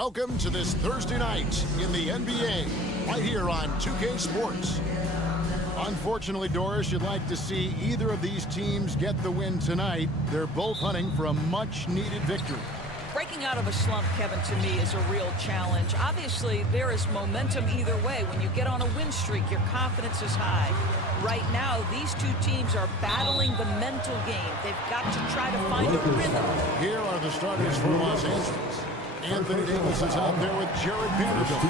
Welcome to this Thursday night in the NBA, right here on 2K Sports. Unfortunately, Doris, you'd like to see either of these teams get the win tonight. They're both hunting for a much-needed victory. Breaking out of a slump, Kevin, to me is a real challenge. Obviously, there is momentum either way. When you get on a win streak, your confidence is high. Right now, these two teams are battling the mental game. They've got to try to find a rhythm. Here are the starters for Los Angeles. Anthony Davis is out there with Jared Vanderbilt.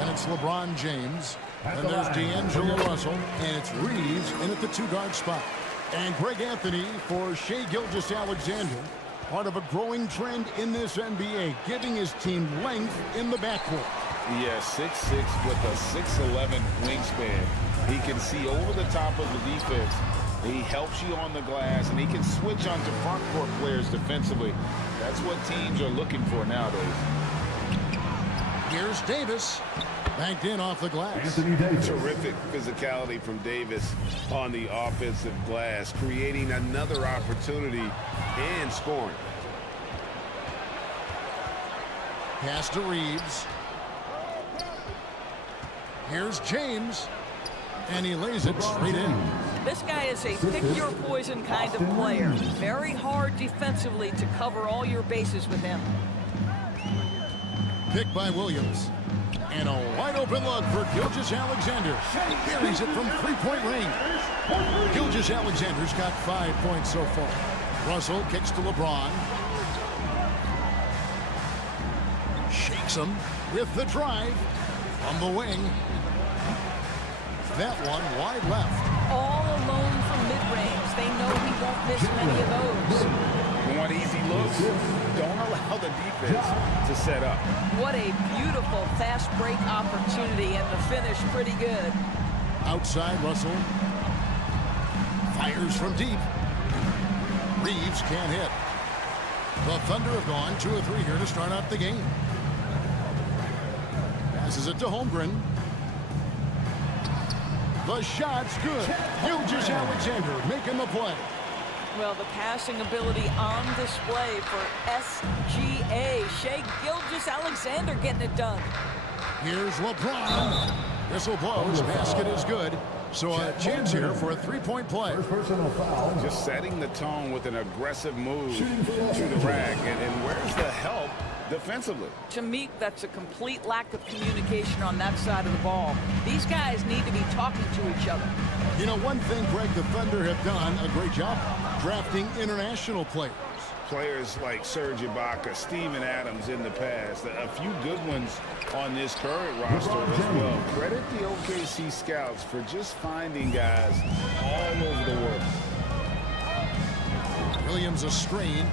And it's LeBron James. And there's D'Angelo Russell. And it's Reeves in at the two-guard spot. And Greg Anthony for Shai Gilgeous-Alexander. Part of a growing trend in this NBA, giving his team length in the backcourt. Yeah, 6'6" with a 6'11" wingspan. He can see over the top of the defense. He helps you on the glass, and he can switch onto front court players defensively. That's what teams are looking for nowadays. Here's Davis. Banked in off the glass. Terrific physicality from Davis on the offensive glass, creating another opportunity and scoring. Pass to Reeves. Here's James. And he lays it straight in. This guy is a pick-your-poison kind of player. Very hard defensively to cover all your bases with him. Picked by Williams. And a wide-open look for Gilgeous-Alexander. Buries it from three-point range. Gilgeous-Alexander's got 5 points so far. Russell kicks to LeBron. Shakes him with the drive from the wing. That one wide left. All alone from mid-range. They know he won't miss many of those. Want easy looks? Don't allow the defense to set up. What a beautiful fast break opportunity, and the finish pretty good. Outside, Russell. Fires from deep. Reeves can't hit. The Thunder have gone 2 of 3 here to start out the game. Passes it to Holmgren. The shot's good. Gilgeous-Alexander making the play. Well, the passing ability on display for SGA. Shai Gilgeous-Alexander getting it done. Here's LeBron. Whistle blows. Basket is good. So a chance here for a three-point play. Personal foul. Just setting the tone with an aggressive move to the rack. And where's the help defensively? To me, that's a complete lack of communication on that side of the ball. These guys need to be talking to each other. You know, one thing, Greg, the Thunder have done a great job drafting international players. Players like Serge Ibaka, Steven Adams in the past, a few good ones on this current roster as well. Credit the OKC scouts for just finding guys all over the world. Williams a screen.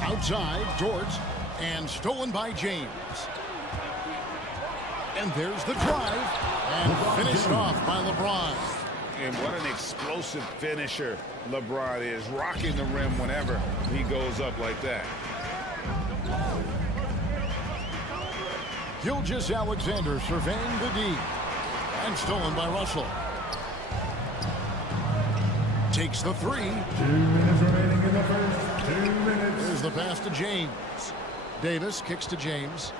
Outside, George, and stolen by James. And there's the drive, and finished off by LeBron. And what an explosive finisher LeBron is, rocking the rim whenever he goes up like that. Gilgeous-Alexander surveying the D, and stolen by Russell. Takes the three. 2 minutes remaining in the first. 2 minutes. There's the pass to James. Davis kicks to James.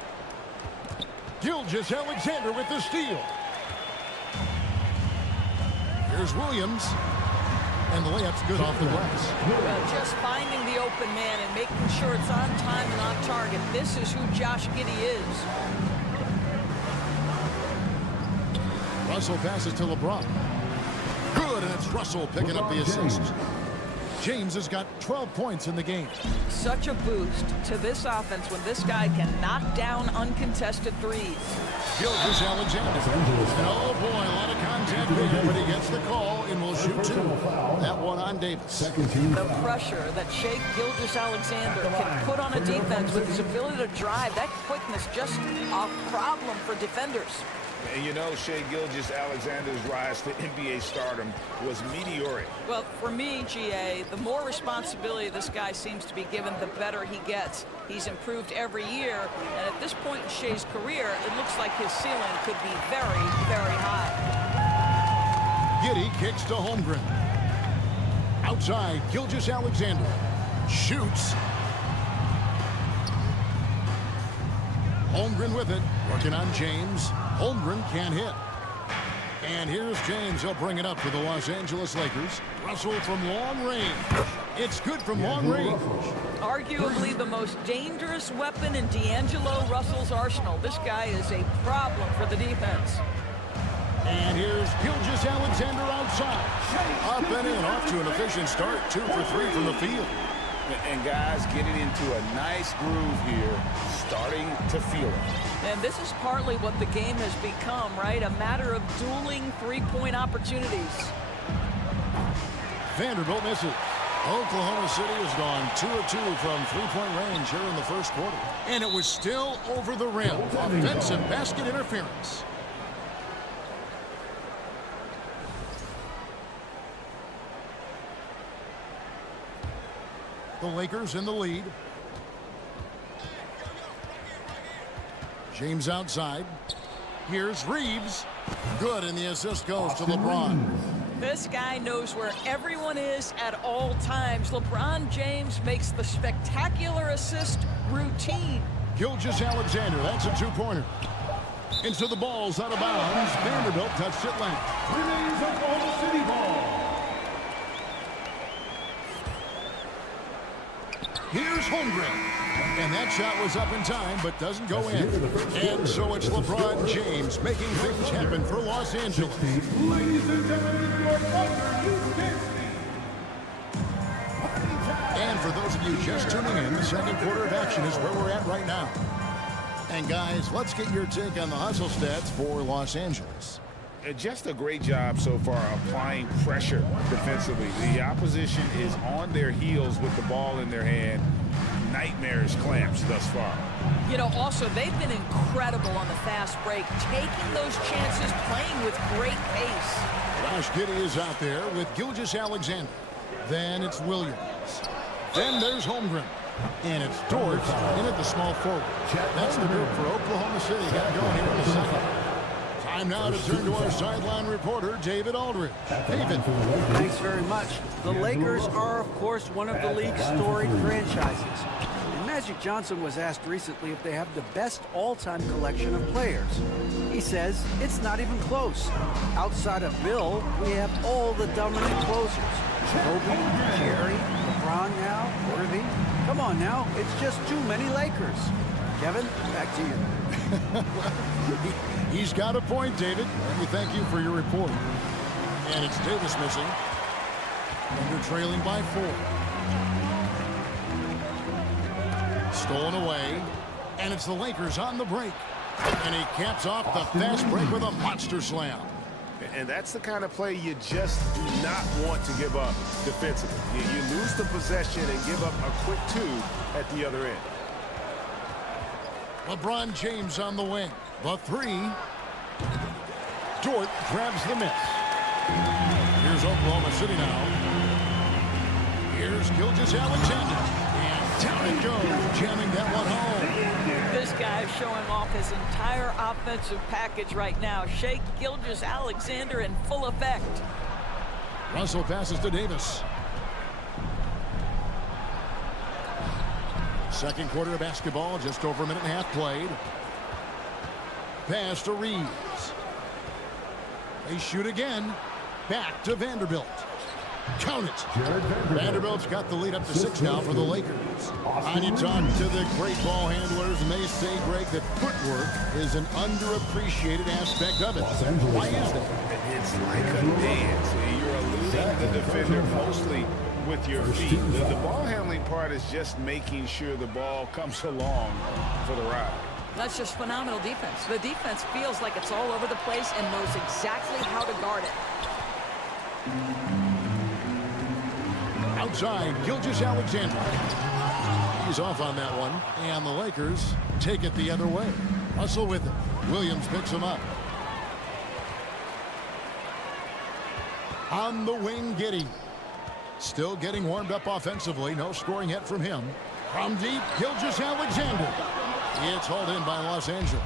Gilgeous-Alexander with the steal. Here's Williams. And the layup's good off the glass. Well, just finding the open man and making sure it's on time and on target. This is who Josh Giddey is. Russell passes to LeBron. Good, and it's Russell picking up the assist. James has got 12 points in the game. Such a boost to this offense when this guy can knock down uncontested threes. Gilgeous-Alexander. And oh boy, a lot of contact there, but he gets the call and will shoot 2. That one on Davis. The pressure that Shai Gilgeous-Alexander can put on a defense with his ability to drive, that quickness just a problem for defenders. And you know, Shai Gilgeous-Alexander's rise to NBA stardom was meteoric. Well, for me, GA, the more responsibility this guy seems to be given, the better he gets. He's improved every year, and at this point in Shai's career, it looks like his ceiling could be very, very high. Giddey kicks to Holmgren. Outside, Gilgeous-Alexander shoots. Holmgren with it. Working on James. Holmgren can't hit. And here's James. He'll bring it up for the Los Angeles Lakers. Russell from long range. It's good from long range. Arguably the most dangerous weapon in D'Angelo Russell's arsenal. This guy is a problem for the defense. And here's Skijesss outside. Up and in, off to an efficient start. 2 for 3 from the field. And guys getting into a nice groove here, starting to feel it. And this is partly what the game has become, right? A matter of dueling three-point opportunities. Vanderbilt misses. Oklahoma City has gone 2 of 2 from three-point range here in the first quarter. And it was still over the rim. Offensive basket interference. The Lakers in the lead. James outside. Here's Reeves. Good, and the assist goes to LeBron. This guy knows where everyone is at all times. LeBron James makes the spectacular assist routine. Skijesss, that's a two-pointer. And so the ball's out of bounds. Vanderbilt touched it last. Remains Oklahoma City ball. Here's Holmgren. And that shot was up in time, but doesn't go in. And so it's LeBron James making things happen for Los Angeles. Ladies and gentlemen, your partner, And for those of you just tuning in, the second quarter of action is where we're at right now. And guys, let's get your take on the hustle stats for Los Angeles. Just a great job so far applying pressure defensively. The opposition is on their heels with the ball in their hand. Nightmares clamps thus far. You know, also, they've been incredible on the fast break, taking those chances, playing with great pace. Josh Giddey is out there with Skijesss. Then it's Williams. Then there's Holmgren. And it's Dort in at the small forward. That's the group for Oklahoma City. Got going here in the second. Time now to turn to our sideline reporter, David Aldridge. David. Thanks very much. The Lakers are, of course, one of the league's storied franchises. And Magic Johnson was asked recently if they have the best all-time collection of players. He says it's not even close. Outside of Bill, we have all the dominant closers. Kobe, Jerry, LeBron now, Worthy. Come on now, it's just too many Lakers. Kevin, back to you. He's got a point, David. And we thank you for your report. And it's Davis missing. And they're trailing by 4. Stolen away. And it's the Lakers on the break. And he caps off the fast break with a monster slam. And that's the kind of play you just do not want to give up defensively. You lose the possession and give up a quick 2 at the other end. LeBron James on the wing. The 3. Dort grabs the miss. Here's Oklahoma City now. Here's Skijesss. And down it goes, jamming that one home. This guy is showing off his entire offensive package right now. Shea Gilgeous-Alexander in full effect. Russell passes to Davis. Second quarter of basketball, just over a minute and a half played. Pass to Reeves. They shoot again. Back to Vanderbilt. Count it. Vanderbilt's got the lead up to 6 now for the Lakers. And you talk to the great ball handlers, and they say, Greg, that footwork is an underappreciated aspect of it. Why is that? It's like a dance. You're eluding the defender mostly with your feet. The ball handling part is just making sure the ball comes along for the ride. That's just phenomenal defense. The defense feels like it's all over the place and knows exactly how to guard it. Outside, Skijesss. He's off on that one. And the Lakers take it the other way. Russell with it. Williams picks him up. On the wing, Giddey. Still getting warmed up offensively. No scoring yet from him. From deep, Skijesss. It's hauled in by Los Angeles.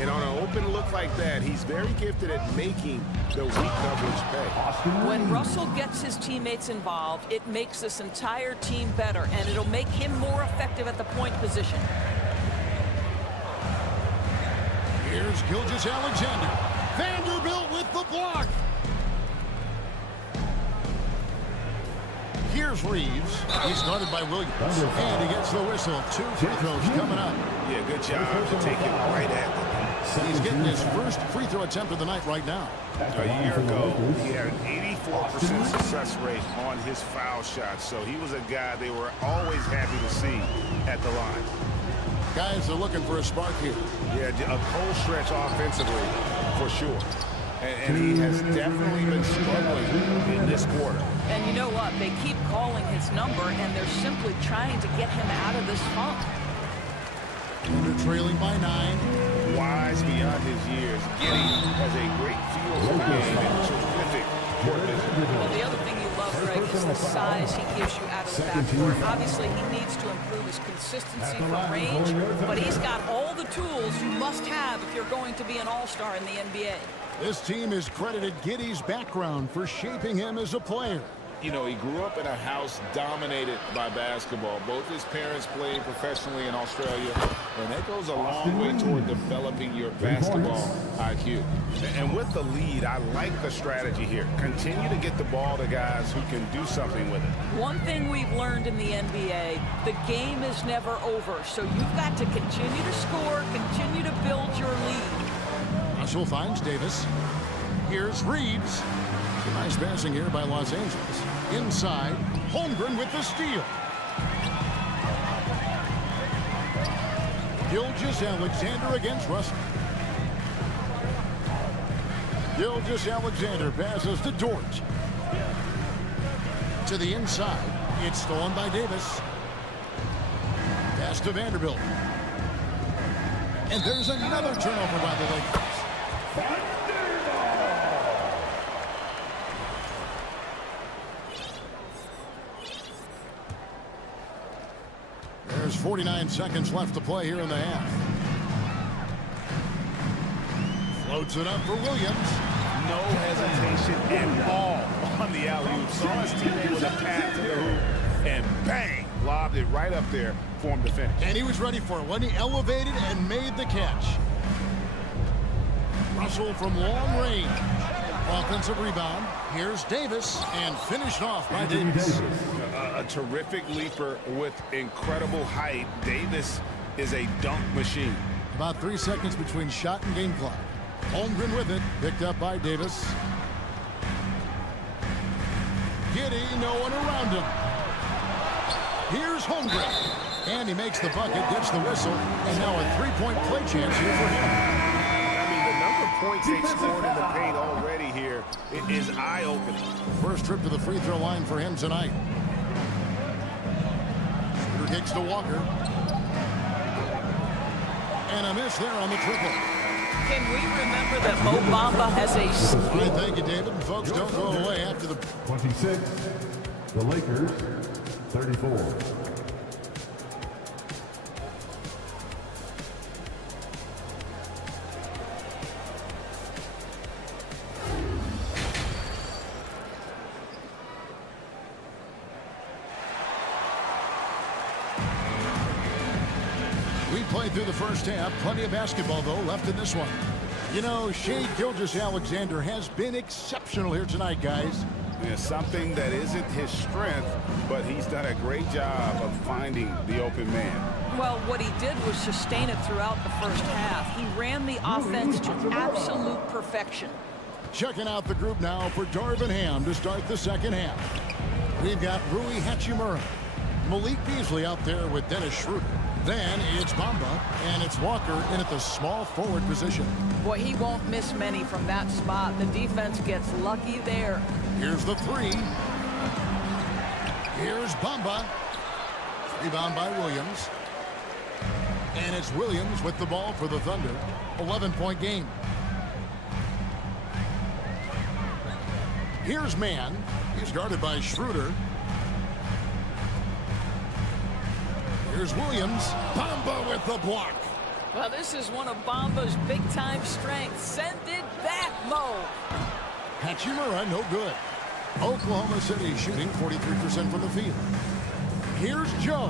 And on an open look like that, he's very gifted at making the weak coverage pay. When Russell gets his teammates involved, it makes this entire team better, and it'll make him more effective at the point position. Here's Skijesss. Vanderbilt with the block. Here's Reeves. He's guarded by Williams. And he gets the whistle. 2 free throws coming up. Yeah, good job to take it right at them. He's getting his first free throw attempt of the night right now. A year ago, he had an 84% success rate on his foul shots, so he was a guy they were always happy to see at the line. Guys are looking for a spark here. Yeah, a cold stretch offensively, for sure. And he has definitely been struggling in this quarter. And you know what? They keep calling his number, and they're simply trying to get him out of this funk. They're trailing by 9. Wise beyond his years. Giddy has a great feel for the game and terrific court vision. Well, the other thing you love, Greg, is the size he gives you out of the backcourt. Obviously, he needs to improve his consistency from range, but he's got all the tools you must have if you're going to be an all-star in the NBA. This team has credited Giddy's background for shaping him as a player. You know, he grew up in a house dominated by basketball. Both his parents played professionally in Australia, and that goes a long way toward developing your basketball IQ. And with the lead, I like the strategy here. Continue to get the ball to guys who can do something with it. One thing we've learned in the NBA, the game is never over, so you've got to continue to score, continue to build your lead. Russell finds Davis. Here's Reeves. Nice passing here by Los Angeles. Inside, Holmgren with the steal. Skijesss against Russell. Skijesss passes to Dort. To the inside. It's stolen by Davis. Pass to Vanderbilt. And there's another turnover by the Lakers. There's 49 seconds left to play here in the half. Floats it up for Williams. No hesitation at all on the alley-oop. Saw his teammate with a pass to the hoop, and bang, lobbed it right up there for him to finish. And he was ready for it when he elevated and made the catch. Russell from long range. Offensive rebound. Here's Davis, and finished off by Davis. A terrific leaper with incredible height. Davis is a dunk machine. About 3 seconds between shot and game clock. Holmgren with it, picked up by Davis. Giddy, no one around him. Here's Holmgren. And he makes the bucket, gets the whistle, and now a three-point play chance here for him. Points they've scored in the paint already here. It is eye-opening. First trip to the free throw line for him tonight. Shooter kicks to Walker. And a miss there on the triple. Can we remember that Mo Bamba has a... All right, thank you, David. And folks, don't go away after the... 26, the Lakers, 34. We played through the first half. Plenty of basketball, though, left in this one. You know, Skijesss has been exceptional here tonight, guys. Yeah, something that isn't his strength, but he's done a great job of finding the open man. Well, what he did was sustain it throughout the first half. He ran the offense to absolute perfection. Checking out the group now for Darvin Ham to start the second half. We've got Rui Hachimura, Malik Beasley out there with Dennis Schroeder. Then it's Bamba, and it's Walker in at the small forward position. Boy, he won't miss many from that spot. The defense gets lucky there. Here's the three. Here's Bamba. Rebound by Williams. And it's Williams with the ball for the Thunder. 11-point game. Here's Mann. He's guarded by Schroeder. Here's Williams. Bamba with the block. Well, this is one of Bamba's big-time strengths. Send it back, Mo. Hachimura, no good. Oklahoma City shooting 43% from the field. Here's Joe.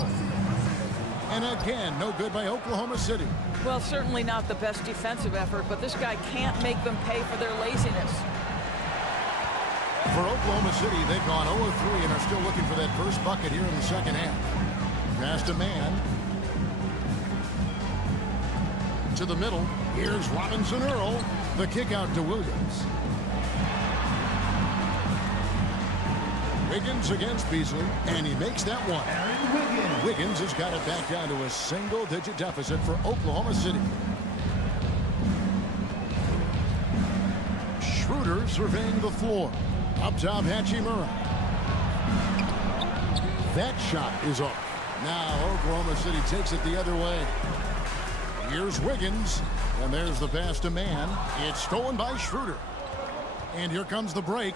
And again, no good by Oklahoma City. Well, certainly not the best defensive effort, but this guy can't make them pay for their laziness. For Oklahoma City, they've gone 0-3 and are still looking for that first bucket here in the second half. Pass to man. To the middle. Here's Robinson Earl. The kick out to Williams. Wiggins against Beasley, and he makes that one. Wiggins has got it back down to a single-digit deficit for Oklahoma City. Schroeder surveying the floor. Up top, Hachimura. That shot is off. Now Oklahoma City takes it the other way. Here's Wiggins, and there's the pass to man. It's stolen by Schroeder. And here comes the break.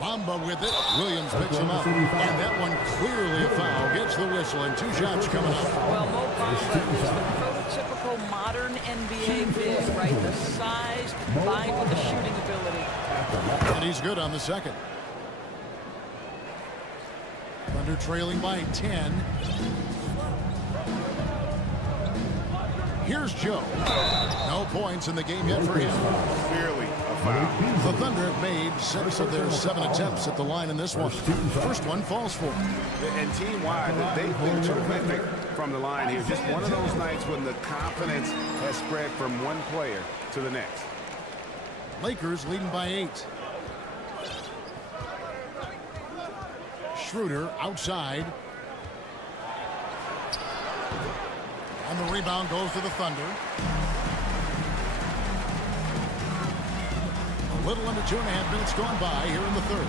Bamba with it. Williams picks him up. And that one clearly a foul. Gets the whistle, and 2 shots coming up. Well, Mo Bamba is the prototypical modern NBA big, right? The size combined with the shooting ability. And he's good on the second. Thunder trailing by 10. Here's Joe. No points in the game yet for him. Clearly a foul. The Thunder have made 6 of their 7 attempts at the line in this one. First one falls for them. And team-wide, they've been terrific from the line here. Just one of those nights when the confidence has spread from one player to the next. Lakers leading by 8. Schroeder outside. And the rebound goes to the Thunder. A little under 2.5 minutes gone by here in the third.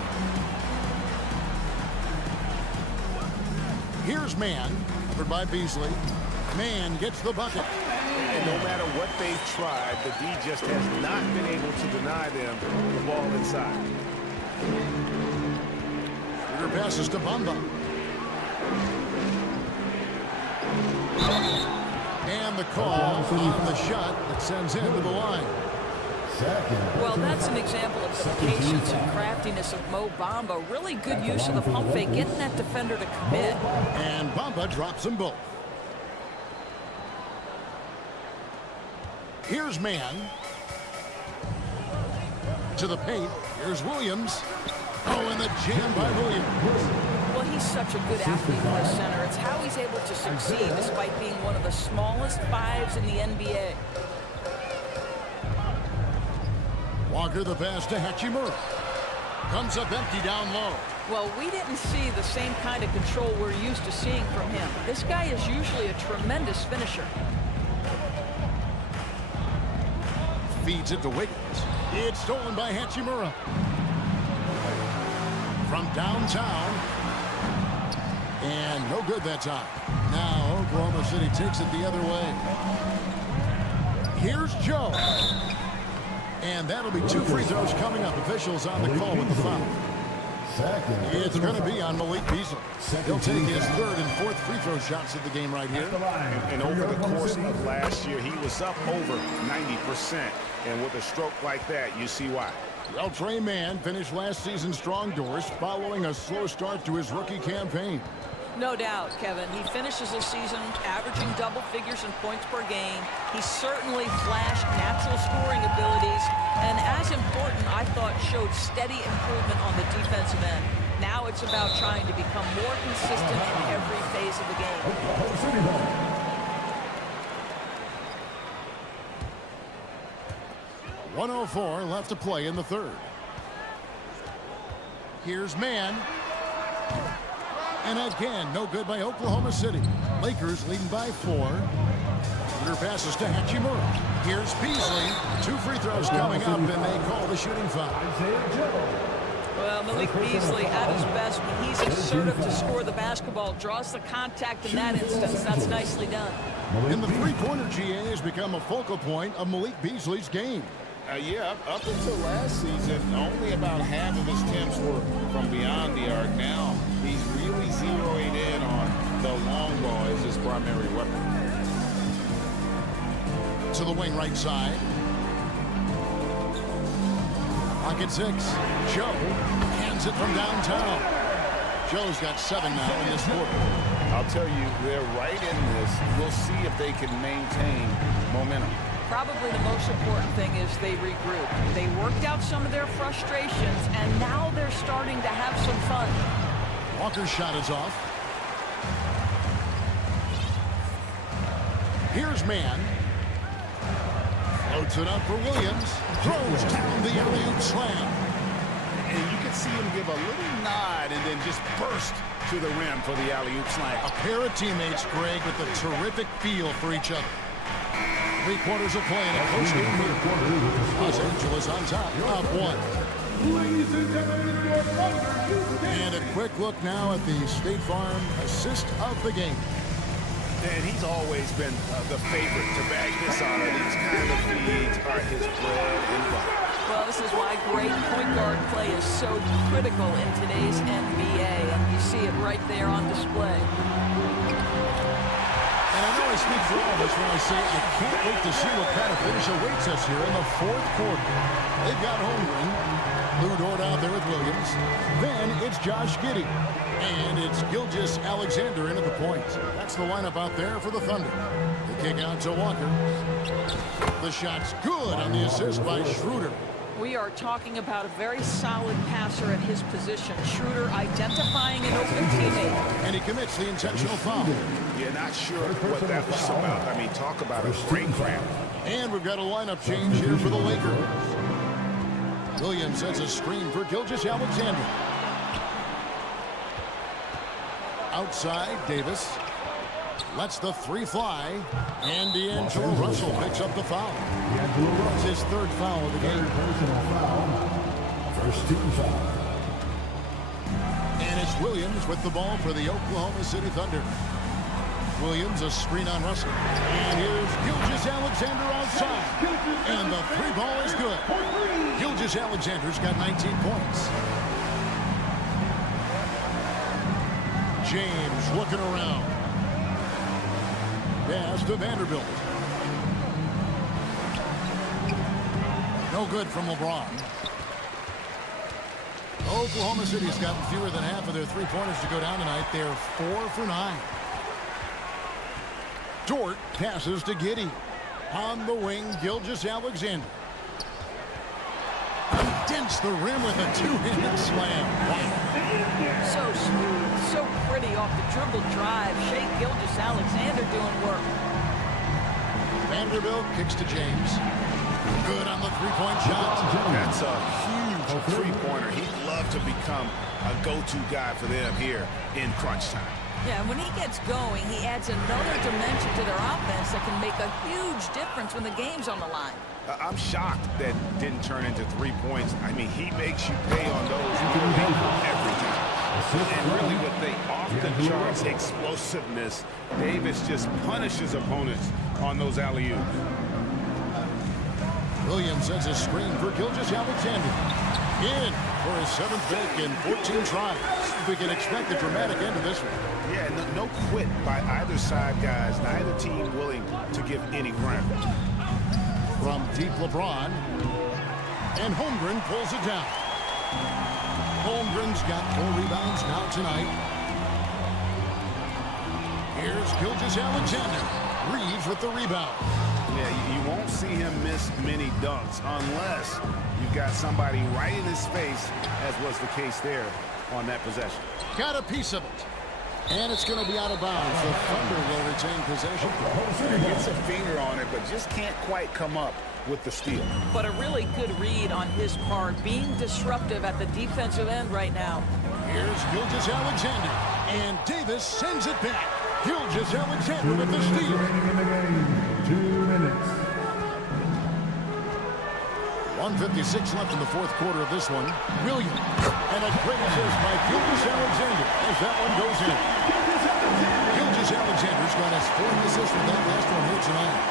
Here's Man, covered by Beasley. Man gets the bucket. And no matter what they've tried, the D just has not been able to deny them the ball inside. Schroeder passes to Bamba. And the call on the shot that sends him to the line. Well, that's an example of the patience and craftiness of Mo Bamba. Really good use of the pump fake, getting that defender to commit. And Bamba drops them both. Here's Man. To the paint. Here's Williams. Oh, and the jam by Williams. Well, he's such a good athlete for a center. It's how he's able to succeed despite being one of the smallest 5s in the NBA. Walker the pass to Hachimura. Comes up empty down low. Well, we didn't see the same kind of control we're used to seeing from him. This guy is usually a tremendous finisher. Feeds it to Wiggins. It's stolen by Hachimura. From downtown. And no good that time. Now Oklahoma City takes it the other way. Here's Joe. And that'll be 2 free throws coming up. Officials on the call with the foul. It's going to be on Malik Beasley. He'll take his 3rd and 4th free throw shots of the game right here. And over the course of last year, he was up over 90%. And with a stroke like that, you see why. Well, Trey Mann finished last season strong doors following a slow start to his rookie campaign. No doubt, Kevin. He finishes the season averaging double figures in points per game. He certainly flashed natural scoring abilities, and as important, I thought showed steady improvement on the defensive end. Now it's about trying to become more consistent in every phase of the game. 1:04 left to play in the third. Here's Man. And again, no good by Oklahoma City. Lakers leading by 4. Schroeder passes to Hachimura. Here's Beasley. 2 free throws coming up, and they call the shooting foul. Well, Malik Beasley at his best when he's assertive to score the basketball, draws the contact in that instance. That's nicely done. And the three-pointer GA has become a focal point of Malik Beasley's game. Yeah, up until last season, only about half of his attempts were from beyond the arc. Now, he's really zeroing in on the long ball as his primary weapon. To the wing right side. Pocket 6. Joe hands it from downtown. Joe's got 7 now in this quarter. I'll tell you, they're right in this. We'll see if they can maintain momentum. Probably the most important thing is they regrouped. They worked out some of their frustrations, and now they're starting to have some fun. Walker's shot is off. Here's Mann. Floats it up for Williams. Throws down the alley-oop slam. And you can see him give a little nod and then just burst to the rim for the alley-oop slam. A pair of teammates, Greg, with a terrific feel for each other. 3 quarters of play in a close game here. Los Angeles on top, up 1. And a quick look now at the State Farm assist of the game. And he's always been the favorite to bag this honor. These kind of feeds are his bread and butter. Well, this is why great point guard play is so critical in today's NBA, and you see it right there on display. And I know I speak for all of us when I say I can't wait to see what kind of finish awaits us here in the 4th quarter. They've got Holmgren. Lou Dort out there with Williams. Then it's Josh Giddey. And it's Gilgeous-Alexander into the point. That's the lineup out there for the Thunder. The kick out to Walker. The shot's good on the assist by Schroeder. We are talking about a very solid passer at his position. Schroeder identifying an open teammate. And he commits the intentional foul. Yeah, not sure what that was about. I mean, talk about a great grab. And we've got a lineup change here for the Lakers. Williams sets a screen for Gilgeous-Alexander. Outside, Davis lets the 3 fly, and D'Angelo Russell picks up the foul. That's his 3rd foul of the game. First team foul. And it's Williams with the ball for the Oklahoma City Thunder. Williams, a screen on Russell. And here's Gilgeous-Alexander outside. And the 3 ball is good. Gilgeous-Alexander's got 19 points. James looking around. Pass to Vanderbilt. No good from LeBron. Oklahoma City's gotten fewer than half of their 3-pointers to go down tonight. They're 4 for 9. Dort passes to Giddey. On the wing, Gilgeous-Alexander. Dents the rim with a 2-handed slam. Wow. So smooth, so pretty off the dribble drive. Shea Gilgeous-Alexander doing work. Vanderbilt kicks to James. Good on the 3-point shot. That's a huge 3-pointer. He'd love to become a go-to guy for them here in crunch time. Yeah, when he gets going, he adds another dimension to their offense that can make a huge difference when the game's on the line. I'm shocked that didn't turn into 3 points. I mean, he makes you pay on those every time. And really with the off-the-charts explosiveness, Davis just punishes opponents on those alley-oops. Williams sends a screen for Gilgeous-Alexander. In for his 7th pick in 14 tries. We can expect a dramatic end to this one. Yeah, no quit by either side, guys. Neither team willing to give any ground. From deep, LeBron. And Holmgren pulls it down. Holmgren's got 4 rebounds now tonight. Here's Gilgeous-Alexander. Reeves with the rebound. Yeah, you won't see him miss many dunks unless you've got somebody right in his face, as was the case there on that possession. Got a piece of it. And it's going to be out of bounds. The Thunder will retain possession. He gets a finger on it, but just can't quite come up with the steal. But a really good read on his part, being disruptive at the defensive end right now. Here's Gilgeous-Alexander. And Davis sends it back. Gilgeous-Alexander with the steal. 2 minutes. 1:56 left in the 4th quarter of this one. Williams. And a great assist by Gilgeous-Alexander as that one goes in. Gilgeous-Alexander's got his 4th assist with that last one here tonight.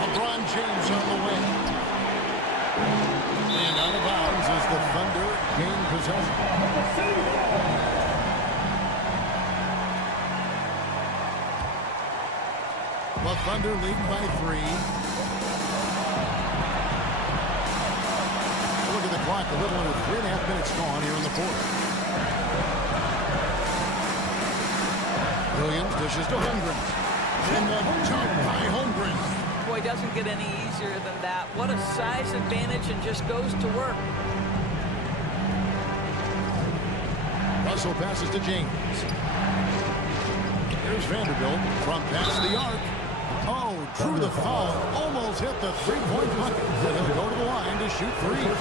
LeBron James on the wing. And out of bounds as the Thunder gain possession. The Thunder lead by 3. Look at the clock. A little over 3.5 minutes gone here in the fourth. Williams dishes to Holmgren. And the jump by Holmgren. Boy, doesn't get any easier than that. What a size advantage, and just goes to work. Russell passes to James. Here's Vanderbilt from past the arc. Oh, drew the foul. Almost hit the three-point bucket. But he'll go to the line to shoot three. Yeah,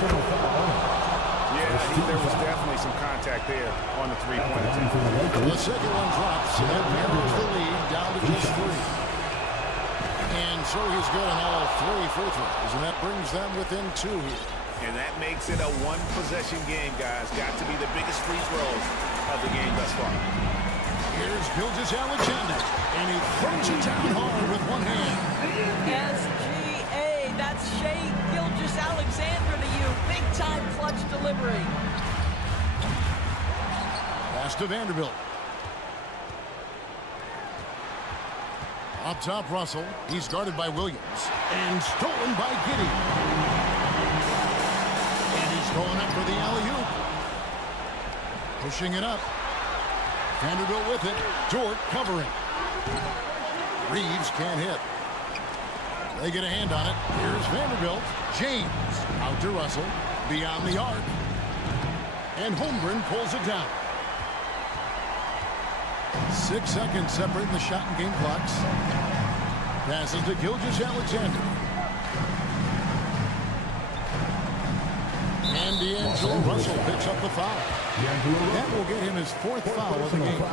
there was definitely some contact there on the three-point attempt. The second one drops. And that narrows the lead down to just three. And so he's good on all three free throws. And that brings them within two here. And that makes it a one-possession game, guys. Got to be the biggest free throws of the game thus far. Here's Gilgeous-Alexander, and he throws it down hard with one hand. SGA, that's Shai Gilgeous-Alexander to you. Big-time clutch delivery. Pass to Vanderbilt. Up top, Russell. He's guarded by Williams. And stolen by Giddey. And he's going up for the alley-oop. Pushing it up. Vanderbilt with it. Dort covering. Reeves can't hit. They get a hand on it. Here's Vanderbilt. James out to Russell. Beyond the arc. And Holmgren pulls it down. 6 seconds separating the shot and game clocks. Passes to Gilgeous-Alexander. And D'Angelo Russell picks up the foul. That will get him his fourth foul of the game.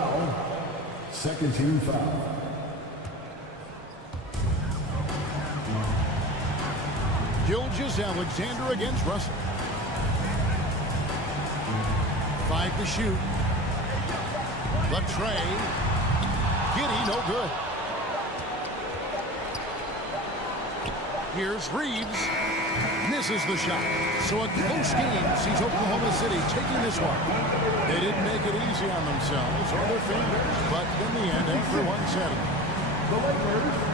Second team foul. Gilgeous-Alexander against Russell. 5 to shoot. The tray. Giddey, no good. Here's Reeves. Misses the shot. So a close game sees Oklahoma City taking this one. They didn't make it easy on themselves or their fingers, but in the end, everyone said it. The Lakers.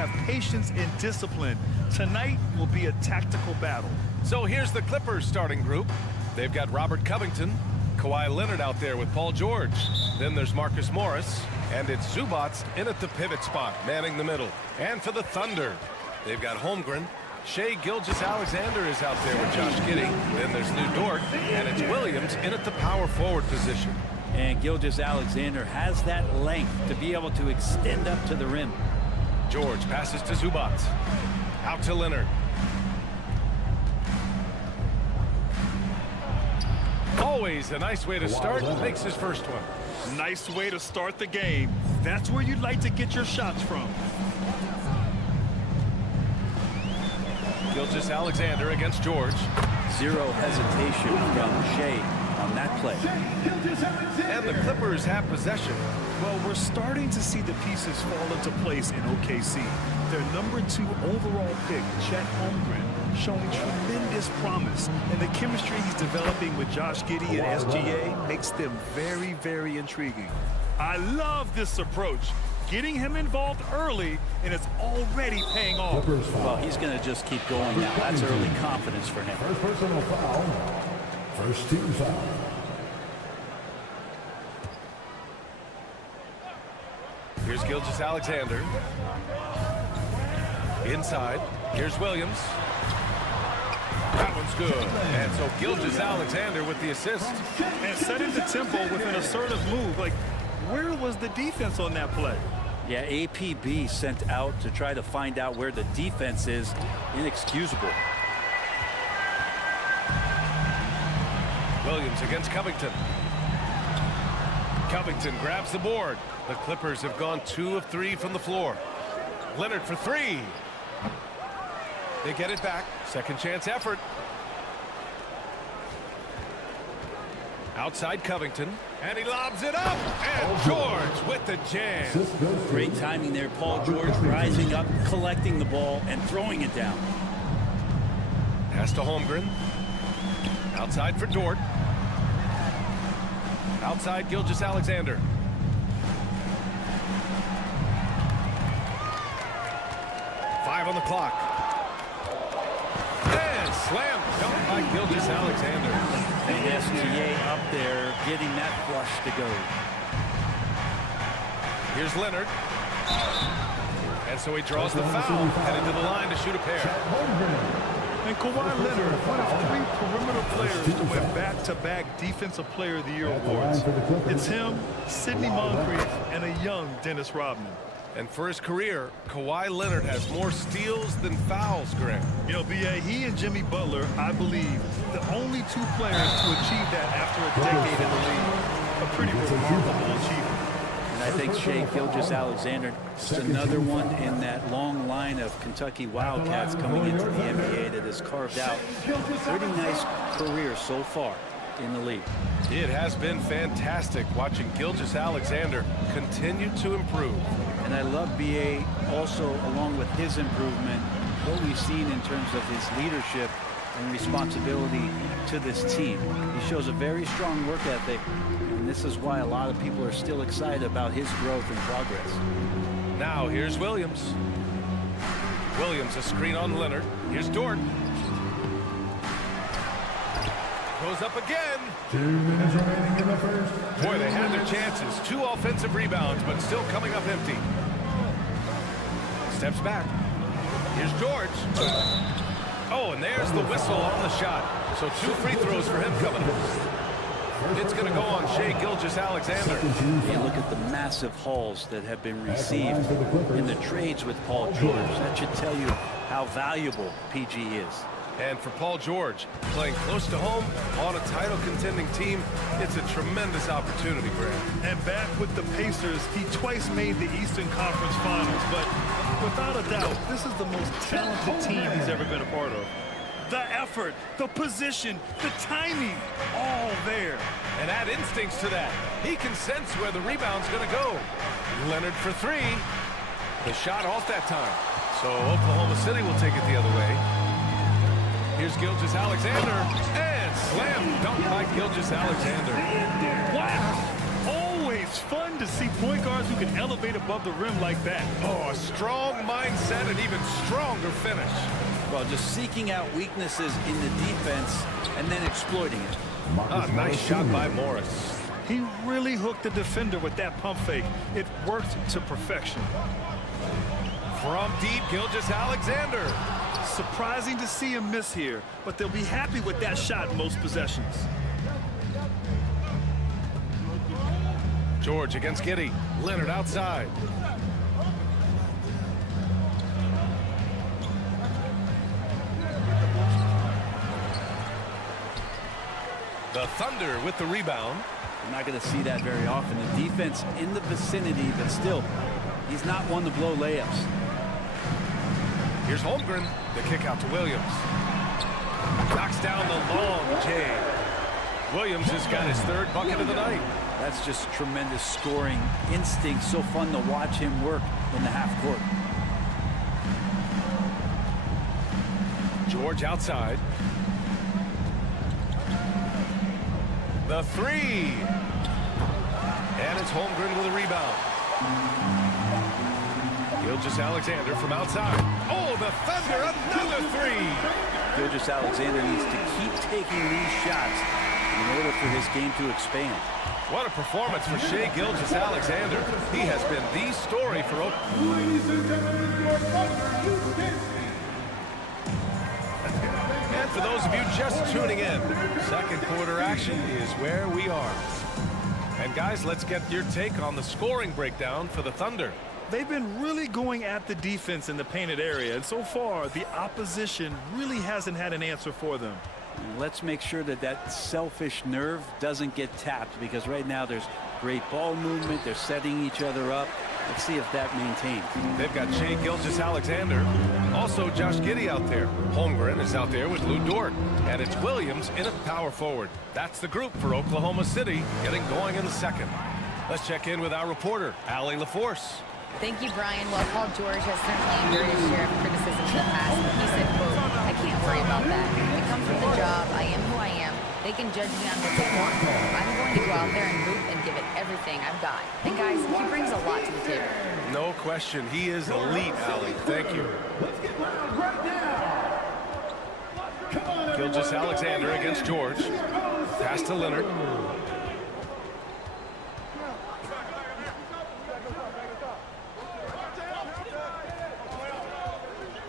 have patience and discipline. Tonight will be a tactical battle. So here's the Clippers starting group. They've got Robert Covington, Kawhi Leonard out there with Paul George. Then there's Marcus Morris, and it's Zubats in at the pivot spot, manning the middle. And for the Thunder, they've got Holmgren. Shai Gilgeous-Alexander is out there with Josh Giddey. Then there's Lou Dort, and it's Williams in at the power forward position. And Gilgeous-Alexander has that length to be able to extend up to the rim. George passes to Zubats. Out to Leonard. Always a nice way to start. Makes his first one. Nice way to start the game. That's where you'd like to get your shots from. Gilgeous-Alexander against George. Zero hesitation from Shai on that play. And the Clippers have possession. Well, we're starting to see the pieces fall into place in OKC. Their #2 overall pick, Chet Holmgren, showing tremendous promise. And the chemistry he's developing with Josh Giddey and SGA makes them very, very intriguing. I love this approach. Getting him involved early, and it's already paying off. Well, he's going to just keep going now. That's early confidence for him. First personal foul. First team foul. Here's Gilgeous-Alexander. Inside. Here's Williams. That one's good. And so Gilgeous-Alexander with the assist. And setting the tempo with an assertive move. Like, where was the defense on that play? Yeah, APB sent out to try to find out where the defense is. Inexcusable. Williams against Covington. Covington grabs the board. The Clippers have gone 2 of 3 from the floor. Leonard for 3. They get it back. Second chance effort. Outside Covington. And he lobs it up. And George with the jam. Great timing there. Paul George rising up, collecting the ball, and throwing it down. Pass to Holmgren. Outside for Dort. Outside Gilgeous-Alexander. Five on the clock. And slam dunk by Gilgeous-Alexander. And SGA up there getting that flush to go. Here's Leonard. And so he draws the foul, headed to the line to shoot a pair. And Kawhi Leonard, one of 3 perimeter players to win back-to-back Defensive Player of the Year awards. It's him, Sidney Moncrief, and a young Dennis Rodman. And for his career, Kawhi Leonard has more steals than fouls, Greg. You know, B.A., he and Jimmy Butler, I believe, the only 2 players to achieve that after a decade in the league. A pretty remarkable achievement. And I think Shai Gilgeous-Alexander is another one in that long line of Kentucky Wildcats coming into the NBA that has carved out a pretty nice career so far in the league. It has been fantastic watching Gilgeous-Alexander continue to improve. And I love B.A. also, along with his improvement, what we've seen in terms of his leadership and responsibility to this team. He shows a very strong work ethic, and this is why a lot of people are still excited about his growth and progress. Now here's Williams. Williams, a screen on Leonard. Here's Dort. Goes up again. 2 minutes remaining in the first. Boy, they had their chances. 2 offensive rebounds, but still coming up empty. Steps back. Here's George. Oh, and there's the whistle on the shot. So 2 free throws for him coming up. It's going to go on Shai Gilgeous-Alexander. And look at the massive hauls that have been received in the trades with Paul George. That should tell you how valuable PG is. And for Paul George, playing close to home on a title contending team, it's a tremendous opportunity, Grant. And back with the Pacers, he twice made the Eastern Conference Finals, but without a doubt, this is the most talented team he's ever been a part of. The effort, the position, the timing, all there. And add instincts to that. He can sense where the rebound's going to go. Leonard for 3. The shot off that time. So Oklahoma City will take it the other way. Here's Gilgeous-Alexander, and slam dunk by Gilgeous-Alexander. Wow! Always It's fun to see point guards who can elevate above the rim like that. Oh, a strong mindset and even stronger finish. Well, just seeking out weaknesses in the defense and then exploiting it. A nice shot by Morris. He really hooked the defender with that pump fake. It worked to perfection. From deep, Skijesss. Surprising to see him miss here, but they'll be happy with that shot most possessions. George against Giddey. Leonard outside. The Thunder with the rebound. I'm not going to see that very often. The defense in the vicinity, but still, he's not one to blow layups. Here's Holmgren. The kick out to Williams. Knocks down the long J. Williams has got his third bucket of the night. That's just tremendous scoring instinct. So fun to watch him work in the half court. George outside. The three. And it's Holmgren with a rebound. Skijesss from outside. Oh, the Thunder, another three. Skijesss needs to keep taking these shots in order for his game to expand. What a performance for Skijesss. He has been the story for Oklahoma. Ladies and gentlemen, your Thunder, you can see. And for those of you just tuning in, second quarter action is where we are. And guys, let's get your take on the scoring breakdown for the Thunder. They've been really going at the defense in the painted area, and so far, the opposition really hasn't had an answer for them. Let's make sure that that selfish nerve doesn't get tapped, because right now there's great ball movement. They're setting each other up. Let's see if that maintains. They've got Skijesss, also Josh Giddey out there. Holmgren is out there with Lou Dort, and it's Williams in at power forward. That's the group for Oklahoma City getting going in the second. Let's check in with our reporter, Allie LaForce. Thank you, Brian. Well, Paul George has certainly endured his share of criticism in the past. He said, quote, "I can't worry about that. I come from the job. I am who I am. They can judge me on what they want. I'm going to go out there and hoop and give it everything I've got." And guys, he brings a lot to the table. No question. He is elite, Allie. Thank you. Skijesss against George. Pass to Leonard.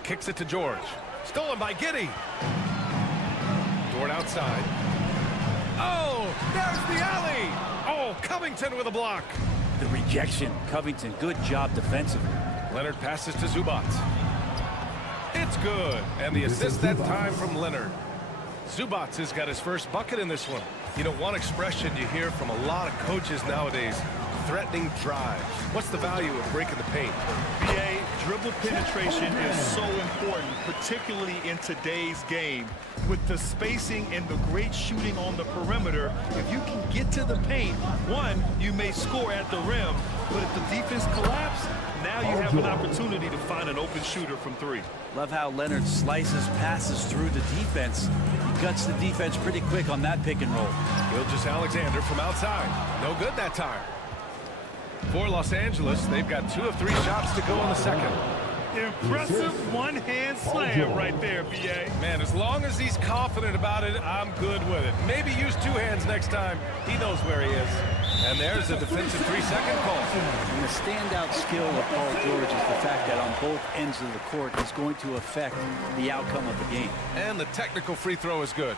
Kicks it to George. Stolen by Giddey. Dort outside. Oh, there's the alley. Oh, Covington with a block. The rejection. Covington, good job defensively. Leonard passes to Zubac. It's good. And the assist that time from Leonard. Zubac has got his first bucket in this one. You know, one expression you hear from a lot of coaches nowadays, threatening drives. What's the value of breaking the paint? BA, dribble penetration is so important, particularly in today's game. With the spacing and the great shooting on the perimeter, if you can get to the paint, one, you may score at the rim, but if the defense collapses, now you have an opportunity to find an open shooter from three. Love how Leonard slices passes through the defense. He guts the defense pretty quick on that pick and roll. Skijesss from outside. No good that time. For Los Angeles, they've got 2 of 3 shots to go in the second. Impressive one-hand slam right there, BA. Man, as long as he's confident about it, I'm good with it. Maybe use 2 hands next time. He knows where he is. And there's a defensive 3-second call. And the standout skill of Paul George is the fact that on both ends of the court is going to affect the outcome of the game. And the technical free throw is good.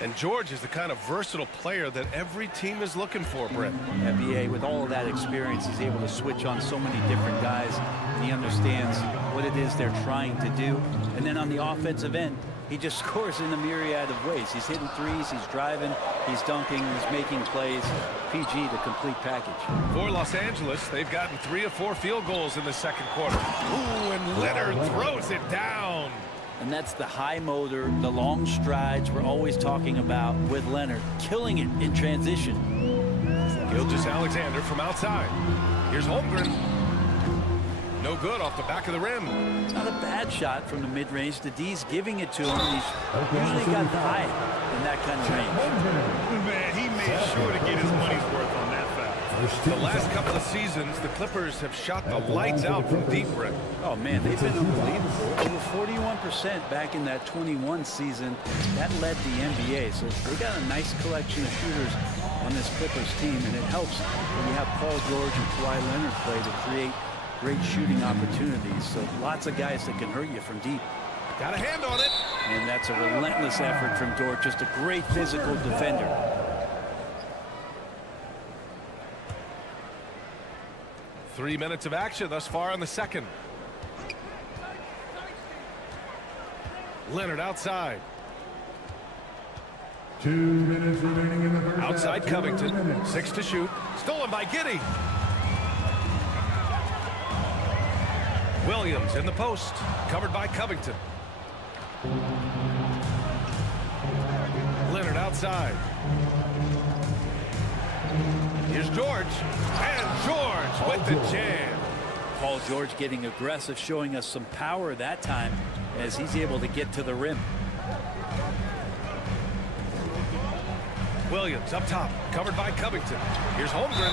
And George is the kind of versatile player that every team is looking for, Brett. BA, with all of that experience, he's able to switch on so many different guys. And he understands what it is they're trying to do. And then on the offensive end, he just scores in a myriad of ways. He's hitting threes, he's driving, he's dunking, he's making plays. PG, the complete package. For Los Angeles, they've gotten 3 of 4 field goals in the second quarter. Ooh, and Leonard throws it down. And that's the high motor, the long strides we're always talking about with Leonard. Killing it in transition. Skijesss from outside. Here's Holmgren. No good off the back of the rim. Not a bad shot from the mid-range. The D's giving it to him. He's usually got the eye in that kind of range. Man, he made sure to get his money's worth on that foul. The last couple of seasons, the Clippers have shot the lights out from deep rim. Oh, man, they've been unbelievable. Over 41% back in that 21 season. That led the NBA. So they got a nice collection of shooters on this Clippers team, and it helps when you have Paul George and Kawhi Leonard play to create great shooting opportunities. So lots of guys that can hurt you from deep. Got a hand on it. And that's a relentless effort from Dort. Just a great physical defender. Three minutes of action thus far in the second. Leonard outside. 2 minutes remaining in the first. Outside Covington. 6 to shoot. Stolen by Giddey. Williams in the post. Covered by Covington. Leonard outside. Here's George. And George with the jam. Paul George getting aggressive, showing us some power that time as he's able to get to the rim. Williams up top, covered by Covington. Here's Holmgren.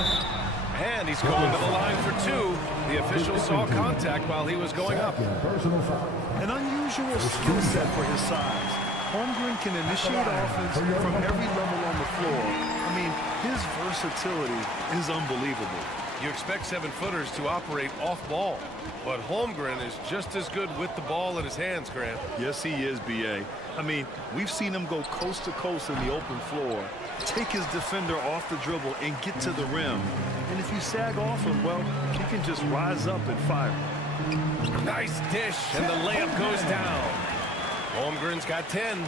And he's going to the line for 2. The official saw contact while he was going up. An unusual skill set for his size. Holmgren can initiate offense from every level on the floor. I mean, his versatility is unbelievable. You expect 7-footers to operate off ball, but Holmgren is just as good with the ball in his hands, Grant. Yes, he is, B.A. I mean, we've seen him go coast to coast in the open floor, take his defender off the dribble and get to the rim. And if you sag off him, well, he can just rise up and fire. Nice dish, and the layup goes down. Holmgren's got 10.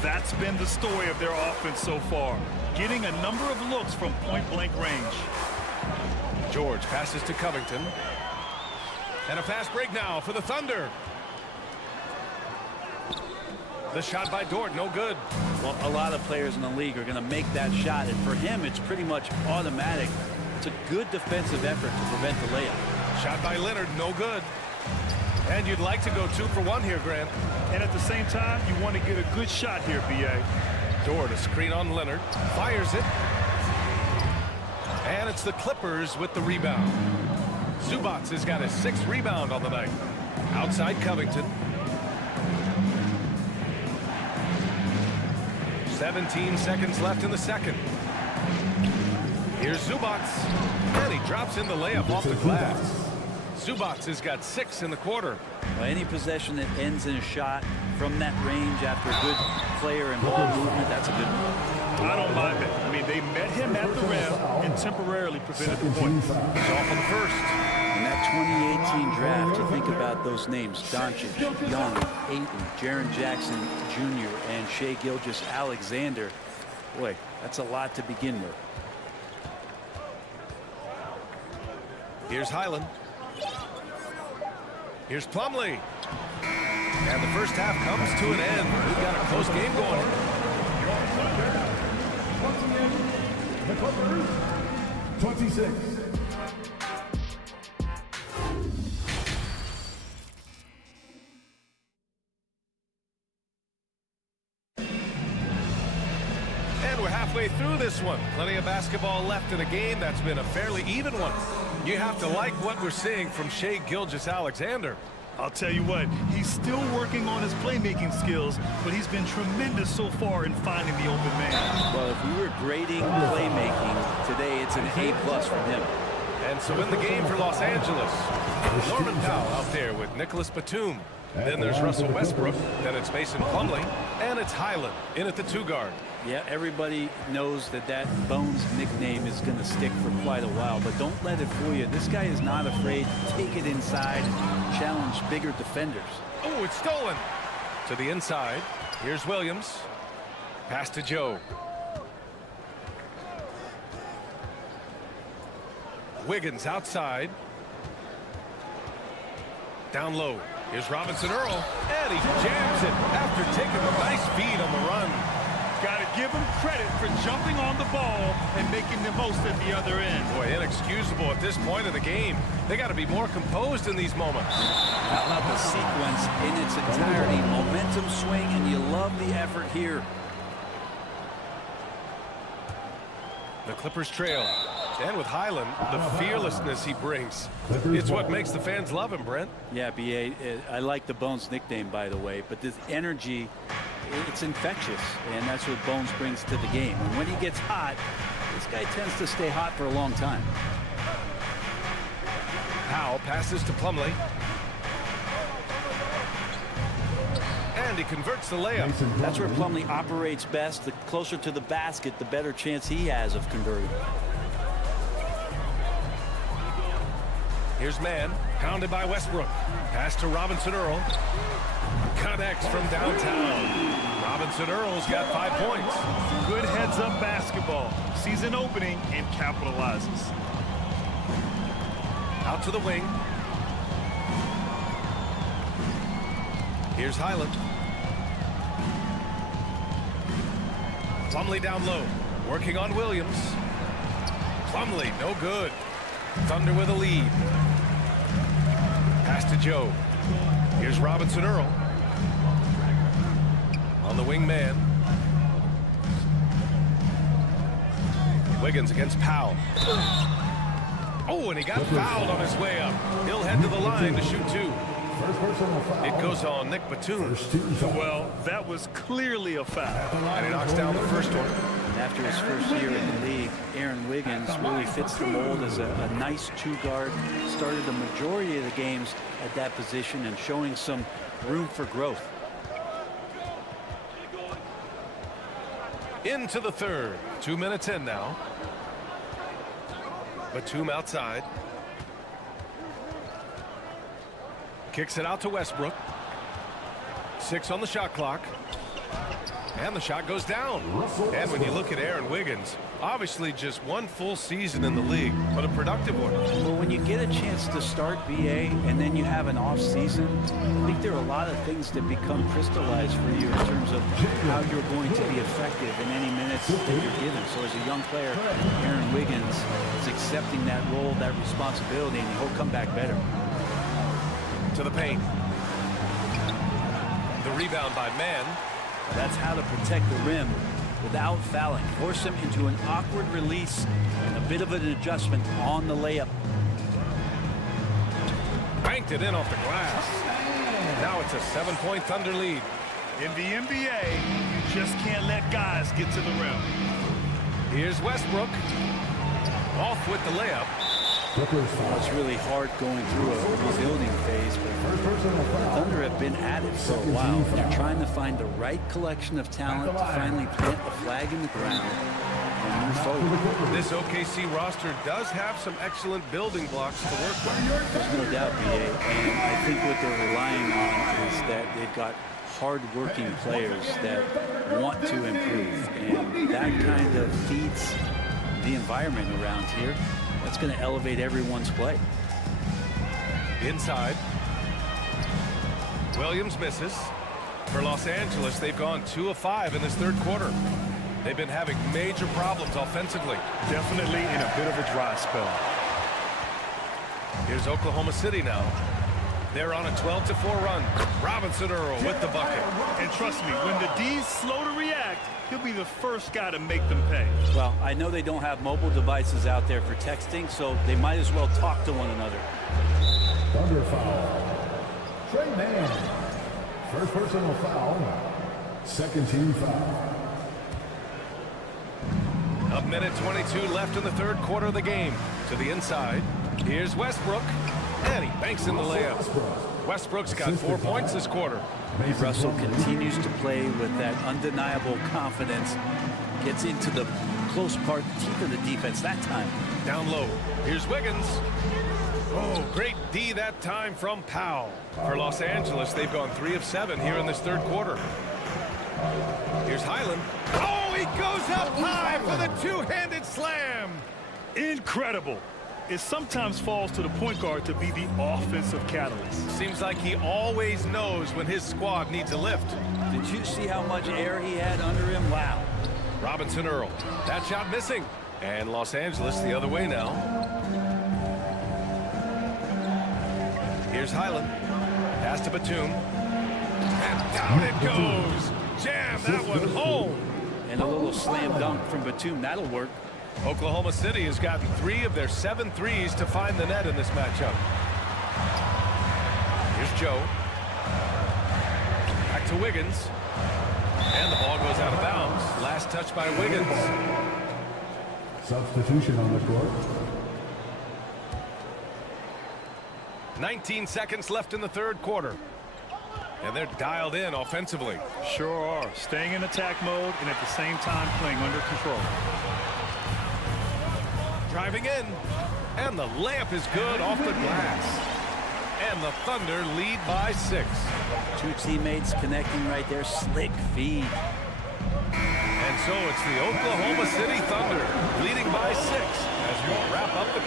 That's been the story of their offense so far, getting a number of looks from point-blank range. George passes to Covington. And a fast break now for the Thunder. The shot by Dort, no good. Well, a lot of players in the league are going to make that shot, and for him, it's pretty much automatic. It's a good defensive effort to prevent the layup. Shot by Leonard, no good. And you'd like to go 2 for 1 here, Grant. And at the same time, you want to get a good shot here, B.A. Dort, a screen on Leonard, fires it. And it's the Clippers with the rebound. Zubac has got his 6th rebound on the night. Outside Covington. 17 seconds left in the second. Here's Zubac. And he drops in the layup off the glass. Zubac has got 6 in the quarter. Well, any possession that ends in a shot from that range after a good player and ball movement, that's a good one. I don't mind it. I mean, they met him at the rim and temporarily prevented the point. He's off on the first. In that 2018 draft, you think about those names: Doncic, Young, Ayton, Jaren Jackson Jr., and Shai Gilgeous-Alexander. Boy, that's a lot to begin with. Here's Highland. Here's Plumlee. And the first half comes to an end. We've got a close game going. The Clippers, 26. And we're halfway through this one. Plenty of basketball left in a game that's been a fairly even one. You have to like what we're seeing from Shai Gilgeous-Alexander. I'll tell you what, he's still working on his playmaking skills, but he's been tremendous so far in finding the open man. Well, if we were grading playmaking today, it's an A+ from him. And so in the game for Los Angeles, Norman Powell out there with Nicholas Batum. Then there's Russell Westbrook. Then it's Mason Plumlee. And it's Highland in at the 2 guard. Yeah, everybody knows that that Bones nickname is going to stick for quite a while, but don't let it fool you. This guy is not afraid to take it inside and challenge bigger defenders. Oh, it's stolen. To the inside. Here's Williams. Pass to Joe. Wiggins outside. Down low. Here's Robinson Earl. And he jams it after taking a nice feed on the run. Got to give him credit for jumping on the ball and making the most at the other end. Boy, inexcusable at this point of the game. They got to be more composed in these moments. How about the sequence in its entirety? Momentum swing, and you love the effort here. The Clippers trail. And with Highland, the fearlessness he brings, it's what makes the fans love him, Brent. Yeah, B.A., I like the Bones nickname, by the way, but this energy, it's infectious, and that's what Bones brings to the game. And when he gets hot, this guy tends to stay hot for a long time. Powell passes to Plumlee. And he converts the layup. That's where Plumlee operates best. The closer to the basket, the better chance he has of converting. Here's Mann, pounded by Westbrook. Pass to Robinson Earl. Connects from downtown. Robinson Earl's got 5 points. Good heads-up basketball. Sees an opening and capitalizes. Out to the wing. Here's Highland. Plumlee down low, working on Williams. Plumlee, no good. Thunder with a lead. Pass to Joe. Here's Robinson Earl. On the wing man. Wiggins against Powell. Oh, and he got fouled on his way up. He'll head to the line to shoot 2. It goes on Nick Batum. Well, that was clearly a foul. And he knocks down the first one. And after his first year in the league, Aaron Wiggins really fits the mold as a nice 2-guard. Started the majority of the games at that position and showing some room for growth. Into the third. 2 minutes in now. Batum outside. Kicks it out to Westbrook. 6 on the shot clock. And the shot goes down. And when you look at Aaron Wiggins, obviously just 1 full season in the league, but a productive one. Well, when you get a chance to start BA and then you have an off season, I think there are a lot of things that become crystallized for you in terms of how you're going to be effective in any minutes that you're given. So as a young player, Aaron Wiggins is accepting that role, that responsibility, and he'll come back better. To the paint. The rebound by Mann. That's how to protect the rim without fouling. Force him into an awkward release and a bit of an adjustment on the layup. Banked it in off the glass. Now it's a 7-point Thunder lead. In the NBA, you just can't let guys get to the rim. Here's Westbrook. Off with the layup. Well, it's really hard going through a rebuilding phase, but the Thunder have been at it for a while. They're trying to find the right collection of talent to finally plant the flag in the ground and move forward. This OKC roster does have some excellent building blocks to work with. There's no doubt, BA, and I think what they're relying on is that they've got hard-working players that want to improve, and that kind of feeds the environment around here. That's going to elevate everyone's play. Inside. Williams misses. For Los Angeles, they've gone 2 of 5 in this third quarter. They've been having major problems offensively. Definitely in a bit of a dry spell. Here's Oklahoma City now. They're on a 12-4 run. Robinson Earl with the bucket. And trust me, when the D's slow to react, he'll be the first guy to make them pay. Well, I know they don't have mobile devices out there for texting, so they might as well talk to one another. Thunder foul. Trey Mann. First personal foul. Second team foul. A minute 22 left in the third quarter of the game. To the inside. Here's Westbrook. And he banks in the layup. Westbrook's got 4 points this quarter. Russell continues to play with that undeniable confidence. Gets into the close part, teeth of the defense that time. Down low. Here's Wiggins. Oh, great D that time from Powell. For Los Angeles, they've gone 3 of 7 here in this third quarter. Here's Highland. Oh, he goes up high for the two-handed slam. Incredible. It sometimes falls to the point guard to be the offensive catalyst. Seems like he always knows when his squad needs a lift. Did you see how much air he had under him? Wow. Robinson Earl. That shot missing. And Los Angeles the other way now. Here's Highland. Pass to Batum. And down it goes. Jam that one home. And a little slam dunk from Batum. That'll work. Oklahoma City has gotten 3 of their 7 threes to find the net in this matchup. Here's Joe. Back to Wiggins. And the ball goes out of bounds. Last touch by Wiggins. Substitution on the court. 19 seconds left in the third quarter. And they're dialed in offensively. Sure are. Staying in attack mode and at the same time playing under control. Driving in. And the layup is good off the glass. And the Thunder lead by 6. 2 teammates connecting right there. Slick feed. And so it's the Oklahoma City Thunder leading by 6 as we wrap up the...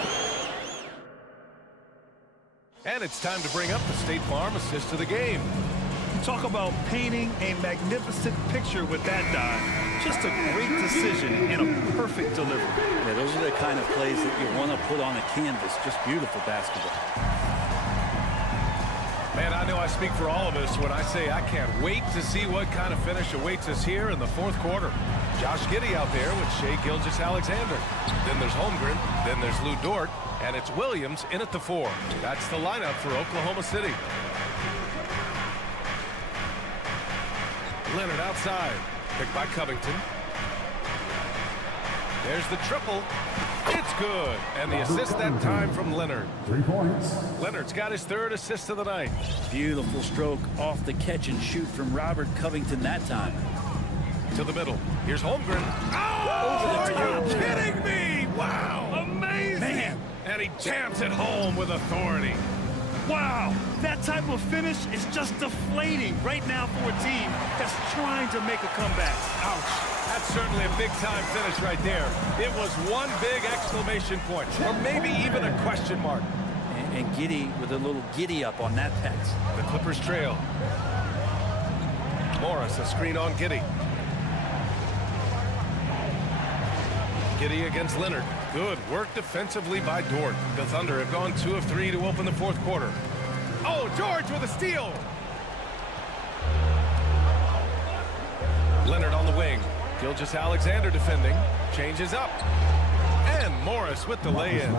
And it's time to bring up the State Farm assist of the game. Talk about painting a magnificent picture with that dive. Just a great decision and a perfect delivery. Yeah, those are the kind of plays that you want to put on a canvas. Just beautiful basketball. Man, I know I speak for all of us when I say I can't wait to see what kind of finish awaits us here in the fourth quarter. Josh Giddey out there with Shai Gilgeous-Alexander. Then there's Holmgren. Then there's Lou Dort. And it's Williams in at the 4. That's the lineup for Oklahoma City. Leonard outside. Picked by Covington. There's the triple. It's good. And the assist that time from Leonard. 3 points. Leonard's got his 3rd assist of the night. Beautiful stroke off the catch and shoot from Robert Covington that time. To the middle. Here's Holmgren. Oh, are you kidding me? Wow. Amazing. Man. And he jams it home with authority. Wow, that type of finish is just deflating right now for a team that's trying to make a comeback. Ouch. That's certainly a big-time finish right there. It was one big exclamation point, or maybe even a question mark. And Giddey with a little giddy up on that pass. The Clippers trail. Morris, a screen on Giddey. Giddey against Leonard. Good work defensively by Dort. The Thunder have gone 2 of 3 to open the fourth quarter. Oh, George with a steal. Leonard on the wing. Gilgeous-Alexander defending. Changes up. And Morris with the lay-in.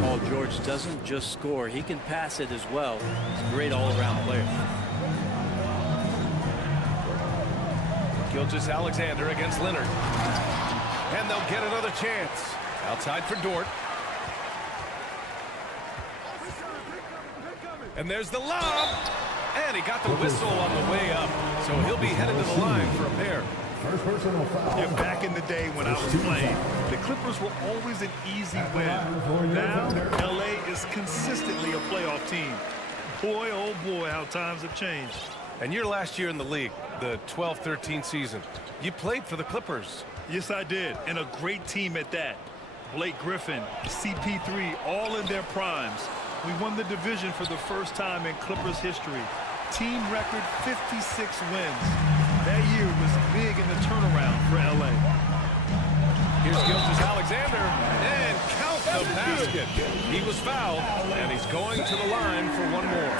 Paul George doesn't just score. He can pass it as well. He's a great all-around player. Gilgeous-Alexander against Leonard. And they'll get another chance. Outside for Dort. And there's the lob. And he got the whistle on the way up. So he'll be headed to the line for a pair. First personal foul. Yeah, back in the day when I was playing, the Clippers were always an easy win. Now, LA is consistently a playoff team. Boy, oh boy, how times have changed. And your last year in the league, the 12-13 season, you played for the Clippers. Yes, I did, and a great team at that. Blake Griffin, CP3, all in their primes. We won the division for the first time in Clippers history. Team record 56 wins. That year was big in the turnaround for LA. Here's Gilgeous-Alexander, and count the basket. He was fouled, and he's going to the line for one more.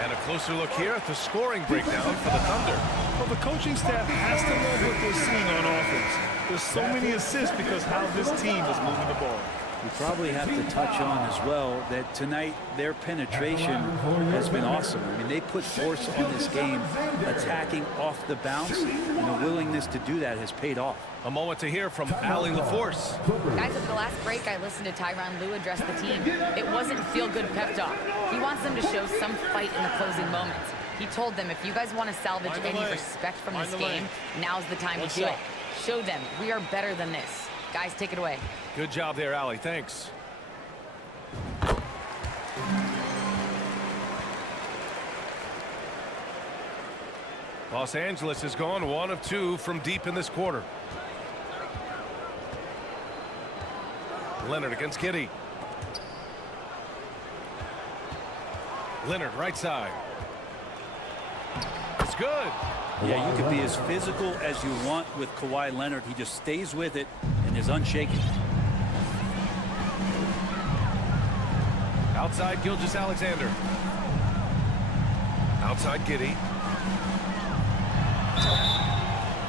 And a closer look here at the scoring breakdown for the Thunder. Well, the coaching staff has to love what they're seeing on offense. There's so many assists because how this team is moving the ball. We probably have to touch on as well that tonight their penetration has been awesome. I mean, they put force on this game, attacking off the bounce, and the willingness to do that has paid off. A moment to hear from Allie LaForce. Guys, at the last break, I listened to Tyronn Lue address the team. It wasn't feel-good pep talk. He wants them to show some fight in the closing moments. He told them, if you guys want to salvage any respect from this game, now's the time to do it. Show them we are better than this. Guys, take it away. Good job there, Allie. Thanks. Los Angeles has gone 1 of 2 from deep in this quarter. Leonard against Giddey. Leonard right side. It's good. Yeah, you can be as physical as you want with Kawhi Leonard. He just stays with it and is unshaken. Outside Gilgeous-Alexander. Outside Giddey.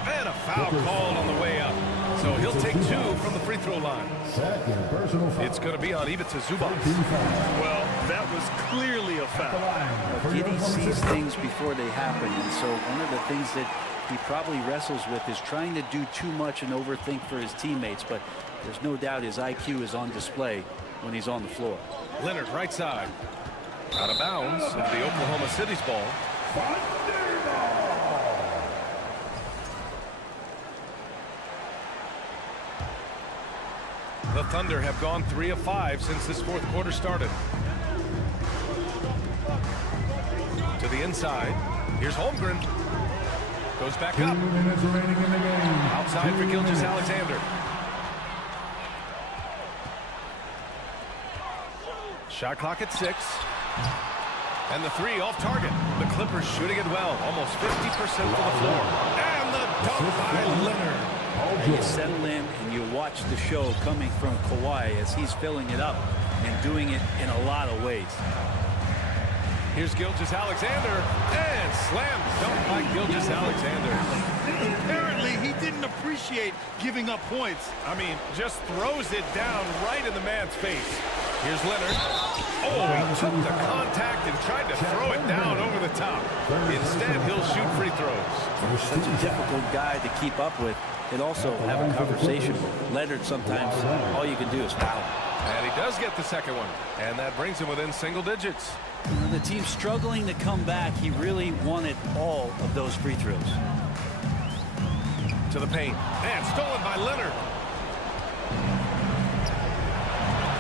And a foul called on the way up. So he'll take 2 from the free throw line. It's going to be on Ivica Zubac. Well, that was clearly a foul. Giddey sees things before they happen, and so one of the things that he probably wrestles with is trying to do too much and overthink for his teammates, but there's no doubt his IQ is on display when he's on the floor. Leonard, right side. Out of bounds into the Oklahoma City's ball. The Thunder have gone 3 of 5 since this fourth quarter started. To the inside. Here's Holmgren. Goes back up. 2 minutes remaining in the game. Outside for Skijesss Alexander. Shot clock at 6. And the 3 off target. The Clippers shooting it well. Almost 50% for the floor. And the dunk by Leonard. You settle in and you watch the show coming from Kawhi as he's filling it up and doing it in a lot of ways. Here's Skijesss Alexander, and slam dunk by Skijesss Alexander. Apparently, he didn't appreciate giving up points. I mean, just throws it down right in the man's face. Here's Leonard. Oh, he took the contact and tried to throw it down over the top. Instead, he'll shoot free throws. Such a difficult guy to keep up with and also have a conversation with. Leonard, sometimes all you can do is foul him. And he does get the second one, and that brings him within single digits. When the team's struggling to come back, he really wanted all of those free throws. To the paint, and stolen by Leonard.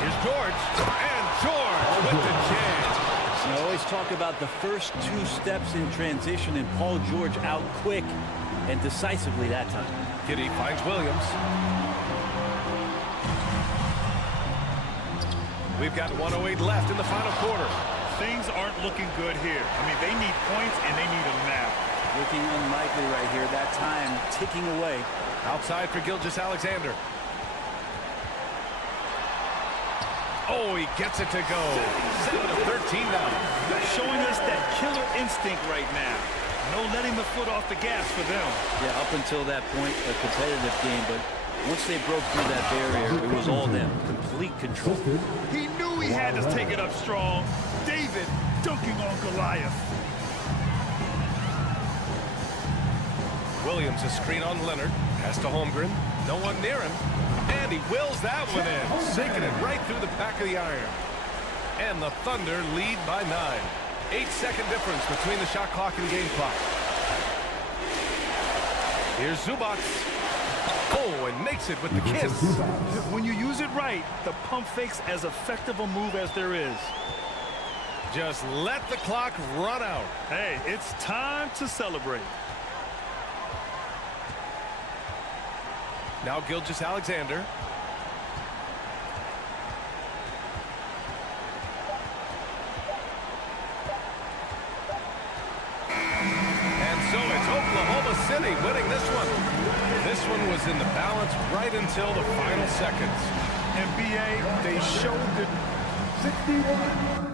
Here's George, and George with the jam. I always talk about the first 2 steps in transition, and Paul George out quick and decisively that time. Giddey finds Williams. We've got 1:08 left in the final quarter. Things aren't looking good here. I mean, they need points, and they need them now. Looking unlikely right here. That time ticking away. Outside for Skijesss Alexander. Oh, he gets it to go. 7 of 13 now. Showing us that killer instinct right now. No letting the foot off the gas for them. Yeah, up until that point, a competitive game, but once they broke through that barrier, it was all them. Complete control. He knew he had to take it up strong. David dunking on Goliath. Williams, a screen on Leonard. Pass to Holmgren. No one near him. And he wills that one in. Sinking it right through the back of the iron. And the Thunder lead by 9. 8-second difference between the shot clock and game clock. Here's Zubac. Oh, and makes it with the kiss. When you use it right, the pump fake's as effective a move as there is. Just let the clock run out. Hey, it's time to celebrate. Now Skijesss Alexander. And so it's Oklahoma City winning this one. This one was in the balance right until the final seconds. And B.A., they showed the 61.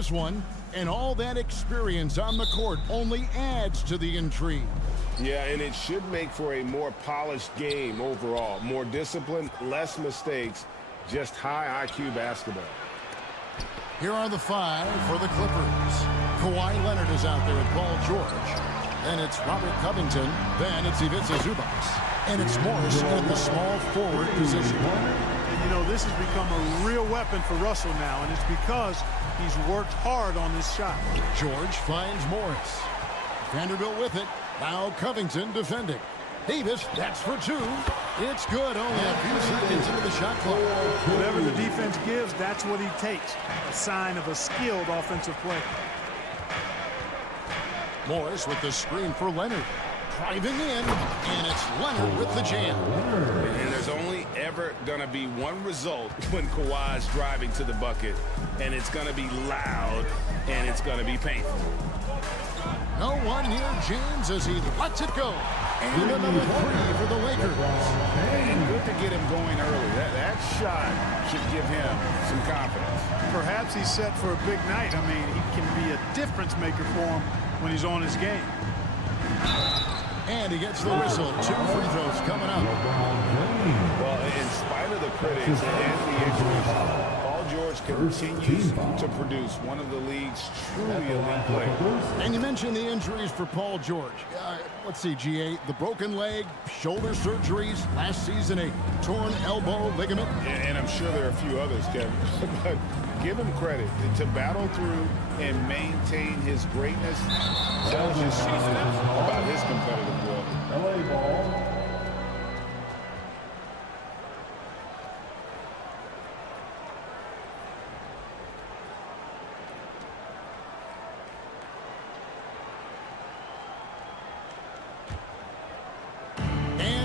this one, and all that experience on the court only adds to the intrigue. Yeah, and it should make for a more polished game overall. More discipline, less mistakes, just high IQ basketball. Here are the 5 for the Clippers. Kawhi Leonard is out there with Paul George. Then it's Robert Covington. Then it's Ivica Zubac. And it's Morris in the small forward position. And, you know, this has become a real weapon for Russell now, and it's because he's worked hard on this shot. George finds Morris. Vanderbilt with it. Now Covington defending. Davis, that's for 2. It's good. Only a few seconds into the shot clock. Whatever the defense gives, that's what he takes. A sign of a skilled offensive play. Morris with the screen for Leonard. Driving in, and it's Leonard with the jam. And there's only ever going to be one result when Kawhi's driving to the bucket, and it's going to be loud, and it's going to be painful. No one near James as he lets it go. And another 3 for the Lakers. And good to get him going early. That shot should give him some confidence. Perhaps he's set for a big night. I mean, he can be a difference maker for him when he's on his game. And he gets the whistle. 2 free throws coming up. Well, in spite of the critics and the injuries, Paul George continues to produce one of the league's truly elite players. And you mentioned the injuries for Paul George. Let's see, GA, the broken leg, shoulder surgeries, last season a torn elbow ligament. And I'm sure there are a few others, Kevin. But give him credit to battle through and maintain his greatness. Tells you something about his competitive will. LA ball.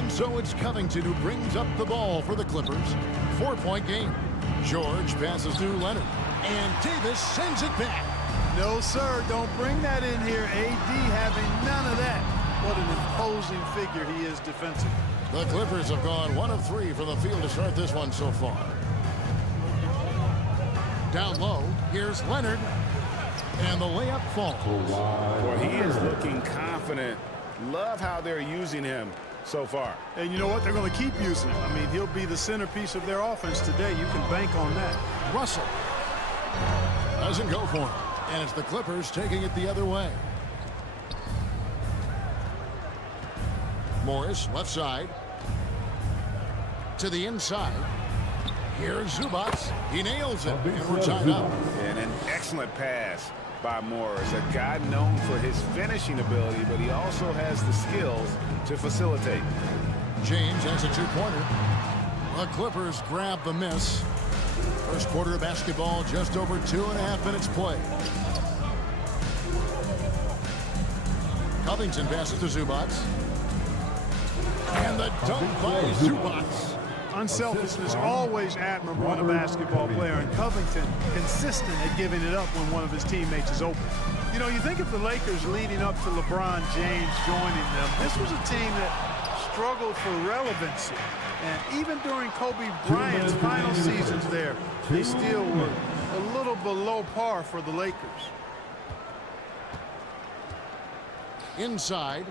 So it's Covington who brings up the ball for the Clippers. 4-point game. George passes to Leonard. And Davis sends it back. No, sir. Don't bring that in here. AD having none of that. What an imposing figure he is defensively. The Clippers have gone 1 of 3 from the field to start this one so far. Down low, here's Leonard. And the layup falls. Boy, he is looking confident. Love how they're using him so far. And you know what? They're going to keep using him. I mean, he'll be the centerpiece of their offense today. You can bank on that. Russell doesn't go for him. And it's the Clippers taking it the other way. Morris, left side. To the inside. Here's Zubac. He nails it. And we're tied up. And an excellent pass by Morris, a guy known for his finishing ability, but he also has the skills to facilitate. James has a 2-pointer. The Clippers grab the miss. First quarter of basketball, just over 2.5 minutes play. Covington passes to Zubac. And the dunk by Zubac. Unselfishness always admirable in a basketball player, and Covington consistent at giving it up when one of his teammates is open. You know, you think of the Lakers leading up to LeBron James joining them. This was a team that struggled for relevancy. And even during Kobe Bryant's final seasons there, they still were a little below par for the Lakers. Inside.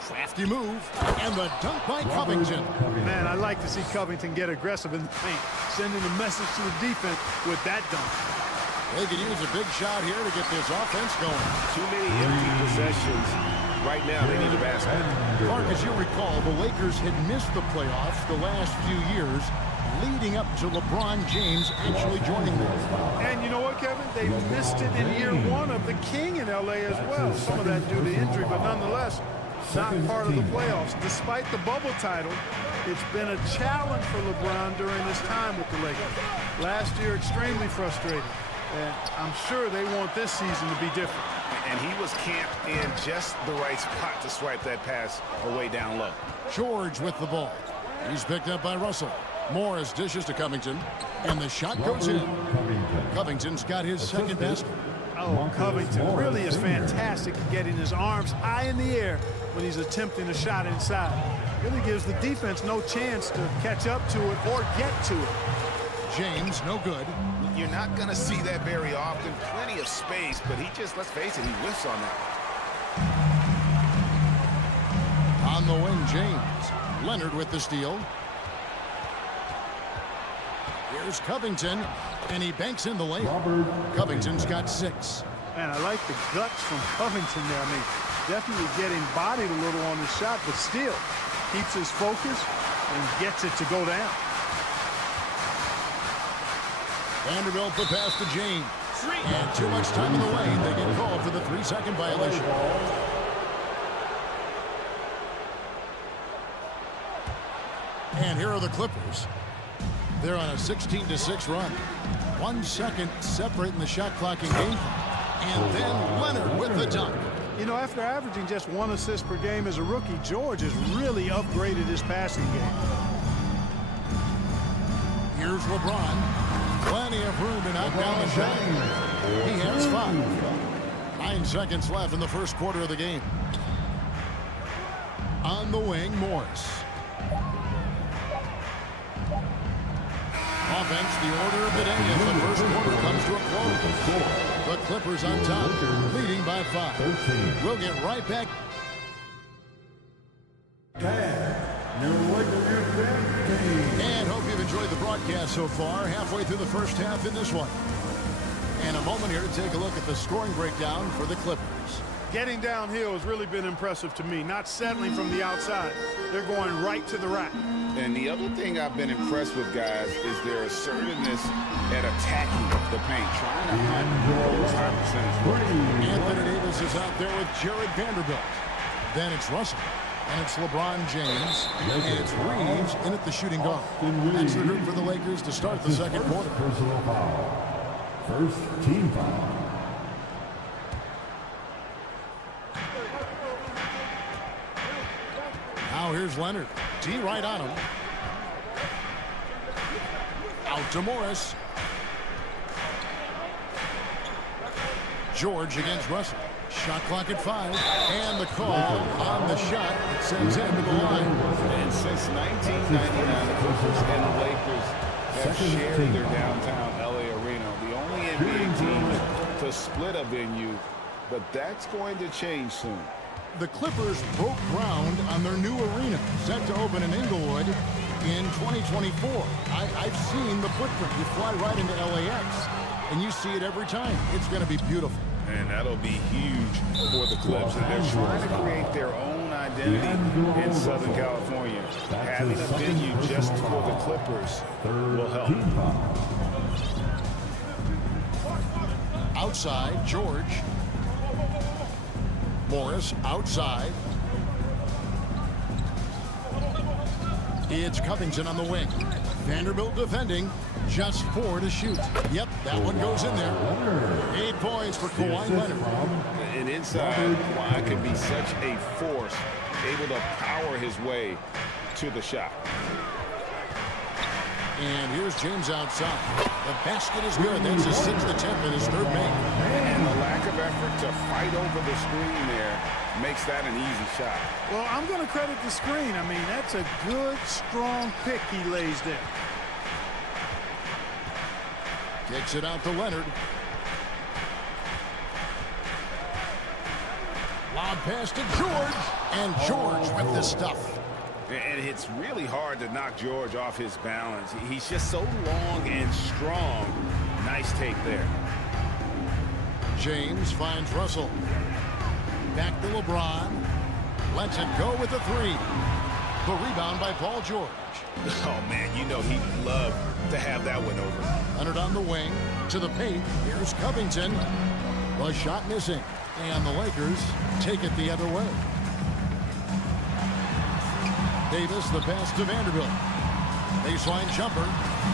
Crafty move, and the dunk by Covington. Man, I like to see Covington get aggressive in the paint, sending a message to the defense with that dunk. They could use a big shot here to get this offense going. Too many empty possessions. Right now, they need a basket. Clark, as you recall, the Lakers had missed the playoffs the last few years, leading up to LeBron James actually joining them. And you know what, Kevin? They missed it in year 1 of the King in L.A. as well. Some of that due to injury, but nonetheless, not part of the playoffs. Despite the bubble title, it's been a challenge for LeBron during this time with the Lakers. Last year, extremely frustrating. And I'm sure they want this season to be different. And he was camped in just the right spot to swipe that pass away down low. George with the ball. He's picked up by Russell. Morris dishes to Covington. And the shot goes in. Covington's got his second basket. Oh, Covington really is fantastic at getting his arms high in the air when he's attempting a shot inside. Really gives the defense no chance to catch up to it or get to it. James, no good. You're not going to see that very often. Plenty of space, but he just, let's face it, he whiffs on that. On the wing, James. Leonard with the steal. Here's Covington, and he banks in the lane. Covington's got 6. And I like the guts from Covington there. I mean, definitely getting bodied a little on his shot, but still keeps his focus and gets it to go down. Vanderbilt the pass to James. And too much time in the lane. They get called for the 3-second violation. And here are the Clippers. They're on a 16-6 run. 1 second separating the shot clock in game. And then Leonard with the dunk. You know, after averaging just 1 assist per game as a rookie, George has really upgraded his passing game. Here's LeBron. Plenty of room to knock down the shot. He has 5. 9 seconds left in the first quarter of the game. On the wing, Morris. Offense, the order of the day as the first quarter comes to a close. The Clippers on top, leading by 5. We'll get right back. And hope you've enjoyed the broadcast so far. Halfway through the first half in this one. And a moment here to take a look at the scoring breakdown for the Clippers. Getting downhill has really been impressive to me. Not settling from the outside. They're going right to the rack. And the other thing I've been impressed with, guys, is their assertiveness at attacking the paint, trying to hunt those high percentage looks. Anthony Davis is out there with Jared Vanderbilt. Then it's Russell. And it's LeBron James. And it's Reeves in at the shooting guard. That's the group for the Lakers to start the second quarter. Personal foul. First team foul. Now here's Leonard. D right on him. Out to Morris. George against Russell. Shot clock at 5. And the call on the shot. It sends him to the line. And since 1999, the Clippers and the Lakers have shared their downtown LA arena. The only NBA team to split a venue, but that's going to change soon. The Clippers broke ground on their new arena, set to open in Inglewood in 2024. I've seen the footprint. You fly right into LAX, and you see it every time. It's going to be beautiful. And that'll be huge for the Clips. And they're trying to create their own identity in Southern California. Having a venue just for the Clippers will help. Outside, George. Morris outside. It's Covington on the wing. Vanderbilt defending. Just 4 to shoot. Yep, that one goes in there. 8 points for Kawhi Leonard. And inside, Kawhi can be such a force, able to power his way to the shot. And here's James outside. The basket is good. That's his 6th attempt and his 3rd make. And the lack of effort to fight over the screen there makes that an easy shot. Well, I'm going to credit the screen. I mean, that's a good, strong pick he lays there. Kicks it out to Leonard. Lob pass to George. And George with the stuff. And it's really hard to knock George off his balance. He's just so long and strong. Nice take there. James finds Russell. Back to LeBron. Lets it go with the 3. The rebound by Paul George. Oh, man, you know he'd love to have that one over. Leonard on the wing. To the paint. Here's Covington. The shot missing. And the Lakers take it the other way. Davis, the pass to Vanderbilt. Baseline jumper.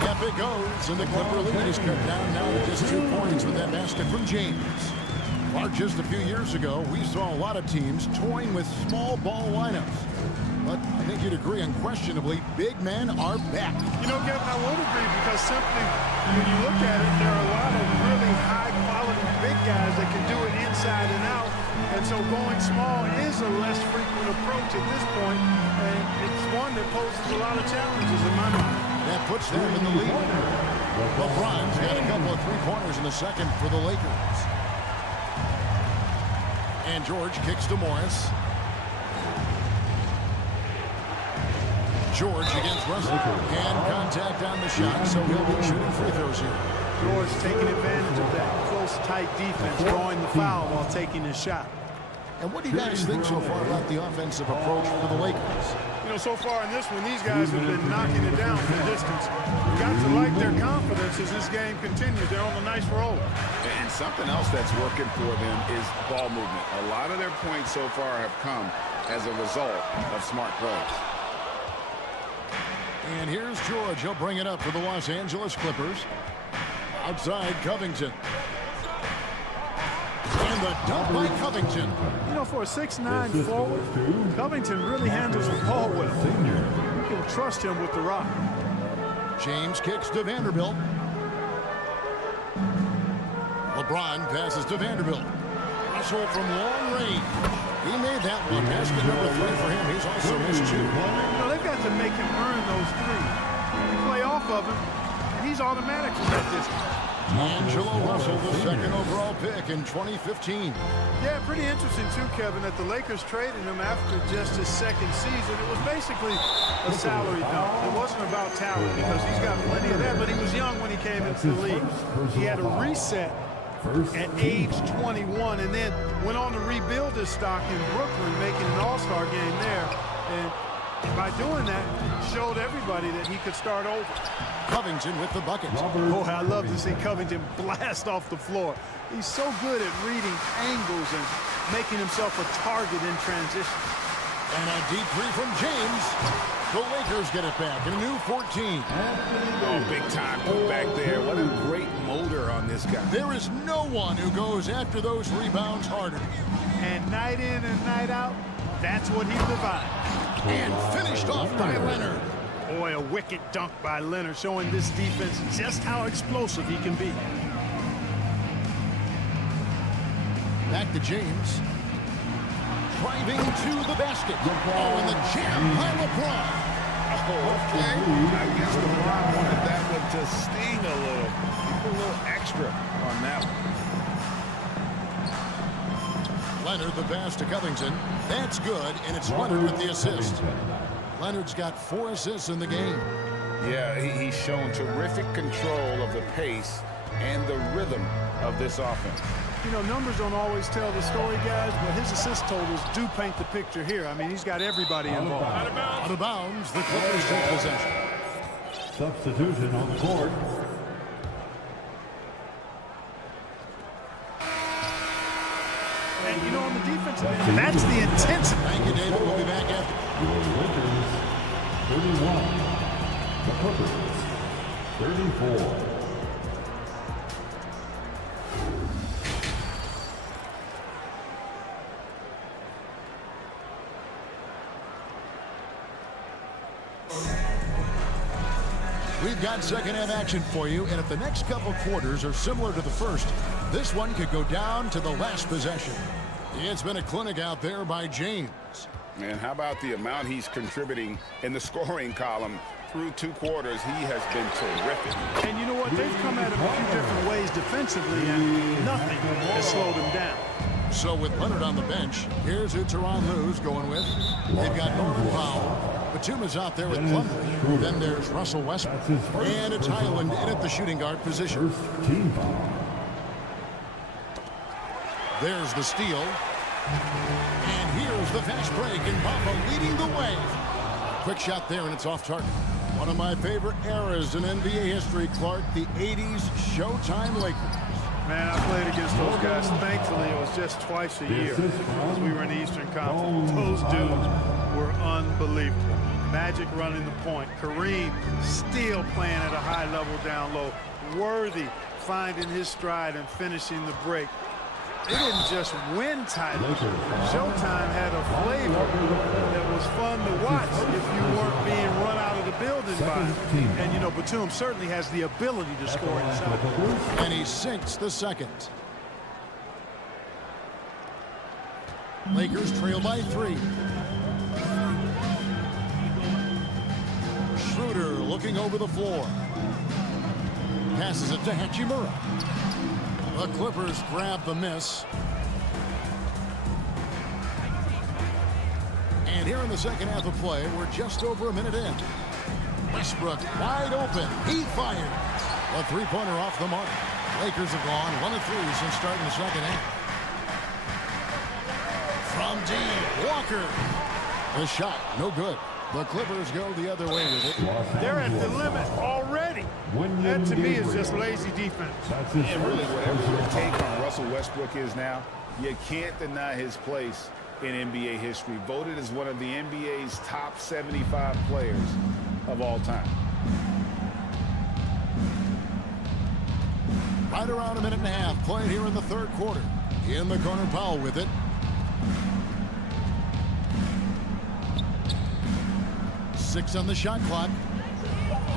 Up it goes, and the Clipper lead is cut down now to just 2 points with that basket from James. Well, just a few years ago, we saw a lot of teams toying with small ball lineups. But I think you'd agree unquestionably, big men are back. You know, Kevin, I would agree because simply when you look at it, there are a lot of really high-quality big guys that can do it inside and out. And so going small is a less frequent approach at this point, and it's one that poses a lot of challenges in my mind. That puts them in the lead. LeBron's got a couple of three-pointers in the second for the Lakers. And George kicks to Morris. George against Russell. And contact on the shot, so he'll be shooting free throws here. George taking advantage of that close, tight defense, drawing the foul while taking his shot. And what do you guys think so far about the offensive approach for the Lakers? You know, so far in this one, these guys have been knocking it down from distance. You've got to like their confidence as this game continues. They're on a nice roll. And something else that's working for them is ball movement. A lot of their points so far have come as a result of smart plays. And here's George. He'll bring it up for the Los Angeles Clippers. Outside Covington. And the dunk by Covington. You know, for a 6'9" forward, Covington really handles the ball well. You can trust him with the rock. James kicks to Vanderbilt. LeBron passes to Vanderbilt. Russell from long range. He made that one. Basket number 3 for him. He's also missed 2. You know, they've got to make him earn those 3. You play off of him, and he's automatic from that distance. Angelo Russell, the second overall pick in 2015. Yeah, pretty interesting, too, Kevin, that the Lakers traded him after just his second season. It was basically a salary dump. It wasn't about talent because he's got plenty of that, but he was young when he came into the league. He had a reset at age 21 and then went on to rebuild his stock in Brooklyn, making an all-star game there. And by doing that, showed everybody that he could start over. Covington with the bucket. Boy, I love to see Covington blast off the floor. He's so good at reading angles and making himself a target in transition. And a deep 3 from James. The Lakers get it back in a new 14. Oh, big time put back there. What a great motor on this guy. There is no one who goes after those rebounds harder. And night in and night out, that's what he provides. And finished off by Leonard. Boy, a wicked dunk by Leonard, showing this defense just how explosive he can be. Back to James. Driving to the basket. Oh, and the jam by LeBron. Oh, okay. I guess LeBron wanted that one to sting a little. He put a little extra on that one. Leonard the pass to Covington. That's good, and it's Leonard with the assist. Leonard's got 4 assists in the game. Yeah, he's shown terrific control of the pace and the rhythm of this offense. You know, numbers don't always tell the story, guys, but his assist totals do paint the picture here. I mean, he's got everybody involved. Out of bounds, the Clippers take possession. Substitution on the court. And, you know, on the defensive end, that's the intensity. Thank you, David. We'll be back after. Your Lakers, 31. The Clippers, 34. We've got second half action for you, and if the next couple quarters are similar to the first, this one could go down to the last possession. It's been a clinic out there by James. And how about the amount he's contributing in the scoring column through 2 quarters? He has been terrific. And you know what? They've come at him a few different ways defensively, and nothing has slowed him down. So with Leonard on the bench, here's who Tyronn Lue's going with. They've got Norman Powell. Batuma's out there with Plumlee. Then there's Russell Westbrook. And it's Highland in at the shooting guard position. There's the steal. And here's the fast break, and Bamba leading the way. Quick shot there, and it's off target. One of my favorite eras in NBA history, Clark, the 80s Showtime Lakers. Man, I played against those guys. Thankfully, it was just twice a year as we were in the Eastern Conference. Those dudes were unbelievable. Magic running the point. Kareem still playing at a high level down low. Worthy finding his stride and finishing the break. They didn't just win titles. Showtime had a flavor that was fun to watch if you weren't being run out of the building by it. And, you know, Batum certainly has the ability to score inside. And he sinks the second. Lakers trail by 3. Schroeder looking over the floor. Passes it to Hachimura. The Clippers grab the miss. And here in the second half of play, we're just over a minute in. Westbrook wide open. He fired. A three-pointer off the mark. Lakers have gone 1 of 3 since starting the second half. From deep, Walker. The shot, no good. The Clippers go the other way with it. They're at the limit already. That to me is just lazy defense. And really, whatever your take on Russell Westbrook is now, you can't deny his place in NBA history. Voted as one of the NBA's top 75 players of all time. Right around a minute and a half played here in the third quarter. In the corner, Powell with it. Six on the shot clock.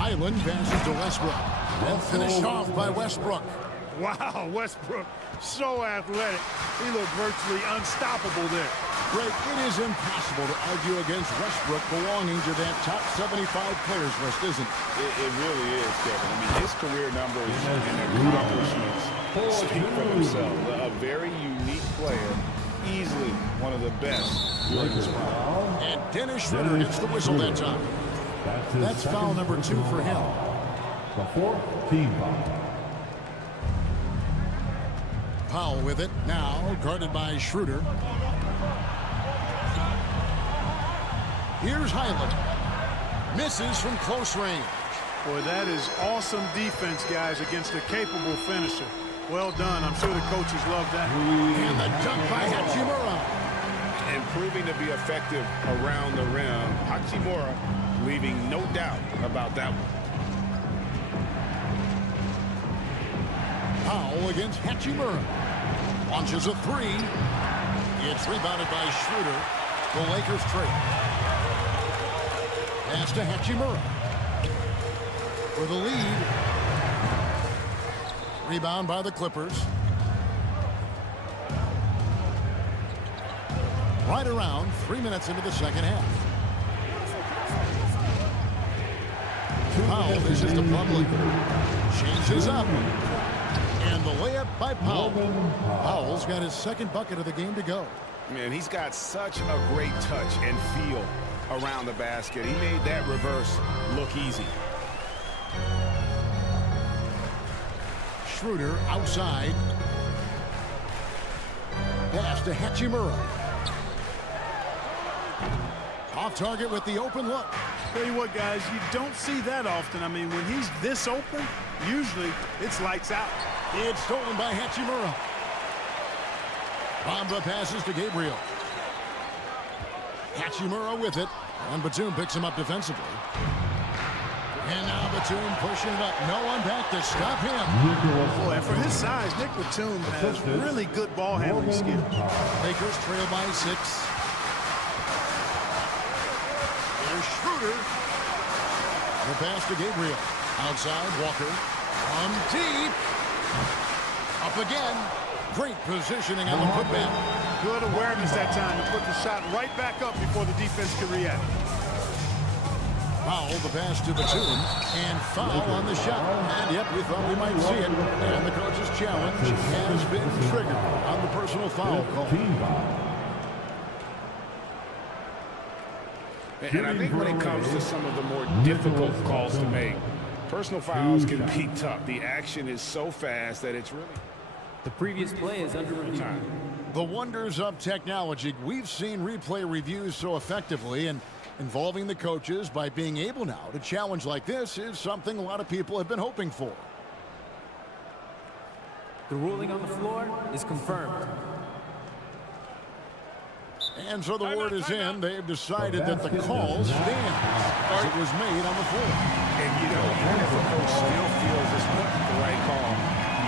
Highland passes to Westbrook. And finished off by Westbrook. Wow, Westbrook, so athletic. He looked virtually unstoppable there. Greg, it is impossible to argue against Westbrook belonging to that top 75 players list, isn't it? It really is, Kevin. I mean, his career numbers and accomplishments speak for themselves. A very unique player, easily one of the best. And Dennis Schroeder hits the whistle that time. That's foul number 2 for him. The fourth team foul. Powell with it now, guarded by Schroeder. Here's Highland. Misses from close range. Boy, that is awesome defense, guys, against a capable finisher. Well done. I'm sure the coaches love that. And the dunk by Hachimura. And proving to be effective around the rim. Hachimura leaving no doubt about that one. Powell against Hachimura. Launches a 3. It's rebounded by Schroeder. The Lakers trade. Pass to Hachimura. For the lead. Rebound by the Clippers. Right around 3 minutes into the second half. Powell dishes to Plumlee. Changes up. And the layup by Powell. Powell's got his second bucket of the game to go. Man, he's got such a great touch and feel around the basket. He made that reverse look easy. Schroeder outside. Pass to Hachimura. Off target with the open look. Tell you what, guys, you don't see that often. I mean, when he's this open, usually it's lights out. It's stolen by Hachimura. Bamba passes to Gabriel. Hachimura with it. And Batum picks him up defensively. And now Batum pushing it up. No one back to stop him. Boy, and for his size, Nick Batum has really good ball handling skill. Lakers trail by 6. Here's Schroeder. The pass to Gabriel. Outside, Walker. From deep. Up again. Great positioning on the putback. Good awareness that time to put the shot right back up before the defense can react. Powell, the pass to Batum, and foul on the shot. And yep, we thought we might see it. And the coach's challenge has been triggered on the personal foul call. And I think when it comes to some of the more difficult calls to make, personal fouls can be tough. The action is so fast that it's really... The previous play is under review. The wonders of technology. We've seen replay reviews so effectively, and involving the coaches by being able now to challenge like this is something a lot of people have been hoping for. The ruling on the floor is confirmed. And so the word is in. They've decided that the call stands as it was made on the floor. And you know, even if a coach still feels this wasn't the right call,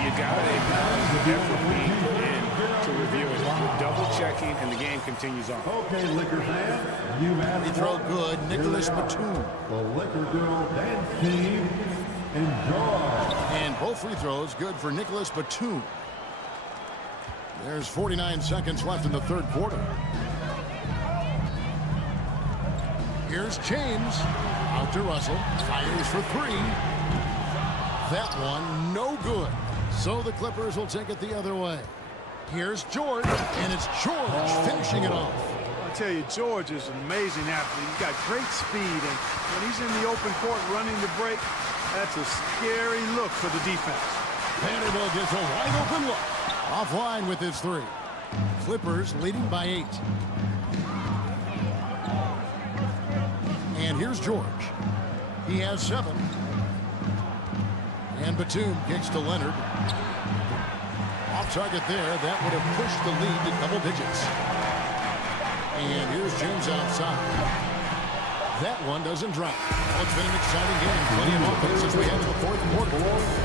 you got to acknowledge the effort being put in to review it. We're double checking, and the game continues on. Okay, Liquor fan, you've had Free throw good. Nicholas Batum. the Liquor Girl dance team. Enjoy. And both free throws good for Nicholas Batum. There's 49 seconds left in the third quarter. Here's James. Out to Russell. Fires for 3. That one, no good. So the Clippers will take it the other way. Here's George, and it's George finishing it off. I tell you, George is an amazing athlete. He's got great speed, and when he's in the open court running the break, that's a scary look for the defense. Vanderbilt gets a wide open look. Offline with his three. Clippers leading by 8. And here's George. He has 7. And Batum kicks to Leonard. Off target there. That would have pushed the lead to double digits. And here's James outside. That one doesn't drop. Well, it's been an exciting game. Plenty of offense as we head to the fourth quarter.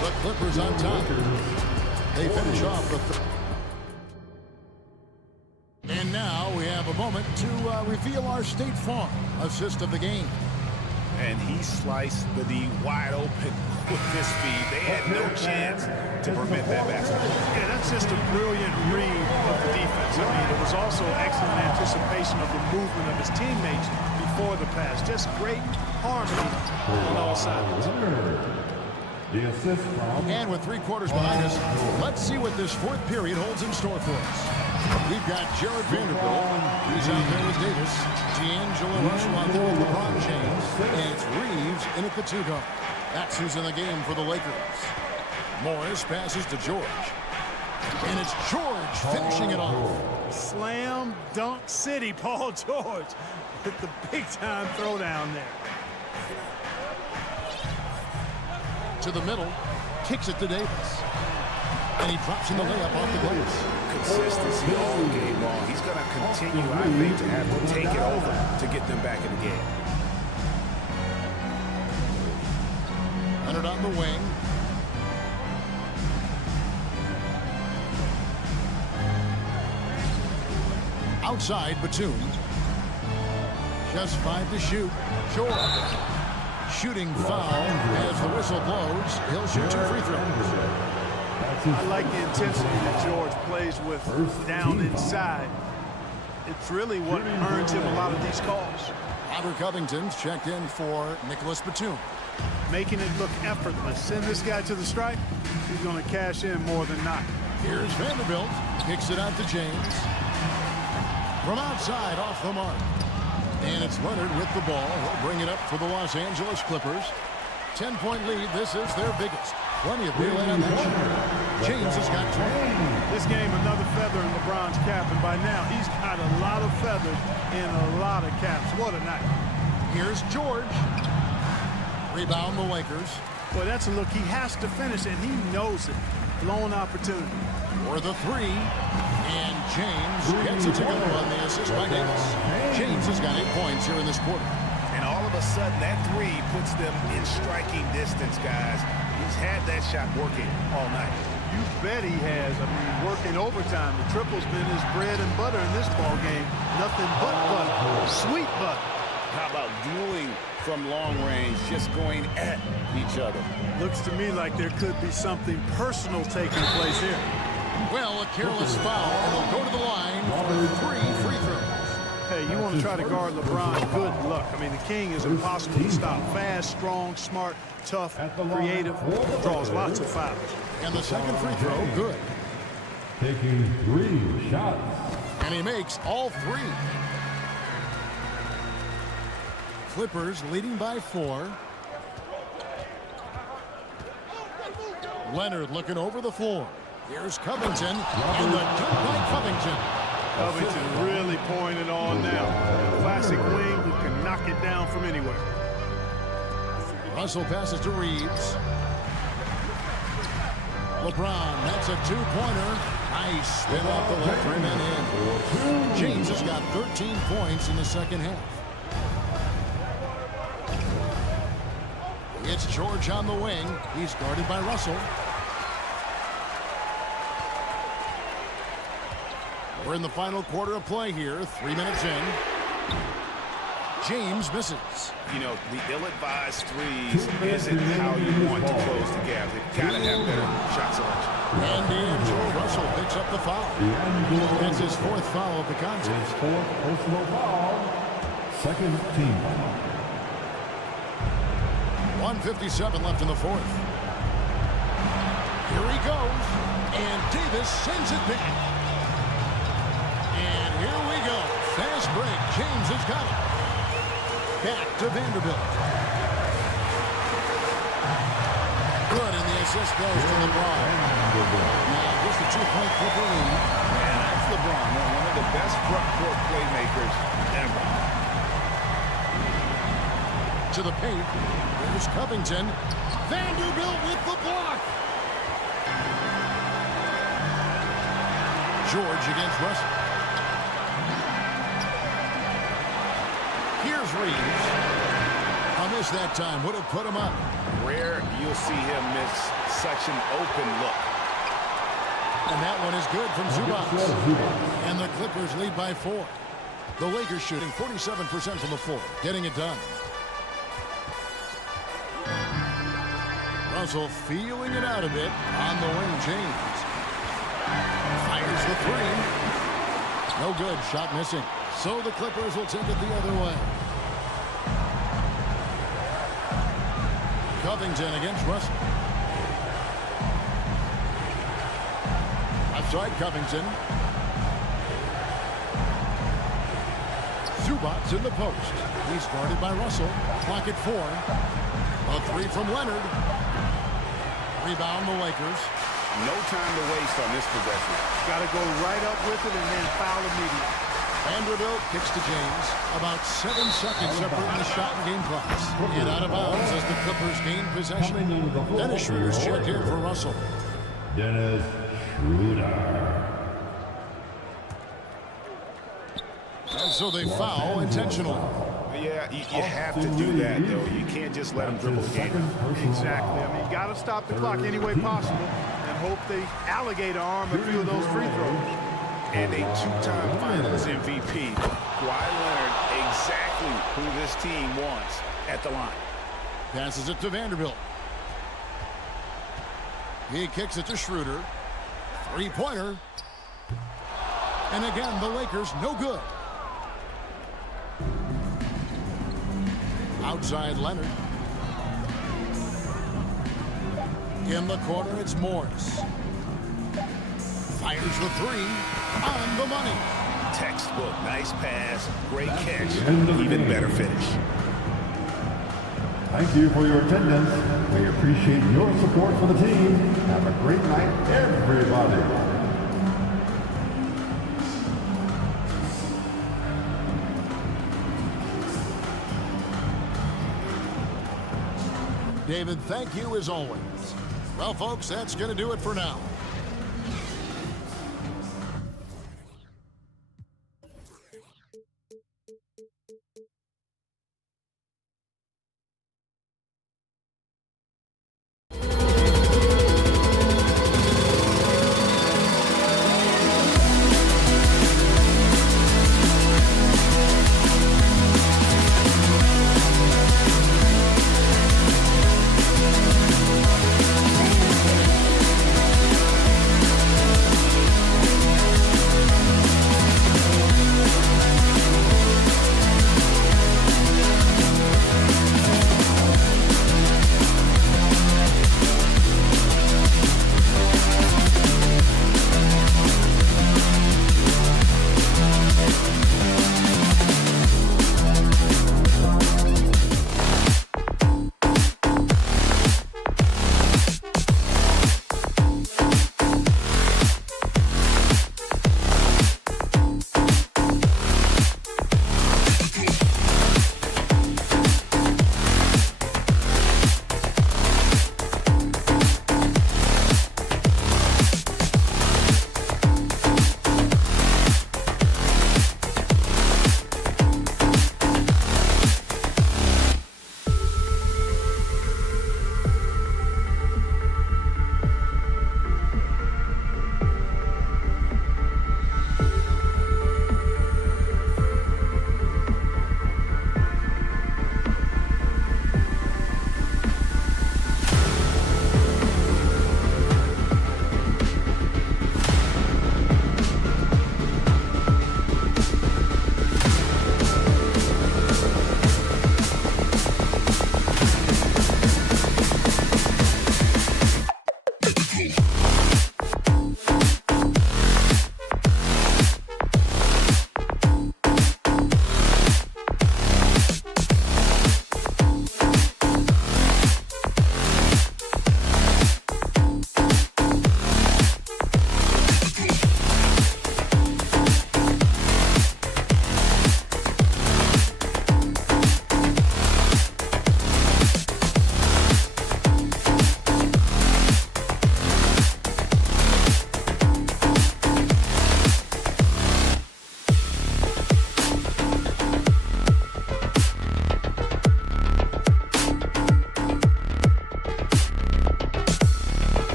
The Clippers on top. They finish off the And now we have a moment to reveal our State Farm assist of the game. And he sliced the D wide open with this speed. They had no chance to prevent that basket. Yeah, that's just a brilliant read of the defense. I mean, it was also excellent anticipation of the movement of his teammates before the pass. Just great harmony on all sides. The assist from... And with 3 quarters behind us, let's see what this fourth period holds in store for us. We've got Jared Vanderbilt. He's out there with Davis. D'Angelo Russell out there with LeBron James. And it's Reeves in at the 2 guard. That's who's in the game for the Lakers. Morris passes to George. And it's George finishing it off. Slam dunk city, Paul George. With the big-time throwdown there. To the middle. Kicks it to Davis. And he drops in the layup off the glass. Consistency all game long. He's going to continue, I think, to have to take it over to get them back in the game. Leonard on the wing. Outside, Batum. Just 5 to shoot. George. Shooting foul as the whistle blows. He'll shoot 2 free throws. I like the intensity that George plays with down inside. It's really what earns him a lot of these calls. Robert Covington's checked in for Nicholas Batum. Making it look effortless. Send this guy to the stripe. He's going to cash in more than not. Here's Vanderbilt. Kicks it out to James. From outside, off the mark. And it's Leonard with the ball. He'll bring it up for the Los Angeles Clippers. 10-point lead. This is their biggest. Plenty of daylight on that shot. James has got 20. This game, another feather in LeBron's cap, and by now he's got a lot of feathers in a lot of caps. What a night. Here's George. Rebound the Lakers. Well, that's a look he has to finish, and he knows it. Blown opportunity. For the 3. And James gets it to go on the assist by Davis. James has got 8 points here in this quarter. And all of a sudden, that 3 puts them in striking distance, guys. He's had that shot working all night. You bet he has. I mean, working overtime. The triple's been his bread and butter in this ball game. Nothing but butter. Sweet butter. How about dueling from long range, just going at each other? Looks to me like there could be something personal taking place here. Well, a careless foul, and he'll go to the line for 3 free throws. Hey, you want to try to guard LeBron, good luck. I mean, the king is impossible to stop. Fast, strong, smart, tough, creative, draws lots of fouls. And the second free throw, good. Taking 3 shots. And he makes all 3. Clippers leading by 4. Leonard looking over the floor. Here's Covington, and the dunk by Covington. Covington really pouring it on now. Classic wing who can knock it down from anywhere. Russell passes to Reeves. LeBron, that's a 2-pointer. Nice spin off the left rim and in. James has got 13 points in the second half. It's George on the wing. He's guarded by Russell. We're in the final quarter of play here. 3 minutes in. James misses. You know, the ill-advised threes isn't how you want to close the gap. They've got to have better shot selection. And D'Angelo Russell picks up the foul. That's his 4th foul of the contest. His 4th personal foul. Second team. 1:57 left in the 4th. Here he goes. And Davis sends it back. And here we go. Fast break. James has got it. Back to Vanderbilt. Good, and the assist goes to LeBron. Now, just a 2-point Clipper lead. And that's LeBron, one of the best front court playmakers ever. To the paint. There's Covington. Vanderbilt with the block. George against Russell. Here's Reeves. A miss that time. Would have put him up. Rare you'll see him miss such an open look. And that one is good from Zubac. And the Clippers lead by 4. The Lakers shooting 47% from the floor. Getting it done. Russell feeling it out a bit on the wing. James fires the 3. No good. Shot missing. So the Clippers will take it the other way. Covington against Russell. Outside Covington. Zubac in the post. He's guarded by Russell. Clock at 4. A 3 from Leonard. Rebound the Lakers. No time to waste on this possession. Got to go right up with it and then foul immediately. Vanderbilt kicks to James. About 7 seconds separating the shot and game clocks. And out of bounds as the Clippers gain possession. Dennis Schroeder's checked in for Russell. Dennis Schroeder. And so they foul intentionally. Yeah, you have to do that, though. You can't just let them dribble the game. Exactly. I mean, you got to stop the clock any way possible and hope they alligator arm a few of those free throws. And a 2-time Finals MVP, Kawhi Leonard, exactly who this team wants at the line. Passes it to Vanderbilt. He kicks it to Schroeder. 3-pointer. And again, the Lakers no good. Outside Leonard. In the corner, it's Morris. Fires the 3. On the money. Textbook, nice pass, great catch, even better finish. Thank you for your attendance. We appreciate your support for the team. Have a great night, everybody. David, thank you as always. Well, folks, that's going to do it for now.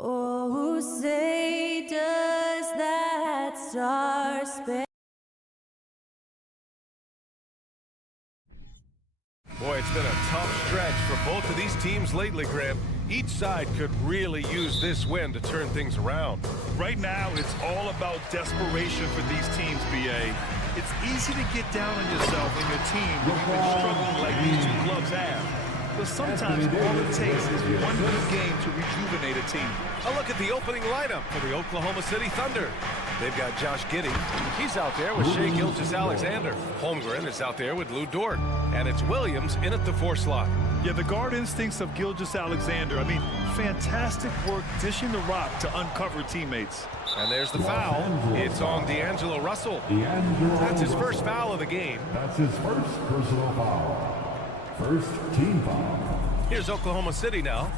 Oh, say does that star-spangled Boy, it's been a tough stretch for both of these teams lately, Graham. Each side could really use this win to turn things around. Right now, it's all about desperation for these teams, B.A. It's easy to get down on yourself and your team when you've been struggling like these two clubs have. But sometimes all it takes is one good game to rejuvenate a team. A look at the opening lineup for the Oklahoma City Thunder. They've got Josh Giddey. He's out there with Shai Gilgeous-Alexander. Holmgren is out there with Lou Dort. And it's Williams in at the 4 slot. Yeah, the guard instincts of Gilgeous-Alexander. I mean, fantastic work dishing the rock to uncover teammates. And there's the foul. It's on D'Angelo Russell. That's his first foul of the game. That's his first personal foul. First team foul. Here's Oklahoma City now.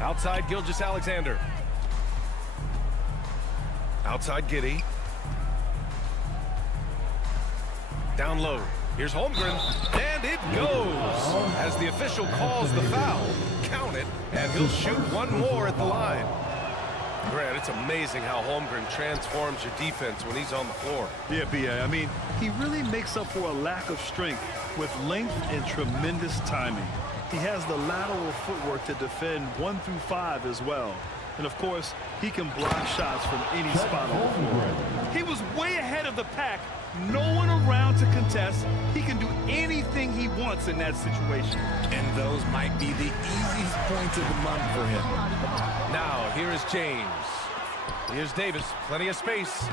Outside Gilgeous-Alexander. Outside Giddey. Down low. Here's Holmgren. And it goes. As the official calls the foul, count it, and he'll shoot one more at the line. Grant, it's amazing how Holmgren transforms your defense when he's on the floor. Yeah, B.A. I mean, he really makes up for a lack of strength with length and tremendous timing. He has the lateral footwork to defend 1 through 5 as well. And, of course, he can block shots from any spot on the floor. He was way ahead of the pack. No one around to contest. He can do anything he wants in that situation. And those might be the easiest points of the month for him. Now, here is James. Here's Davis. Plenty of space.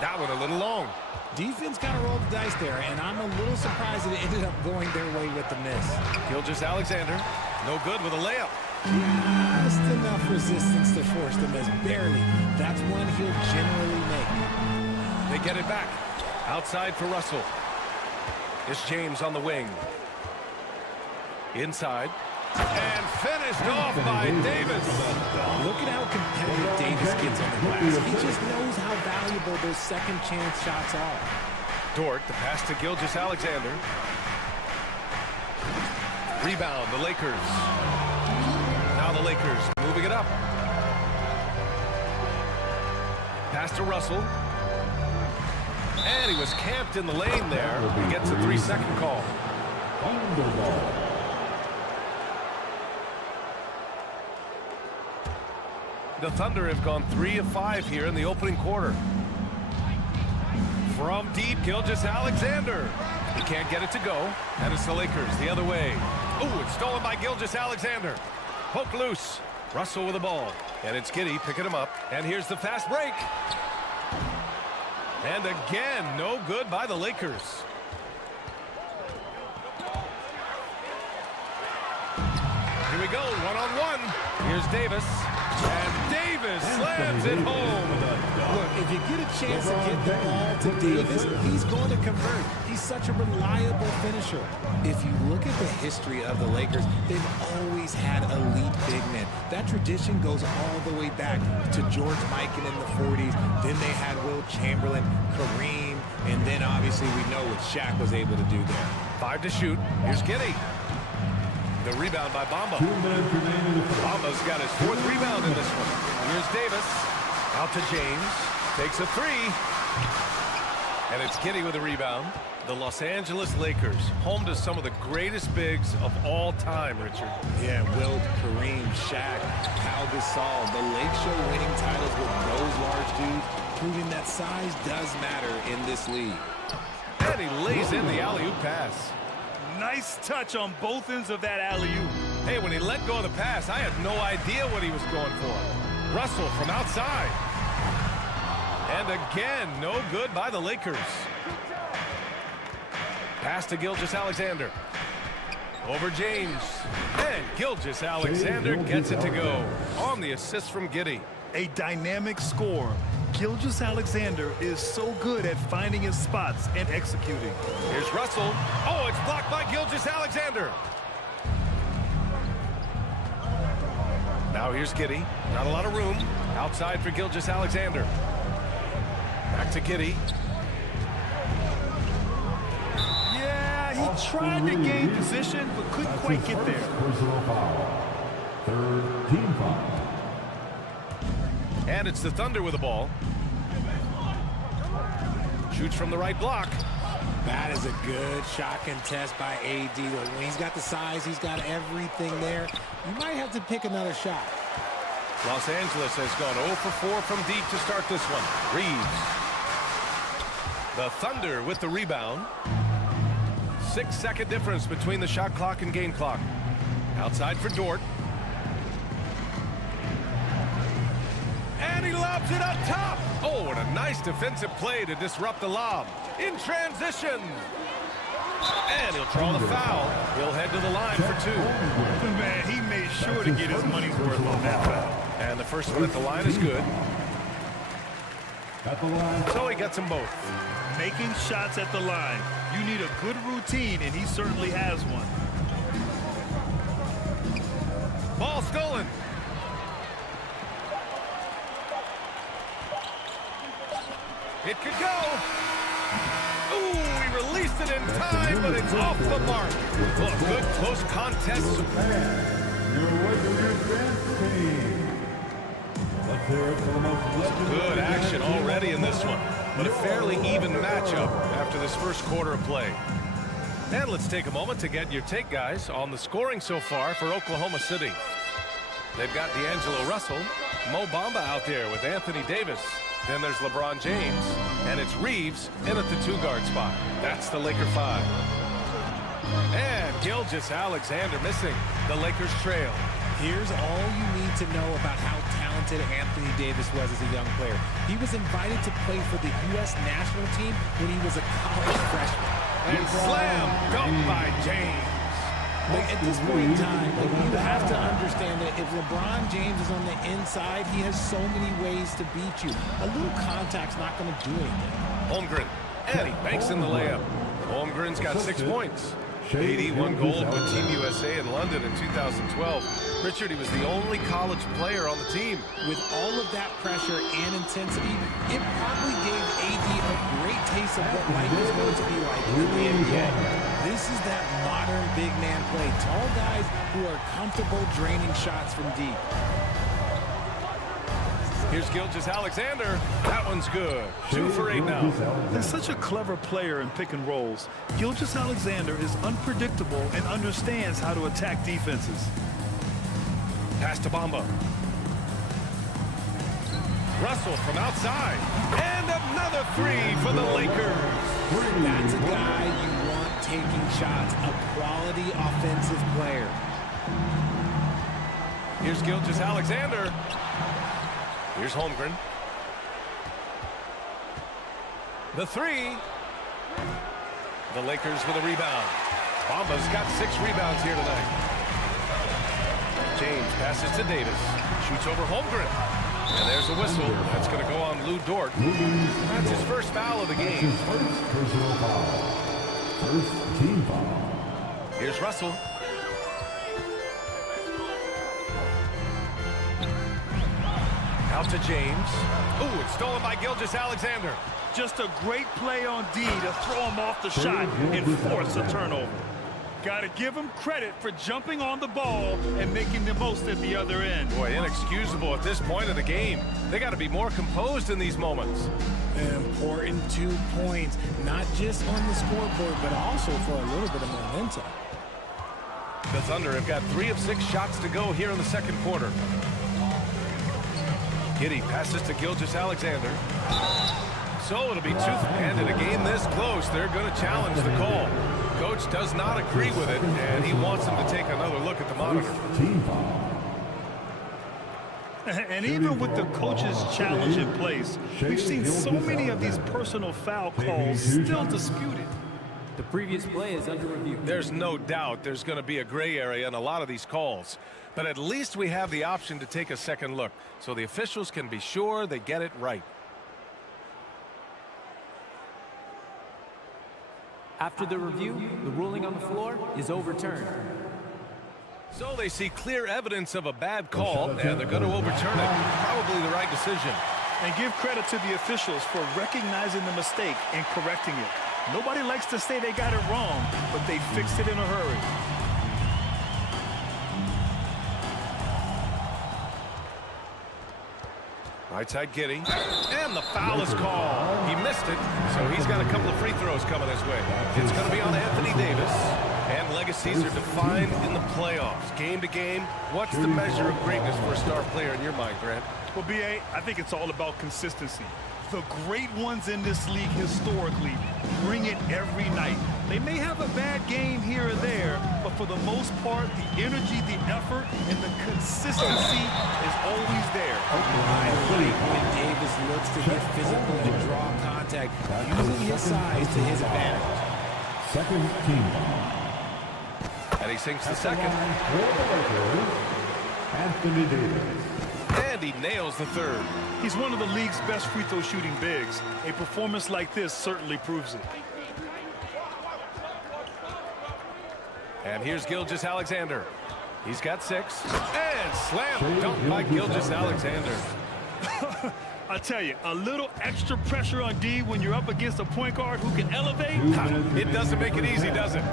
That one a little long. Defense kind of rolled the dice there, and I'm a little surprised that it ended up going their way with the miss. Gilgeous-Alexander, no good with a layup. Just enough resistance to force the miss, barely. That's one he'll generally make. They get it back. Outside for Russell. It's James on the wing. Inside. And finished off by Davis. Look at how competitive Davis gets on the glass. He just knows how valuable those second chance shots are. Dort, the pass to Gilgeous-Alexander. Rebound, the Lakers. Now the Lakers moving it up. Pass to Russell. And he was camped in the lane there. He gets a 3-second call. The Thunder have gone 3 of 5 here in the opening quarter. From deep, Skijesss Alexander. He can't get it to go, and it's the Lakers the other way. Ooh, it's stolen by Skijesss Alexander. Poke loose. Russell with the ball, and it's Giddey picking him up. And here's the fast break. And again, no good by the Lakers. Here we go, one-on-one. Here's Davis. And Davis slams it home. Look, if you get a chance to get the ball to Davis, he's going to convert. He's such a reliable finisher. If you look at the history of the Lakers, they've always had elite big men. That tradition goes all the way back to George Mikan in the 40s. Then they had Will Chamberlain, Kareem, and then obviously we know what Shaq was able to do there. 5 to shoot. Here's Giddey. The rebound by Bamba. Bamba's got his 4th rebound in this one. Here's Davis. Out to James. Takes a 3. And it's Giddey with a rebound. The Los Angeles Lakers, home to some of the greatest bigs of all time, Richard. Yeah, Wilt, Kareem, Shaq, Pau Gasol. The Lake Show winning titles with those large dudes, proving that size does matter in this league. And he lays in the alley-oop pass. Nice touch on both ends of that alley-oop. Hey, when he let go of the pass, I had no idea what he was going for. Russell from outside. And again, no good by the Lakers. Pass to Skijesss Alexander. Over James. And Skijesss Alexander gets it to go on the assist from Giddey. A dynamic scorer. Skijesss Alexander is so good at finding his spots and executing. Here's Russell. Oh, it's blocked by Skijesss Alexander. Now here's Giddey. Not a lot of room. Outside for Skijesss Alexander. Back to Giddey. Yeah, he tried to gain position, but couldn't quite get there. Personal foul. 3rd team foul. And it's the Thunder with the ball. Shoots from the right block. That is a good shot contest by AD. When he's got the size, he's got everything there. You might have to pick another shot. Los Angeles has gone 0 for 4 from deep to start this one. Reeves. The Thunder with the rebound. 6-second difference between the shot clock and game clock. Outside for Dort. And he lobs it up top. Oh, and a nice defensive play to disrupt the lob. In transition. And he'll draw the foul. He'll head to the line for 2. Man, he made sure to get his money's worth on that foul. And the first one at the line is good. At the line. So he gets them both. Making shots at the line. You need a good routine, and he certainly has one. Ball stolen. It could go. Ooh, he released it in time, but it's off the mark. Well, good close contest. Your Lakers dance team. Let's hear it for the most legendary. Good action already in this one, but a fairly even matchup after this first quarter of play. And let's take a moment to get your take, guys, on the scoring so far for Oklahoma City. They've got D'Angelo Russell, Mo Bamba out there with Anthony Davis. Then there's LeBron James, and it's Reeves in at the 2-guard spot. That's the Laker 5. And Skijesss Alexander missing. The Lakers trail. Here's all you need to know about how talented Anthony Davis was as a young player. He was invited to play for the U.S. national team when he was a college freshman. And slam dunk by James. Like, at this point in time, you have to understand that if LeBron James is on the inside, he has so many ways to beat you. A little contact's not going to do anything. Holmgren, and he banks in the layup. Holmgren's got 6 points. 81 gold with Team USA in London in 2012. Richard, he was the only college player on the team. With all of that pressure and intensity, it probably gave AD a great taste of what life is going to be like in the NBA. This is that modern big man play. Tall guys who are comfortable draining shots from deep. Here's Skijesss Alexander. That one's good. 2 for 8 now. He's such a clever player in pick and rolls. Skijesss Alexander is unpredictable and understands how to attack defenses. Pass to Bamba. Russell from outside. And another three for the Lakers. That's a guy you want taking shots, a quality offensive player. Here's Skijesss. Here's Holmgren. The three. The Lakers with a rebound. Bamba's got 6 rebounds here tonight. James passes to Davis. Shoots over Holmgren. And there's a whistle. That's going to go on Lou Dort. That's his first foul of the game. First personal foul. First team foul. Here's Russell. Out to James. Ooh, it's stolen by Skijesss. Just a great play on D to throw him off the shot and force a turnover. Got to give him credit for jumping on the ball and making the most at the other end. Boy, inexcusable at this point of the game. They got to be more composed in these moments. An important 2 points, not just on the scoreboard, but also for a little bit of momentum. The Thunder have got 3 of 6 shots to go here in the second quarter. Giddey passes to Skijesss. So it'll be and in a game this close, they're going to challenge the call. Coach does not agree with it, and he wants him to take another look at the monitor. And even with the coach's challenge in place, we've seen so many of these personal foul calls still disputed. The previous play is under review. There's no doubt there's going to be a gray area in a lot of these calls. But at least we have the option to take a second look, so the officials can be sure they get it right. After the review, the ruling on the floor is overturned. So they see clear evidence of a bad call, and they're going to overturn it. Probably the right decision. And give credit to the officials for recognizing the mistake and correcting it. Nobody likes to say they got it wrong, but they fixed it in a hurry. Right side Giddey. And the foul is called. He missed it, so he's got a couple of free throws coming his way. It's going to be on Anthony Davis. And legacies are defined in the playoffs. Game to game, what's the measure of greatness for a star player in your mind, Grant? Well, B.A., I think it's all about consistency. The great ones in this league historically bring it every night. They may have a bad game here or there, but for the most part, the energy, the effort, and the consistency is always there. I like when Davis looks to get physical and draw contact, using his size to his advantage. Second team. And he sinks the second. Anthony Davis. And he nails the third. He's one of the league's best free throw shooting bigs. A performance like this certainly proves it. And here's Skijesss. He's got 6. And slam dunk by Skijesss. I tell you, a little extra pressure on D when you're up against a point guard who can elevate. It doesn't make it easy, does it?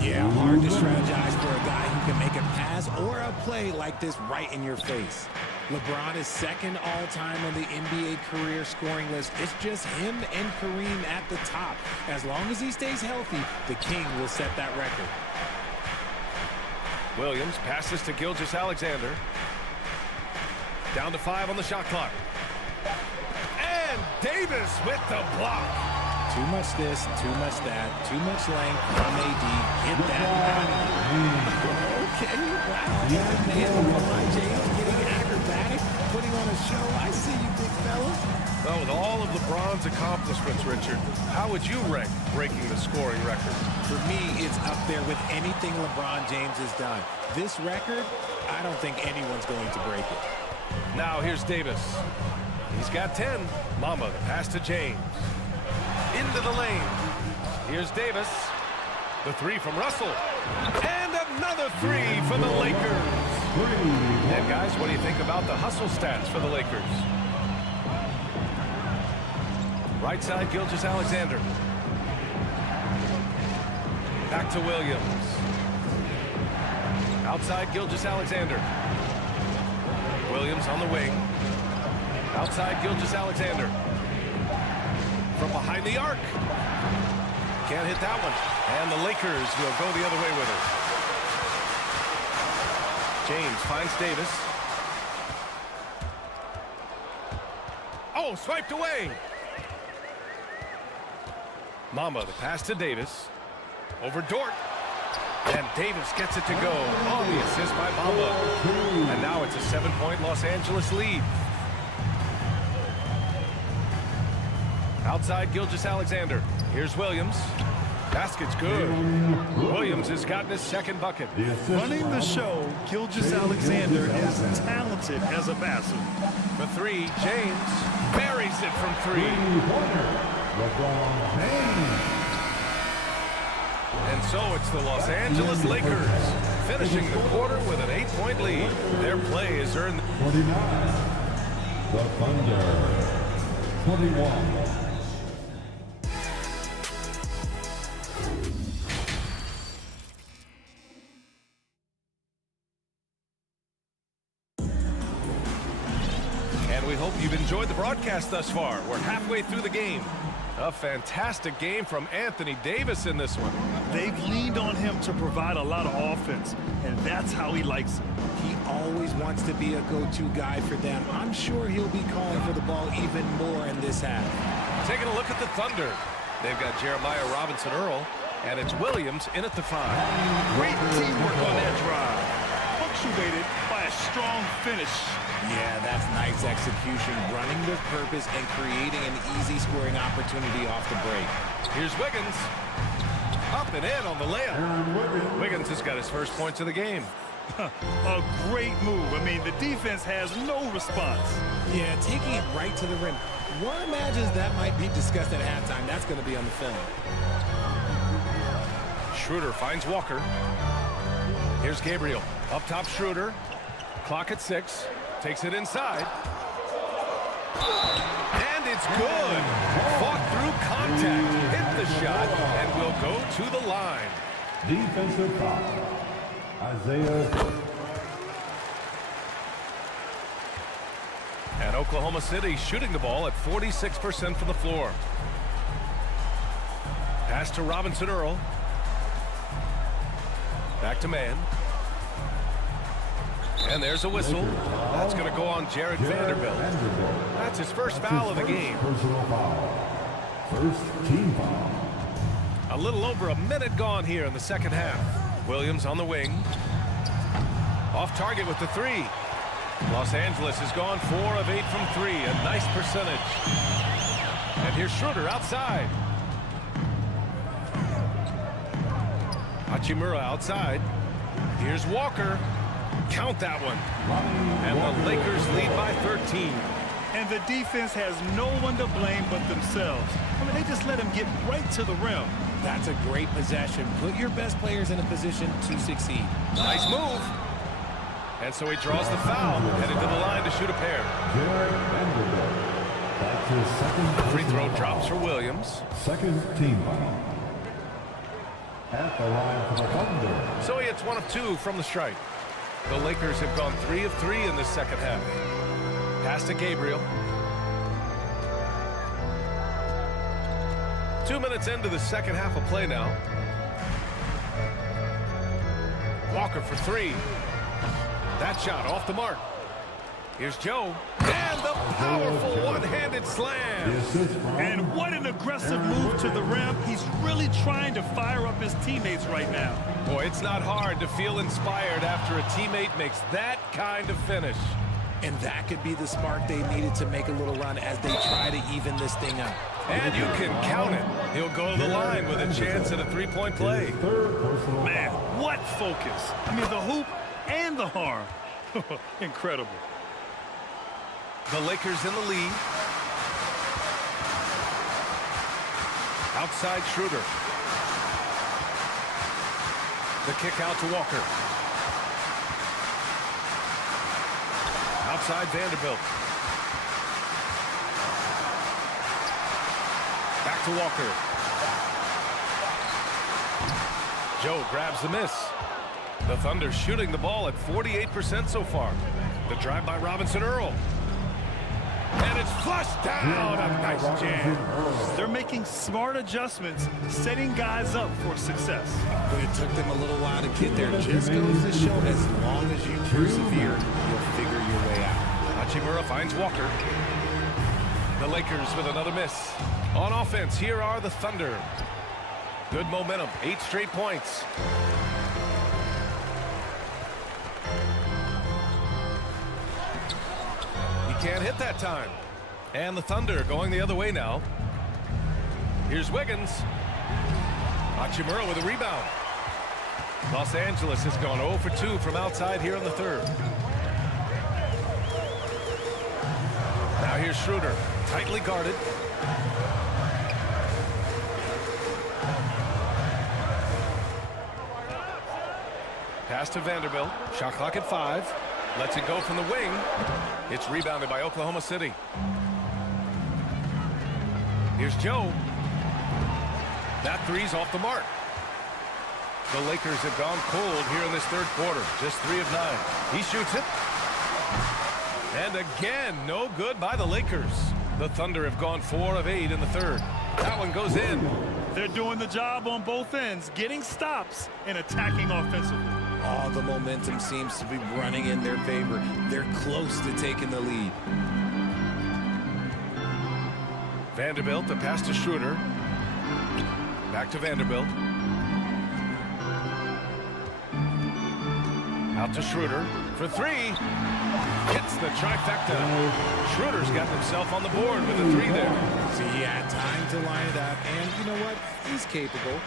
Yeah, hard to strategize for a guy who can make a pass or a play like this right in your face. LeBron is second all-time on the NBA career scoring list. It's just him and Kareem at the top. As long as he stays healthy, the King will set that record. Williams passes to Skijesss. Down to 5 on the shot clock. And Davis with the block. Too much this, too much that, too much length from AD. Get that out. Okay, wow. Yeah, man, LeBron James getting acrobatic, putting on a show. I see you, big fella. Well, with all of LeBron's accomplishments, Richard, how would you rank breaking the scoring record? For me, it's up there with anything LeBron James has done. This record, I don't think anyone's going to break it. Now here's Davis. He's got 10. Mamba, the pass to James. Into the lane. Here's Davis. The 3 from Russell. And another 3 for the Lakers. And guys, what do you think about the hustle stats for the Lakers? Right side, Skijesss. Back to Williams. Outside, Skijesss. Williams on the wing. Outside, Skijesss. From behind the arc. Can't hit that one. And the Lakers will go the other way with it. James finds Davis. Oh, swiped away. Mamba, the pass to Davis. Over Dort. And Davis gets it to go. Oh, the assist by Mamba. And now it's a 7-point Los Angeles lead. Outside Skijesss Alexander. Here's Williams. Basket's good. Williams has gotten his second bucket. Running the show, Skijesss Alexander is talented as a passer. For three, James buries it from three. And so it's the Los Angeles Lakers finishing the quarter with an 8-point lead. Their play has earned 29. The Thunder. 21. And we hope you've enjoyed the broadcast thus far. We're halfway through the game. A fantastic game from Anthony Davis in this one. They've leaned on him to provide a lot of offense, and that's how he likes it. He always wants to be a go-to guy for them. I'm sure he'll be calling for the ball even more in this half. Taking a look at the Thunder. They've got Jeremiah Robinson-Earl, and it's Williams in at the 5. Great teamwork on that drive. Punctuated by a strong finish. Yeah, that's nice execution, running with purpose and creating an easy scoring opportunity off the break. Here's Wiggins. Up and in on the layup. Wiggins has got his first points of the game. A great move. I mean, the defense has no response. Yeah, taking it right to the rim. One imagines that might be discussed at halftime. That's going to be on the film. Schroeder finds Walker. Here's Gabriel. Up top, Schroeder. Clock at 6. Takes it inside. And it's good. Fought through contact. Hit the shot and will go to the line. Defensive foul. Isaiah. And Oklahoma City shooting the ball at 46% from the floor. Pass to Robinson-Earl. Back to man. And there's a whistle. That's going to go on Jared Vanderbilt. That's his first foul of the game. Personal foul. First team foul. A little over a minute gone here in the second half. Williams on the wing. Off target with the 3. Los Angeles has gone 4 of 8 from 3. A nice percentage. And here's Schroeder outside. Hachimura outside. Here's Walker. Count that one. And the Lakers lead by 13. And the defense has no one to blame but themselves. I mean, they just let him get right to the rim. That's a great possession. Put your best players in a position to succeed. Nice move. And so he draws the foul, headed to the line to shoot a pair. That's his second free throw drops for Williams. Second team foul. At the line for the Thunder. So he hits 1 of 2 from the stripe. The Lakers have gone 3 of 3 in this second half. Pass to Gabriel. 2 minutes into the second half of play now. Walker for 3. That shot off the mark. Here's Joe. And the powerful one-handed slam. And what an aggressive move to the rim. He's really trying to fire up his teammates right now. Boy, it's not hard to feel inspired after a teammate makes that kind of finish. And that could be the spark they needed to make a little run as they try to even this thing up. And you can count it. He'll go to the line with a chance at a 3-point play. Man, what focus. I mean, the hoop and the harm. Incredible. The Lakers in the lead. Outside Schroeder. The kick out to Walker. Outside Vanderbilt. Back to Walker. Joe grabs the miss. The Thunder shooting the ball at 48% so far. The drive by Robinson-Earl. And it's flushed down. A nice jam. They're making smart adjustments, setting guys up for success. But it took them a little while to get there. Just goes to show as long as you persevere, you'll figure your way out. Hachimura finds Walker. The Lakers with another miss. On offense, here are the Thunder. Good momentum, 8 straight points. He can't hit that time. And the Thunder going the other way now. Here's Wiggins. Hachimura with a rebound. Los Angeles has gone 0 for 2 from outside here in the third. Now here's Schroeder, tightly guarded. Pass to Vanderbilt. Shot clock at 5. Lets it go from the wing. It's rebounded by Oklahoma City. Here's Joe. That three's off the mark. The Lakers have gone cold here in this third quarter. Just 3 of 9. He shoots it. And again, no good by the Lakers. The Thunder have gone 4 of 8 in the third. That one goes in. They're doing the job on both ends, getting stops and attacking offensively. All the momentum seems to be running in their favor. They're close to taking the lead. Vanderbilt, the pass to Schroeder. Back to Vanderbilt. Out to Schroeder for 3. Hits the trifecta. Schroeder's got himself on the board with a 3 there. See, he had time to line it up, and you know what? He's capable.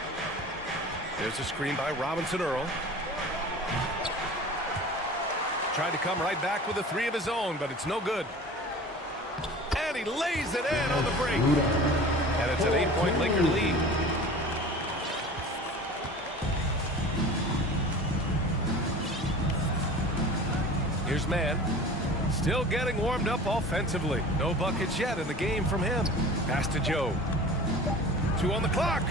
There's a screen by Robinson Earl. Tried to come right back with a 3 of his own, but it's no good. And he lays it in on the break. And it's an 8-point Laker lead. Here's Mann. Still getting warmed up offensively. No buckets yet in the game from him. Pass to Joe. 2 on the clock.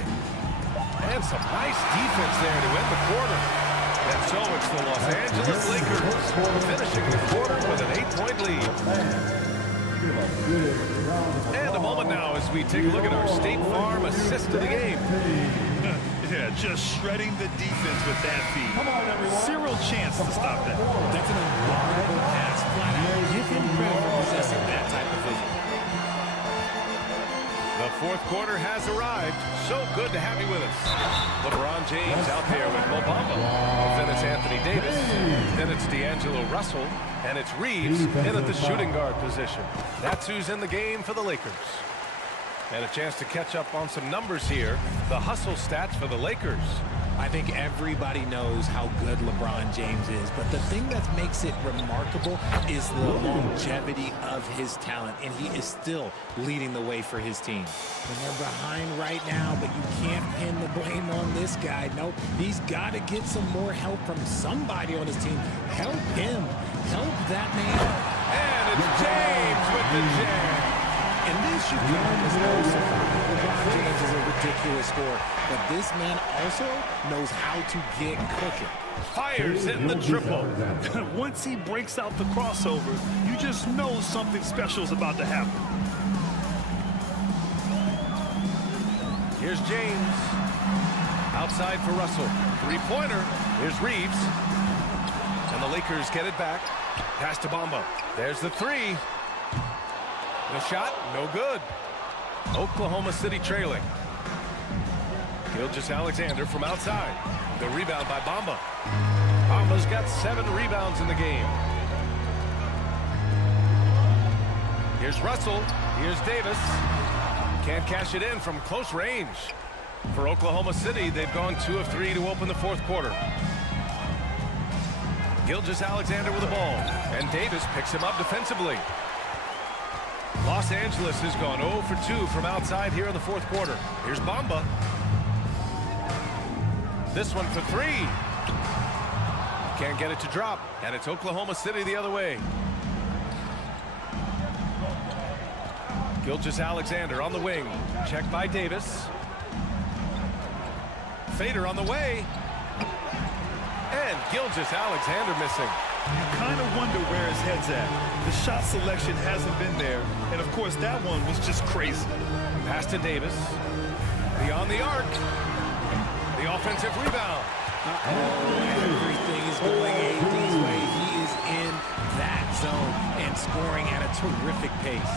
And some nice defense there to end the quarter. And so it's the Los Angeles Lakers finishing the quarter with an 8-point lead. And a moment now as we take a look at our State Farm assist of the game. Yeah, just shredding the defense with that feed. Zero chance to stop that. That's an unguardable pass. Flat out. Give him credit for possessing that type of vision. The fourth quarter has arrived. So good to have you with us. LeBron James out there with Mo Bamba. Then it's Anthony Davis. Then it's D'Angelo Russell. And it's Reeves in at the shooting guard position. That's who's in the game for the Lakers. And a chance to catch up on some numbers here. The hustle stats for the Lakers. I think everybody knows how good LeBron James is, but the thing that makes it remarkable is the longevity of his talent, and he is still leading the way for his team. And they're behind right now, but you can't pin the blame on this guy. Nope, he's got to get some more help from somebody on his team. Help him. Help that man. And it's James with the jam. And this should come as no surprise. LeBron James is a ridiculous scorer, but this man also knows how to get cooking. Fires in the triple. Once he breaks out the crossover, you just know something special is about to happen. Here's James. Outside for Russell. 3-pointer. Here's Reeves. And the Lakers get it back. Pass to Bamba. There's the 3. The shot, no good. Oklahoma City trailing. Skijesss from outside. The rebound by Bamba. Bamba's got 7 rebounds in the game. Here's Russell. Here's Davis. Can't cash it in from close range. For Oklahoma City, they've gone 2 of 3 to open the fourth quarter. Skijesss with the ball. And Davis picks him up defensively. Los Angeles has gone 0 for 2 from outside here in the fourth quarter. Here's Bamba. This one for 3. Can't get it to drop. And it's Oklahoma City the other way. Skijesss on the wing. Check by Davis. Fader on the way. And Skijesss missing. You kind of wonder where his head's at. The shot selection hasn't been there. And, of course, that one was just crazy. Pass to Davis. Beyond the arc. The offensive rebound. Everything is going AD's way. He is in that zone and scoring at a terrific pace.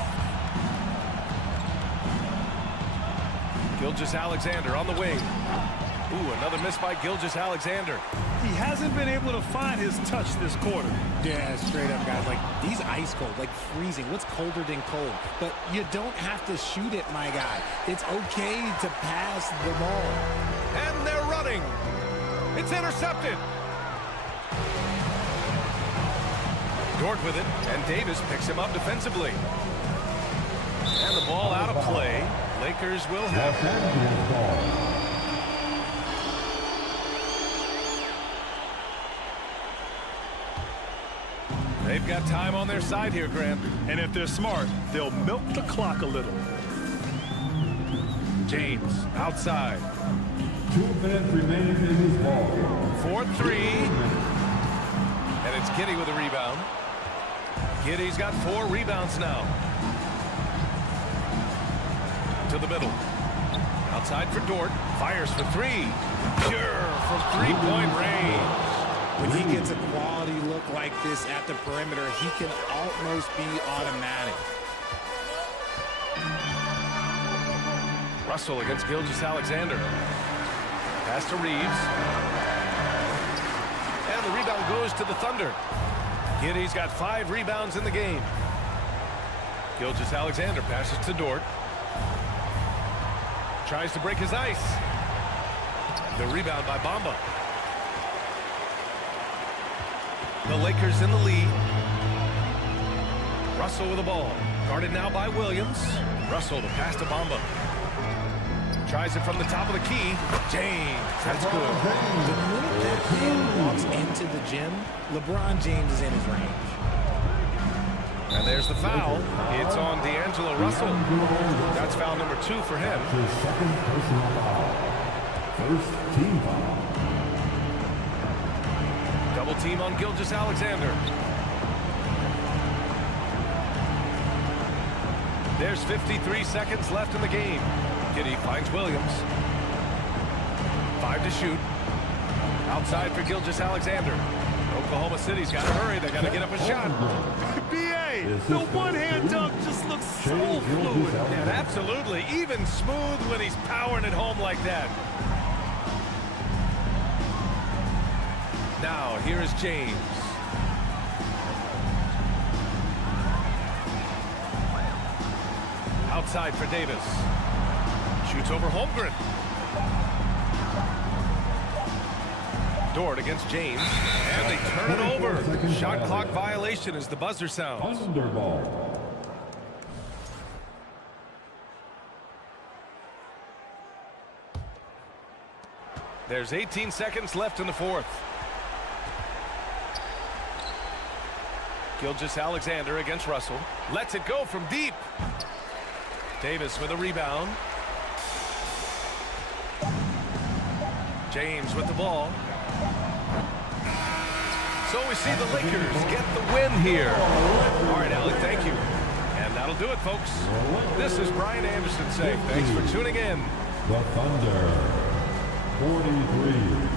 Gilgeous-Alexander on the wing. Ooh, another miss by Gilgeous-Alexander. He hasn't been able to find his touch this quarter. Yeah, straight up, guys. Like, he's ice cold, like freezing. What's colder than cold? But you don't have to shoot it, my guy. It's okay to pass the ball. And they're running. It's intercepted. Dort with it, and Davis picks him up defensively. And the ball out of play. Lakers will have it. They've got time on their side here, Grant. And if they're smart, they'll milk the clock a little. James outside. 2 minutes remaining in this ball. 4-3. And it's Giddey with a rebound. Giddey's got 4 rebounds now. To the middle. Outside for Dort. Fires for 3. Pure from 3-point range. When he gets a quality look like this at the perimeter, he can almost be automatic. Russell against Gilgeous-Alexander. Pass to Reeves. And the rebound goes to the Thunder. Giddey's got 5 rebounds in the game. Gilgeous-Alexander passes to Dort. Tries to break his ice. The rebound by Bamba. The Lakers in the lead. Russell with the ball. Guarded now by Williams. Russell to pass to Bamba. Tries it from the top of the key. James. That's good. The minute that man walks into the gym, LeBron James is in his range. And there's the foul. It's on D'Angelo Russell. That's foul number 2 for him. His second personal foul. First team foul. Double team on Gilgeous-Alexander. There's 53 seconds left in the game. Giddey finds Williams. 5 to shoot. Outside for Gilgeous-Alexander. Oklahoma City's got to hurry. They got to get up a shot. B.A., the one-hand dunk just looks so fluid. And absolutely, even smooth when he's powering it home like that. Now, here is James. Outside for Davis. Shoots over Holmgren. Dort against James. And they turn it over. Shot clock violation as the buzzer sounds. Underball. There's 18 seconds left in the fourth. Gilgeous-Alexander against Russell. Lets it go from deep. Davis with a rebound. James with the ball. So we see the Lakers get the win here. All right, Alec, thank you. And that'll do it, folks. This is Brian Anderson saying thanks for tuning in. The Thunder, 43.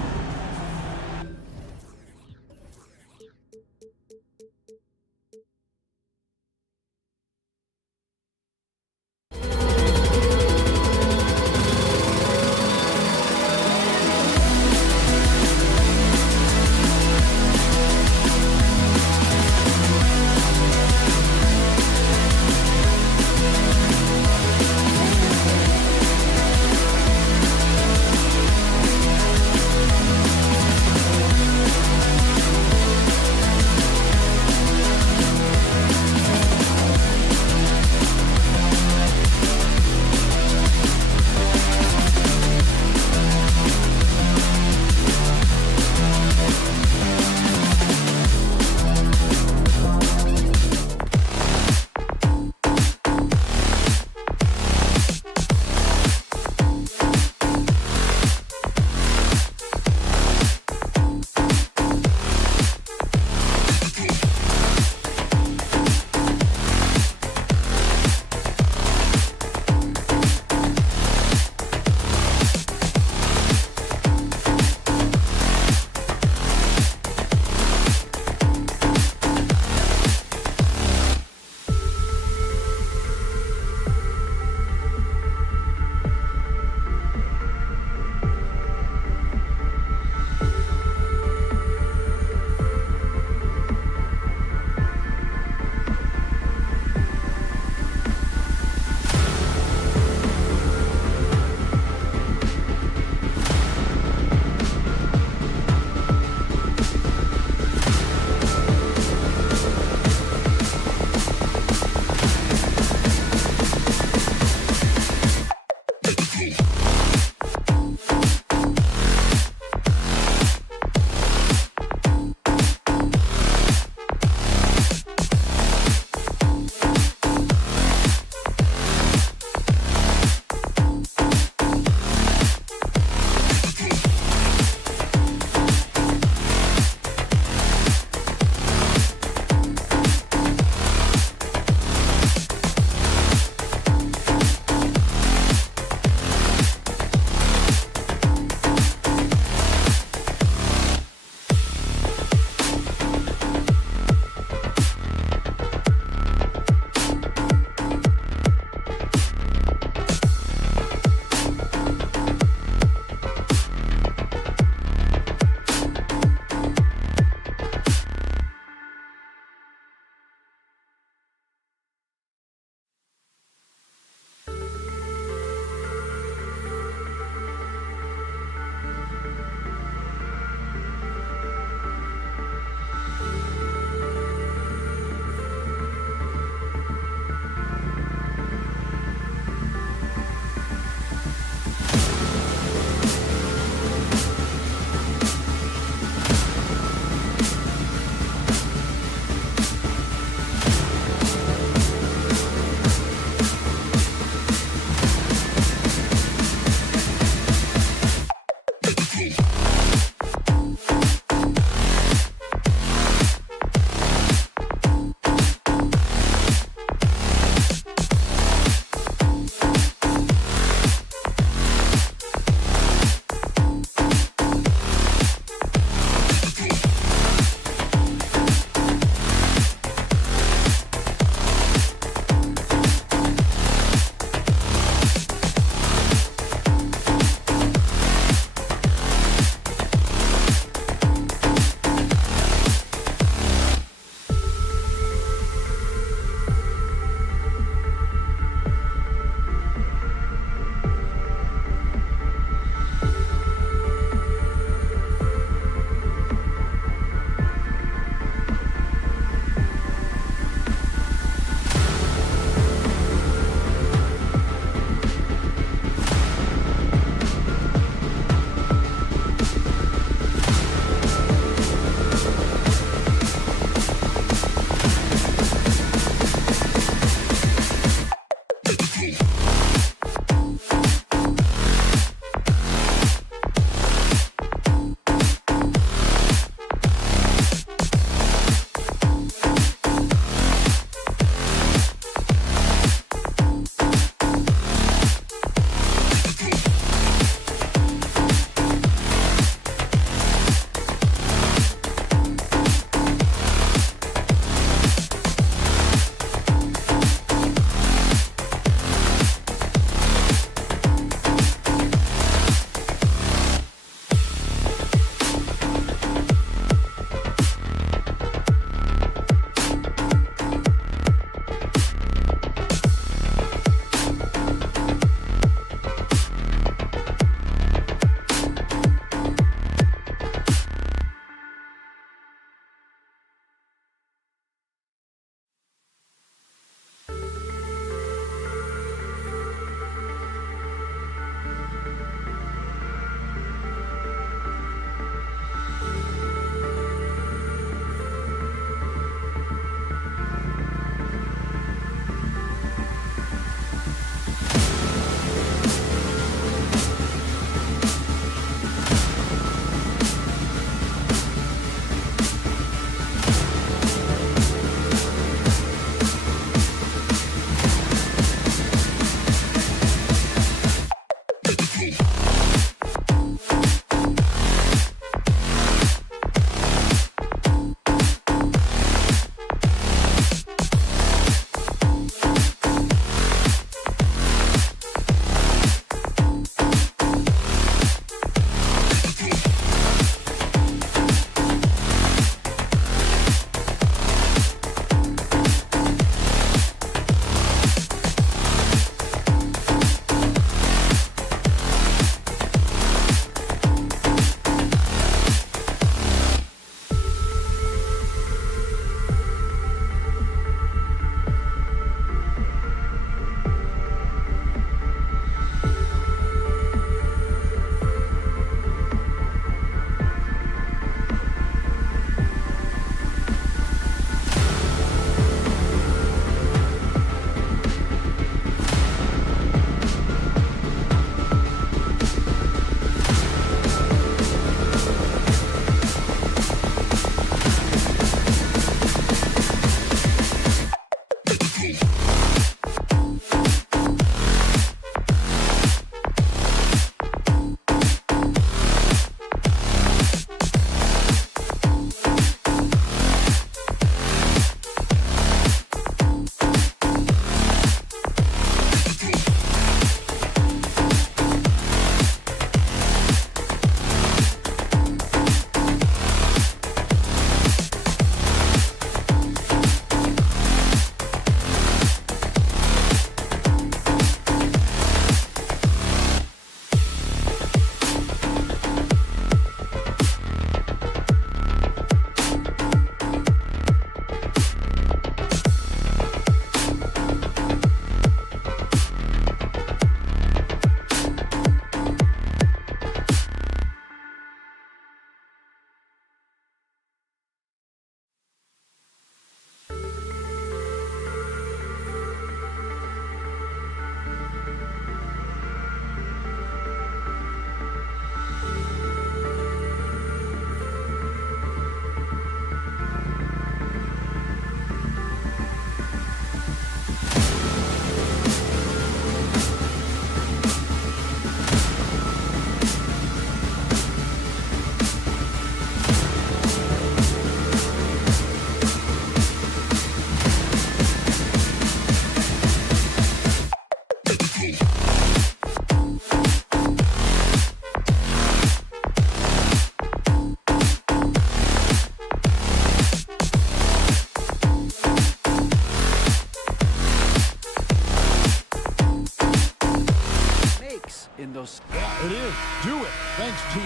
in those. It is. Do it. Thanks, TA.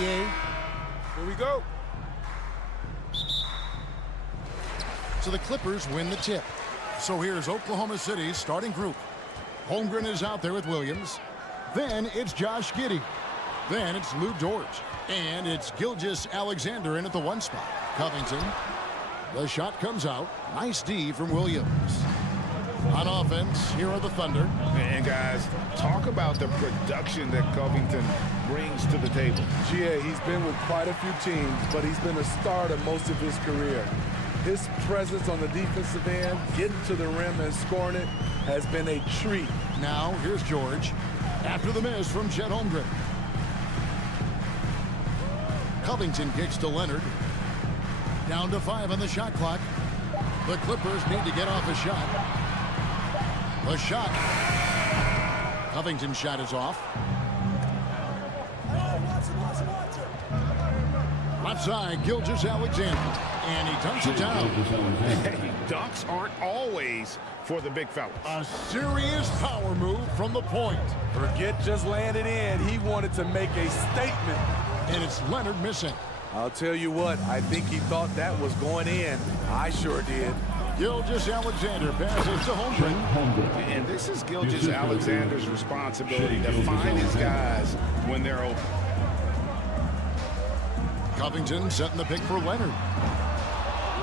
Here we go. So the Clippers win the tip. So here's Oklahoma City's starting group. Holmgren is out there with Williams. Then it's Josh Giddey. Then it's Lou Dort. And it's Skijesss in at the 1 spot. Covington. The shot comes out. Nice D from Williams. On offense, here are the Thunder. And guys, talk about the production that Covington brings to the table. GA, he's been with quite a few teams, but he's been a starter most of his career. His presence on the defensive end, getting to the rim and scoring it, has been a treat. Now, here's George. After the miss from Chet Holmgren. Covington kicks to Leonard. Down to 5 on the shot clock. The Clippers need to get off a shot. The shot. Covington's shot is off. Left side, Skijesss. And he dunks it down. Hey, dunks aren't always for the big fellas. A serious power move from the point. Forget just landing in. He wanted to make a statement. And it's Leonard missing. I'll tell you what, I think he thought that was going in. I sure did. Skijesss passes to Holmgren. And this is Skijesss' responsibility to find his guys when they're open. Covington setting the pick for Leonard.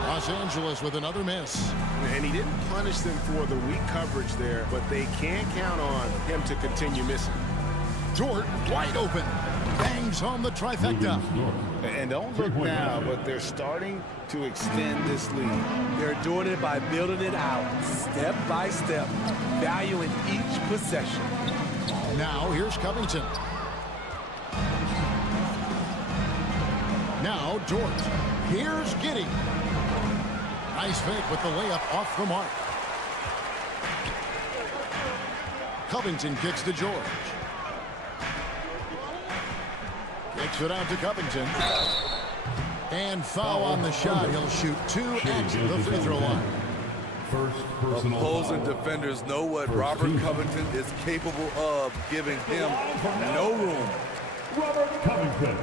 Los Angeles with another miss. And he didn't punish them for the weak coverage there, but they can't count on him to continue missing. Dort wide open. Bangs home the trifecta. And don't look now, but they're starting to extend this lead. They're doing it by building it out, step by step, valuing each possession. Now here's Covington. Now Dort. Here's Giddey. Nice fake with the layup off the mark. Covington kicks to George. Kicks it out to Covington. And foul on the shot. He'll shoot 2 at the free throw line. Opposing defenders know what Robert Covington is capable of, giving him no room. Robert Covington.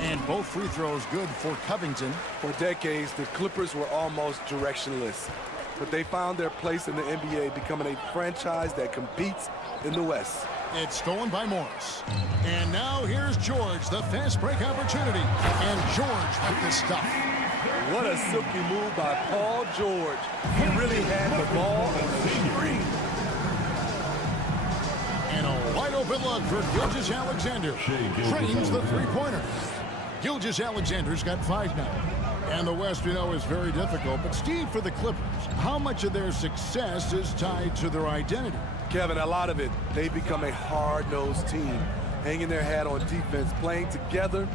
And both free throws good for Covington. For decades, the Clippers were almost directionless, but they found their place in the NBA, becoming a franchise that competes in the West. It's stolen by Morris. And now here's George, the fast break opportunity. And George with the stuff. What a silky move by Paul George. He really had the ball on the string. And a wide open look for Skijesss. Trains the three-pointer. Skijesss got 5 now. And the West, we know, is very difficult. But Steve, for the Clippers, how much of their success is tied to their identity? Kevin, a lot of it. They've become a hard-nosed team, hanging their hat on defense, playing together,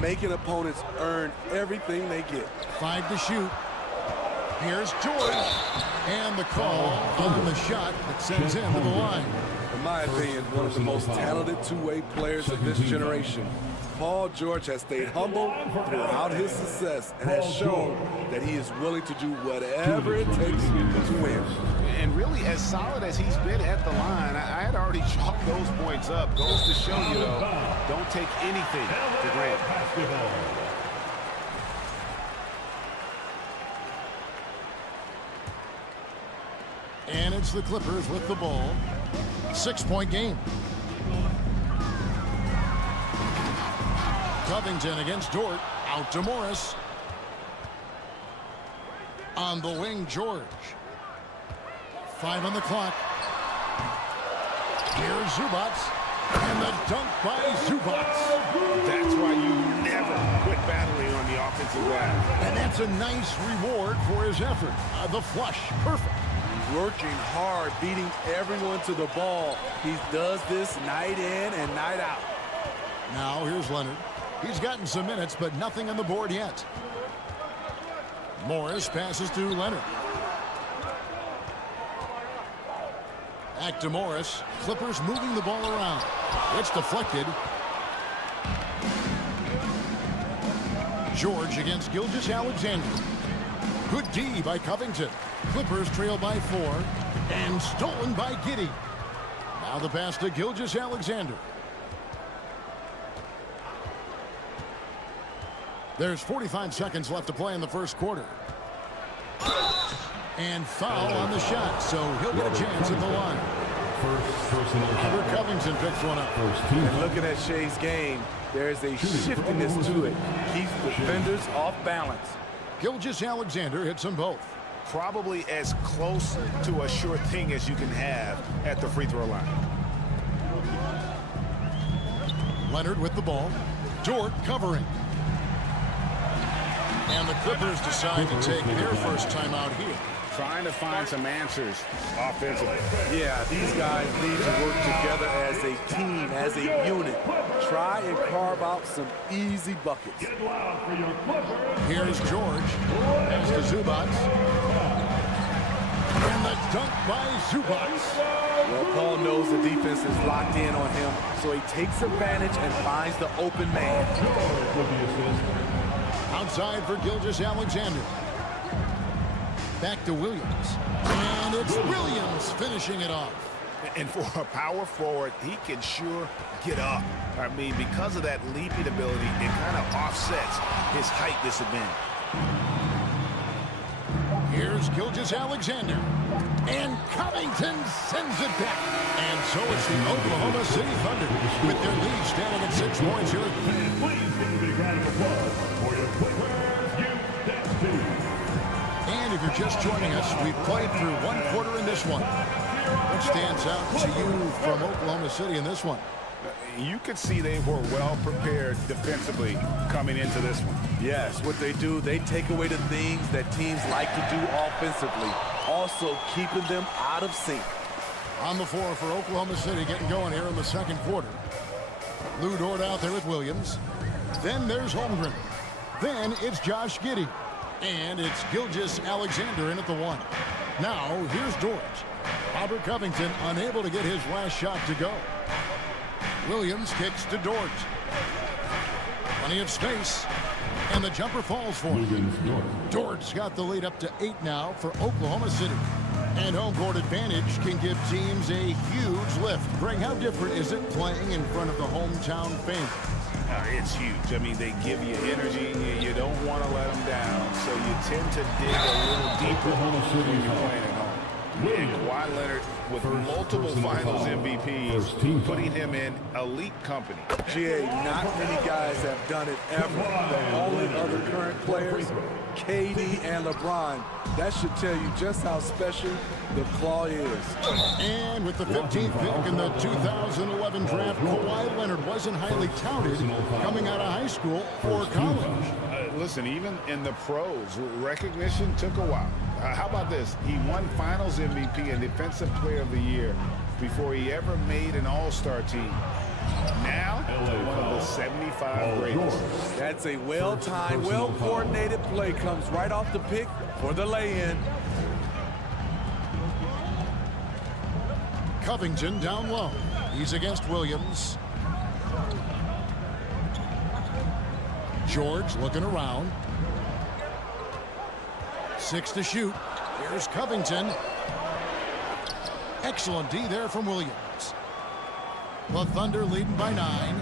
making opponents earn everything they get. 5 to shoot. Here's George. And the call on the shot that sends him to the line. In my opinion, one of the most talented two-way players of this generation. Paul George has stayed humble throughout his success and has shown that he is willing to do whatever it takes to win. And really, as solid as he's been at the line, I had already chalked those points up. Goes to show you, though, don't take anything for granted. And it's the Clippers with the ball. 6-point game. Covington against Dort. Out to Morris. On the wing, George. 5 on the clock. Here's Zubac. And the dunk by Zubac. That's why you never quit battling on the offensive glass. And that's a nice reward for his effort. The flush. Perfect. Working hard, beating everyone to the ball. He does this night in and night out. Now here's Leonard. He's gotten some minutes, but nothing on the board yet. Morris passes to Leonard. Back to Morris. Clippers moving the ball around. It's deflected. George against Skijesss. Good D by Covington. Clippers trail by 4. And stolen by Giddey. Now the pass to Skijesss. There's 45 seconds left to play in the first quarter. And foul on the shot, so he'll get a chance at the line. Robert Covington picks one up. And looking at Shea's game, there's a shiftiness to it. Keeps defenders off balance. Skijesss hits them both. Probably as close to a sure thing as you can have at the free throw line. Leonard with the ball. Dort covering. And the Clippers decide to take their first timeout here. Trying to find some answers offensively. Yeah, these guys need to work together as a team, as a unit. Try and carve out some easy buckets. Here's George. Pass to Zubats. And the dunk by Zubats. Well, Paul knows the defense is locked in on him, so he takes advantage and finds the open man. Outside for Skijesss. Back to Williams. And it's Williams finishing it off. And for a power forward, he can sure get up. I mean, because of that leaping ability, it kind of offsets his height disadvantage. Here's Skijesss. And Covington sends it back. And so it's the Oklahoma City Thunder with their lead standing at 6 points here. Please give a big round of applause for your And if you're just joining us, we've played through one quarter in this one. What stands out to you from Oklahoma City in this one? You could see they were well prepared defensively coming into this one. Yes, what they do, they take away the things that teams like to do offensively, also keeping them out of sync. On the floor for Oklahoma City, getting going here in the second quarter. Lou Dort out there with Williams. Then there's Holmgren. Then it's Josh Giddey. And it's Skijesss in at the 1. Now, here's Dort. Robert Covington unable to get his last shot to go. Williams kicks to Dort. Plenty of space. And the jumper falls for him. Dort's got the lead up to 8 now for Oklahoma City. And home court advantage can give teams a huge lift. Greg, how different is it playing in front of the hometown fans? It's huge. I mean, they give you energy. You don't want to let them down. So you tend to dig a little deeper when you're playing at home. And Kawhi Leonard with multiple finals MVPs, putting him in elite company. GA, not many guys have done it ever. The only other current players, KD and LeBron. That should tell you just how special the Claw is. And with the 15th pick in the 2011 draft, Kawhi Leonard wasn't highly touted coming out of high school or college. Listen, even in the pros, recognition took a while. How about this? He won Finals MVP and Defensive Player of the Year before he ever made an All-Star team. Now, one of the 75 greatest. That's a well-timed, well-coordinated play. Comes right off the pick for the lay-in. Covington down low. He's against Williams. George looking around. 6 to shoot. Here's Covington. Excellent D there from Williams. The Thunder leading by 9.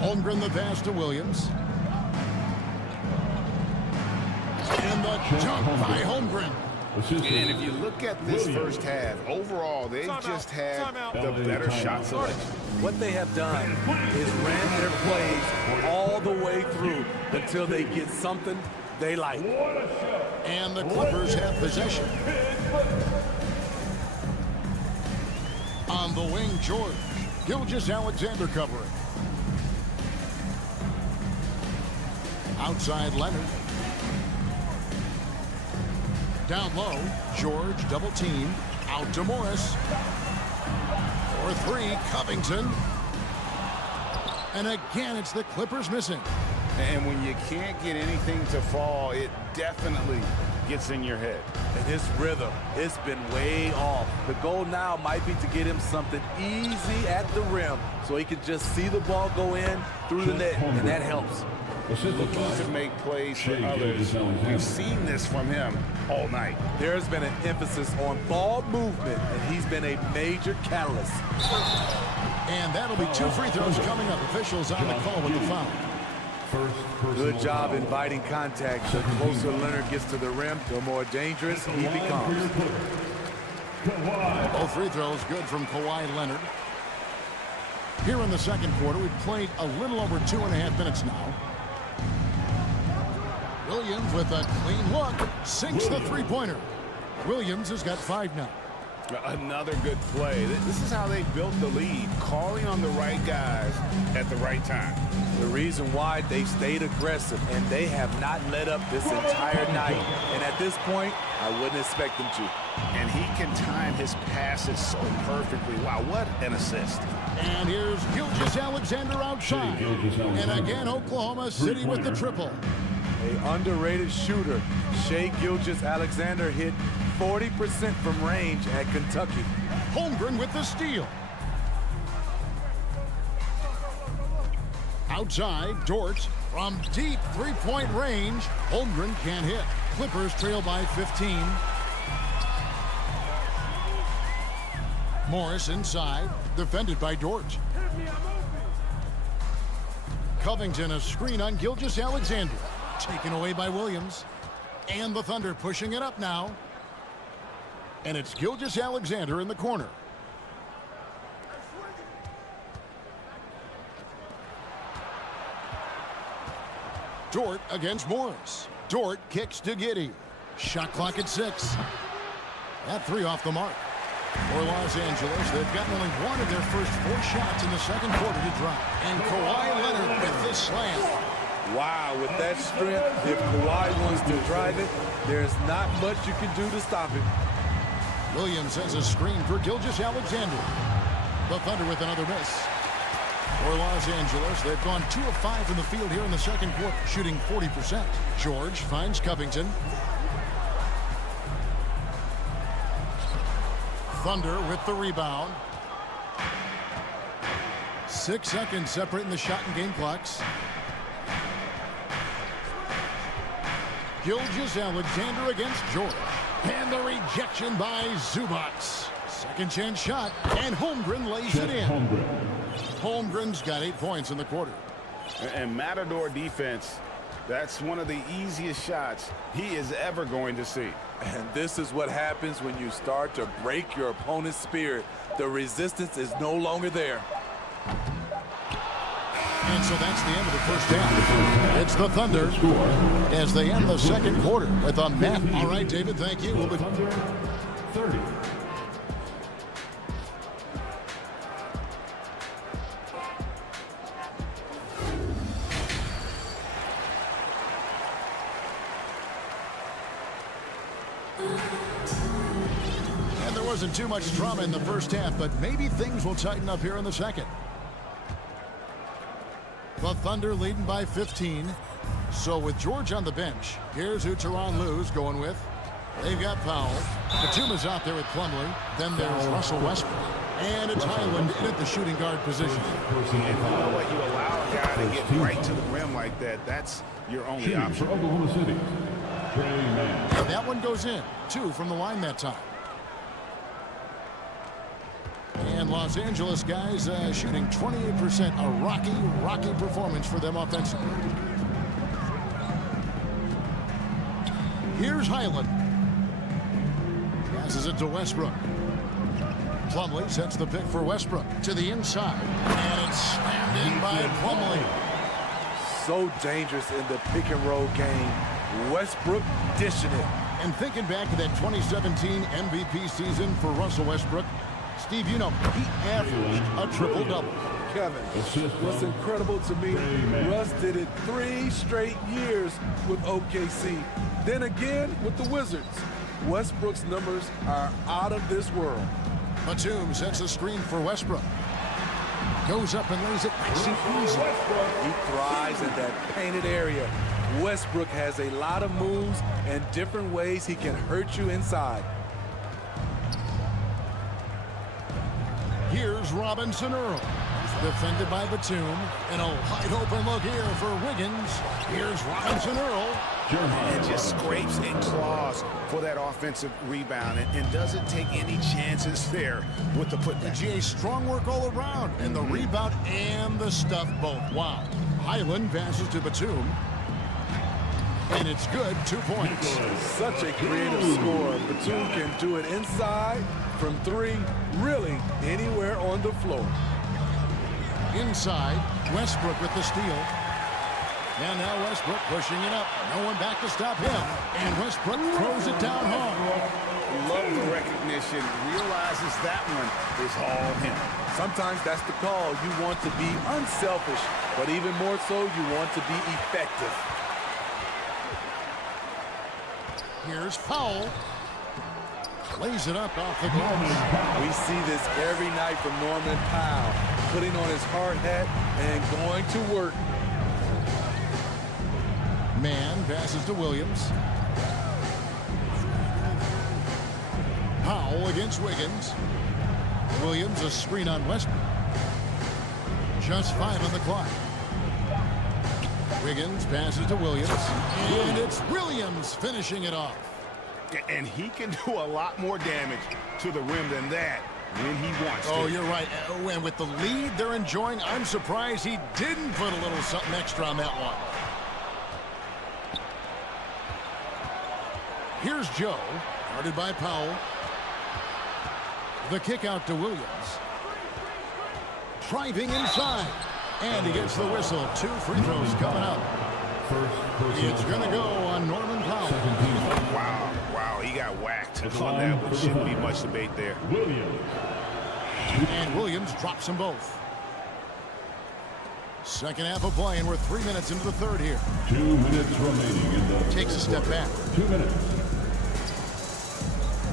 Holmgren the pass to Williams. And the dunk by Holmgren. And if you look at this first half, overall, they just had the better shot selection. What they have done is ran their plays all the way through until they get something they like. And the Clippers have possession. On the wing, George. Skijesss covering. Outside Leonard. Down low, George double teamed. Out to Morris. For 3, Covington. And again, it's the Clippers missing. And when you can't get anything to fall, it definitely gets in your head. And his rhythm, it's been way off. The goal now might be to get him something easy at the rim so he can just see the ball go in through the net, and that helps. Looking to make plays for others. We've seen this from him all night. There's been an emphasis on ball movement, and he's been a major catalyst. And that'll be 2 free throws coming up. Officials on the call with the foul. Good job inviting contact. The closer Leonard gets to the rim, the more dangerous he becomes. Both free throws good from Kawhi Leonard. Here in the second quarter, we've played a little over 2.5 minutes now. Williams with a clean look, sinks the three-pointer. Williams has got 5 now. Another good play. This is how they built the lead, calling on the right guys at the right time. The reason why they stayed aggressive, and they have not let up this entire night. And at this point, I wouldn't expect them to. And he can time his passes so perfectly. Wow, what an assist. And here's Gilgeous-Alexander outside. And again, Oklahoma City with the triple. An underrated shooter. Shai Gilgeous-Alexander hit 40% from range at Kentucky. Holmgren with the steal. Outside, Dort from deep three-point range. Holmgren can't hit. Clippers trail by 15. Morris inside, defended by Dort. Covington a screen on Gilgeous-Alexander. Taken away by Williams. And the Thunder pushing it up now. And it's Gilgeous-Alexander in the corner. Dort against Morris. Dort kicks to Giddey. Shot clock at 6. That 3 off the mark. For Los Angeles, they've gotten only 1 of their first 4 shots in the second quarter to drop. And Kawhi Leonard with the slam. Wow, with that strength, if Kawhi wants to drive it, there's not much you can do to stop it. Williams has a screen for Gilgeous-Alexander. The Thunder with another miss. For Los Angeles, they've gone 2 of 5 from the field here in the second quarter, shooting 40%. George finds Covington. Thunder with the rebound. 6 seconds separating the shot and game clocks. Gilgeous-Alexander against George. And the rejection by Zubac. Second chance shot, and Holmgren lays it in. Holmgren's got 8 points in the quarter. And Matador defense, that's one of the easiest shots he is ever going to see. And this is what happens when you start to break your opponent's spirit. The resistance is no longer there. And so that's the end of the first half. It's the Thunder as they end the second quarter with a math. All right, David, thank you. We'll be 30. And there wasn't too much drama in the first half, but maybe things will tighten up here in the second. The Thunder leading by 15. So with George on the bench, here's who Tyronn Lue's going with. They've got Powell. Batuma's out there with Plumlee. Then there's Russell Westbrook. And it's Highland in at the shooting guard position. And you know what? You allow a guy to get right to the rim like that. That's your only option. For Oklahoma City, And that one goes in. 2 from the line that time. And Los Angeles guys shooting 28%. A rocky performance for them offensively. Here's Highland. Passes it to Westbrook. Plumlee sets the pick for Westbrook to the inside. And it's slammed in by Plumlee. So dangerous in the pick and roll game. Westbrook dishing it. And thinking back to that 2017 MVP season for Russell Westbrook, Steve, you know, he averaged a triple-double. Kevin, what's incredible to me, Russ did it 3 straight years with OKC. Then again with the Wizards. Westbrook's numbers are out of this world. Batum sets a screen for Westbrook. Goes up and lays it nice and easy. He thrives in that painted area. Westbrook has a lot of moves and different ways he can hurt you inside. Here's Robinson Earl. Defended by Batum. And a wide open look here for Wiggins. Here's Robinson Earl. and just scrapes and claws for that offensive rebound and doesn't take any chances there with the putback. GA, strong work all around, and the rebound and the stuff both. Wow. Highland passes to Batum. And it's good, 2 points. Such a creative score. Batum can do it inside, from 3, really anywhere on the floor. Inside, Westbrook with the steal. And now Westbrook pushing it up. No one back to stop him. And Westbrook throws it down hard. Love the recognition. Realizes that one is all him. Sometimes that's the call. You want to be unselfish, but even more so, you want to be effective. Here's Powell. Lays it up off the glass. We see this every night from Norman Powell, putting on his hard hat and going to work. Man passes to Williams. Powell against Wiggins. Williams a screen on Westbrook. Just 5 on the clock. Wiggins passes to Williams. And it's Williams finishing it off. And he can do a lot more damage to the rim than that when he wants to. Oh, you're right. And with the lead they're enjoying, I'm surprised he didn't put a little something extra on that one. Here's Joe, guarded by Powell. The kick out to Williams. Driving inside. And he gets the whistle. 2 free throws coming up. It's going to go on Norman Powell. Wow, he got whacked on that one. Shouldn't be much debate there. And Williams drops them both. Second half of play, and we're 3 minutes into the third here. 2 minutes remaining in the Takes a step back. 2 minutes.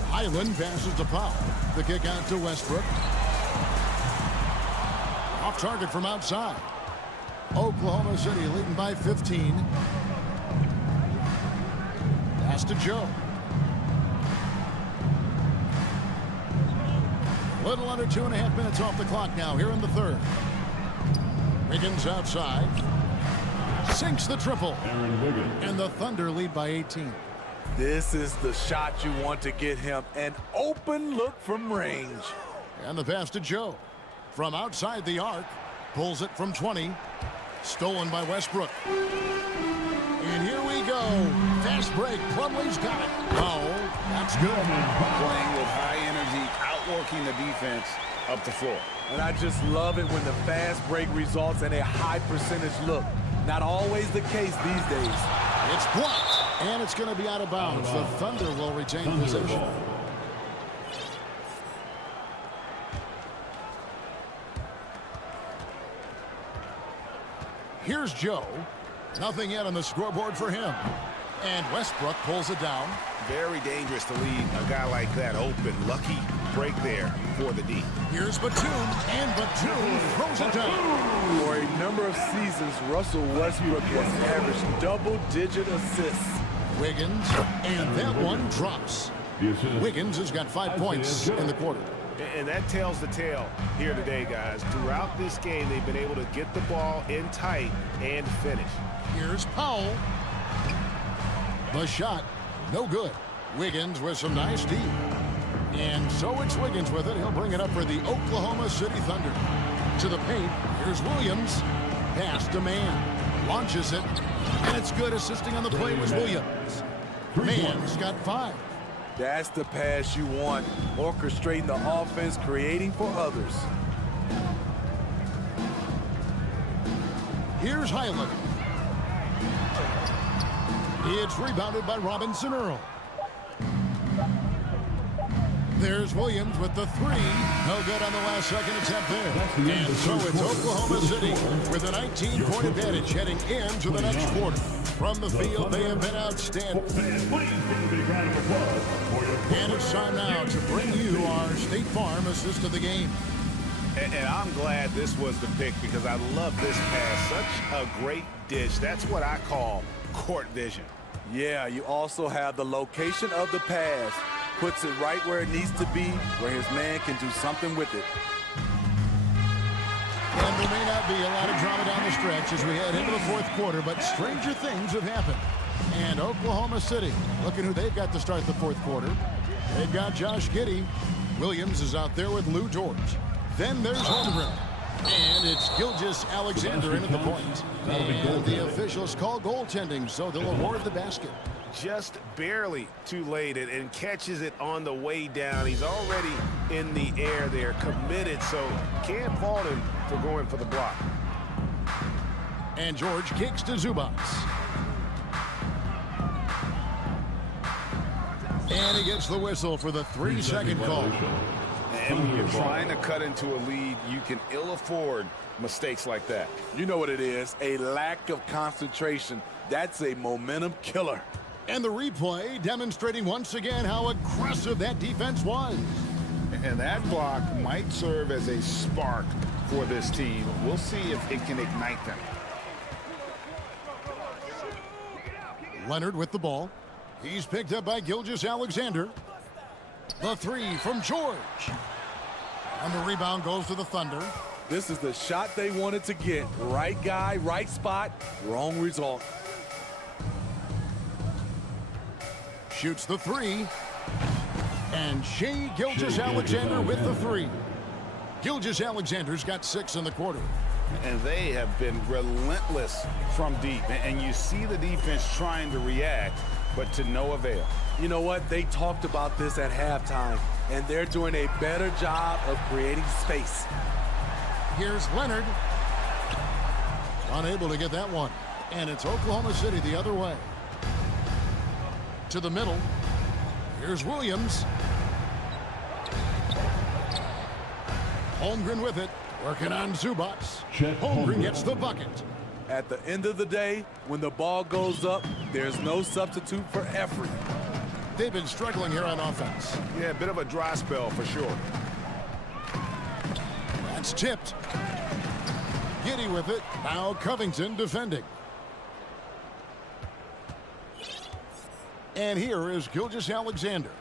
Highland passes to Powell. The kick out to Westbrook. Off target from outside. Oklahoma City leading by 15. Pass to Joe. Little under 2.5 minutes off the clock now here in the third. Wiggins outside. Sinks the triple. And the Thunder lead by 18. This is the shot you want to get him. An open look from range. And the pass to Joe. From outside the arc. Pulls it from 20. Stolen by Westbrook. And here we go. Fast break. Plumlee's got it. Oh, that's good. Playing with high energy, outworking the defense up the floor. And I just love it when the fast break results in a high percentage look. Not always the case these days. It's blocked, and it's going to be out of bounds. The Thunder will retain possession. Here's Joe. Nothing yet on the scoreboard for him. And Westbrook pulls it down. Very dangerous to leave a guy like that open. Lucky break there for the D. Here's Batum, and Batum throws it down. For a number of seasons, Russell Westbrook has averaged double-digit assists. Wiggins, and that one drops. Wiggins has got 5 points in the quarter. And that tells the tale here today, guys. Throughout this game, they've been able to get the ball in tight and finish. Here's Powell. The shot, no good. Wiggins with some nice D. And so it's Wiggins with it. He'll bring it up for the Oklahoma City Thunder. To the paint, here's Williams. Pass to Man. Launches it. And it's good. Assisting on the play was Williams. Man's got 5. That's the pass you want. Orchestrating the offense, creating for others. Here's Highland. It's rebounded by Robinson Earl. There's Williams with the 3. No good on the last second attempt there. And so it's Oklahoma City with a 19-point advantage heading into the next quarter. From the field, they have been outstanding. And it's time now to bring you our State Farm assist of the game. And I'm glad this was the pick because I love this pass. Such a great dish. That's what I call court vision. Yeah, you also have the location of the pass. Puts it right where it needs to be, where his man can do something with it. And there may not be a lot of drama down the stretch as we head into the fourth quarter, but stranger things have happened. And Oklahoma City, looking who they've got to start the fourth quarter. They've got Josh Giddey. Williams is out there with Lou George. Then there's Holmgren. And it's Skijesss Alexander in at the point. And the officials call goaltending, so they'll award the basket. Just barely too late and catches it on the way down. He's already in the air there, committed, so can't fault him for going for the block. And George kicks to Zubats. And he gets the whistle for the 3-second call. And when you're trying to cut into a lead, you can ill afford mistakes like that. You know what it is, a lack of concentration. That's a momentum killer. And the replay demonstrating once again how aggressive that defense was. And that block might serve as a spark for this team. We'll see if it can ignite them. Leonard with the ball. He's picked up by Skijesss Alexander. The three from George. And the rebound goes to the Thunder. This is the shot they wanted to get. Right guy, right spot, wrong result. Shoots the three. And Skijesss Alexander with the three. Skijesss Alexander's got 6 in the quarter. And they have been relentless from deep. And you see the defense trying to react, but to no avail. You know what? They talked about this at halftime, and they're doing a better job of creating space. Here's Leonard. Unable to get that one. And it's Oklahoma City the other way. To the middle. Here's Williams. Holmgren with it. Working on Zubats. Holmgren gets the bucket. At the end of the day, when the ball goes up, there's no substitute for effort. They've been struggling here on offense. Yeah, a bit of a dry spell for sure. That's tipped. Giddey with it. Now Covington defending. And here is Skijesss Alexander.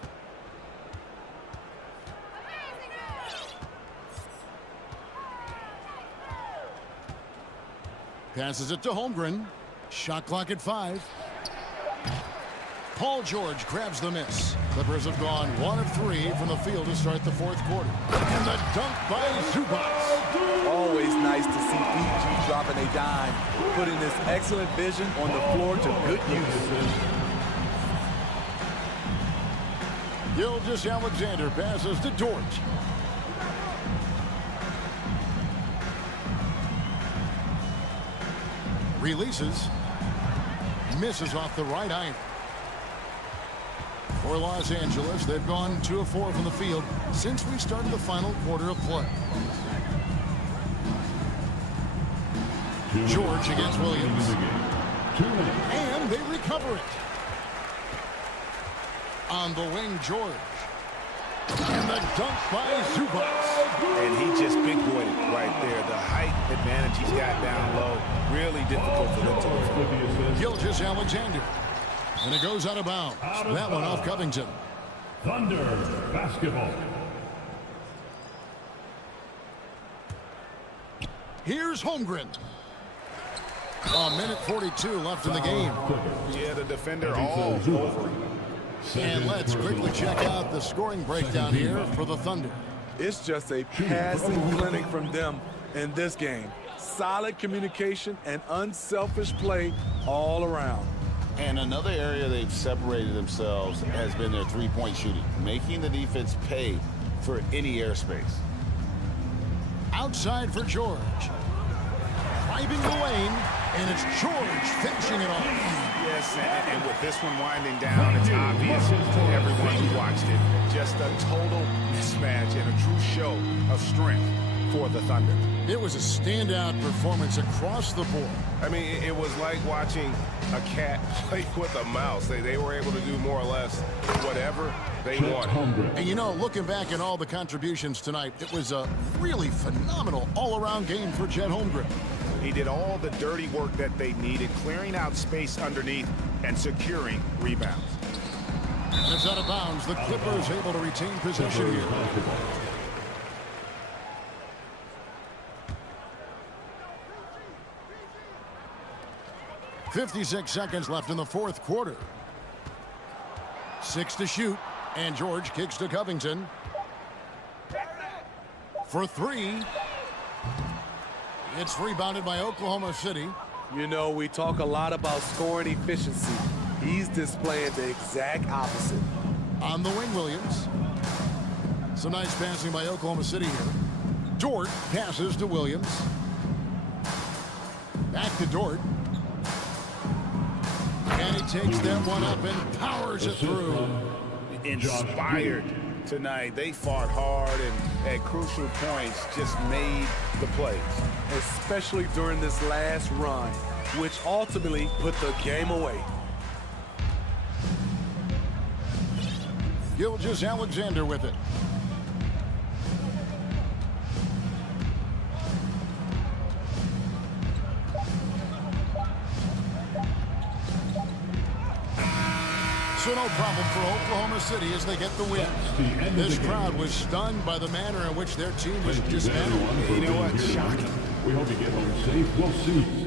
Passes it to Holmgren. Shot clock at 5. Paul George grabs the miss. Clippers have gone 1 of 3 from the field to start the fourth quarter. And the dunk by Zubats. Always nice to see B.I.G dropping a dime, putting this excellent vision on the floor to good use. Skijesss Alexander passes to George. Releases. Misses off the right iron. For Los Angeles, they've gone 2 of 4 from the field since we started the final quarter of play. George against Williams. And they recover it. On the wing, George. And the dunk by Zubats. And he just big boyed it right there. The height advantage he's got down low. Really difficult for them to defend. Skijesss Alexander. And it goes out of bounds. That one off Covington. Thunder basketball. Here's Holmgren. A minute 42 left in the game. Yeah, the defender all over him. And let's quickly check out the scoring breakdown here for the Thunder. It's just a passing clinic from them in this game. Solid communication and unselfish play all around. And another area they've separated themselves has been their three-point shooting, making the defense pay for any airspace. Outside for George. Driving the lane, and it's George finishing it off. Yes, and with this one winding down, it's obvious to everyone who watched it. Just a total mismatch and a true show of strength for the Thunder. It was a standout performance across the board. I mean, it was like watching a cat play with a mouse. They were able to do more or less whatever they wanted. And you know, looking back at all the contributions tonight, it was a really phenomenal all-around game for Chet Holmgren. He did all the dirty work that they needed, clearing out space underneath and securing rebounds. And it's out of bounds. The Clippers able to retain possession here. 56 seconds left in the fourth quarter. 6 to shoot, and George kicks to Covington. For 3. It's rebounded by Oklahoma City. You know, we talk a lot about scoring efficiency. He's displaying the exact opposite. On the wing, Williams. Some nice passing by Oklahoma City here. Dort passes to Williams. Back to Dort. And he takes that one up and powers it through. Inspired tonight. They fought hard and at crucial points just made the plays. Especially during this last run, which ultimately put the game away. Skijesss-Alexander with it. So no problem for Oklahoma City as they get the win. This crowd was stunned by the manner in which their team was dismantled. You know what? Shocking. We hope you get home safe. We'll see.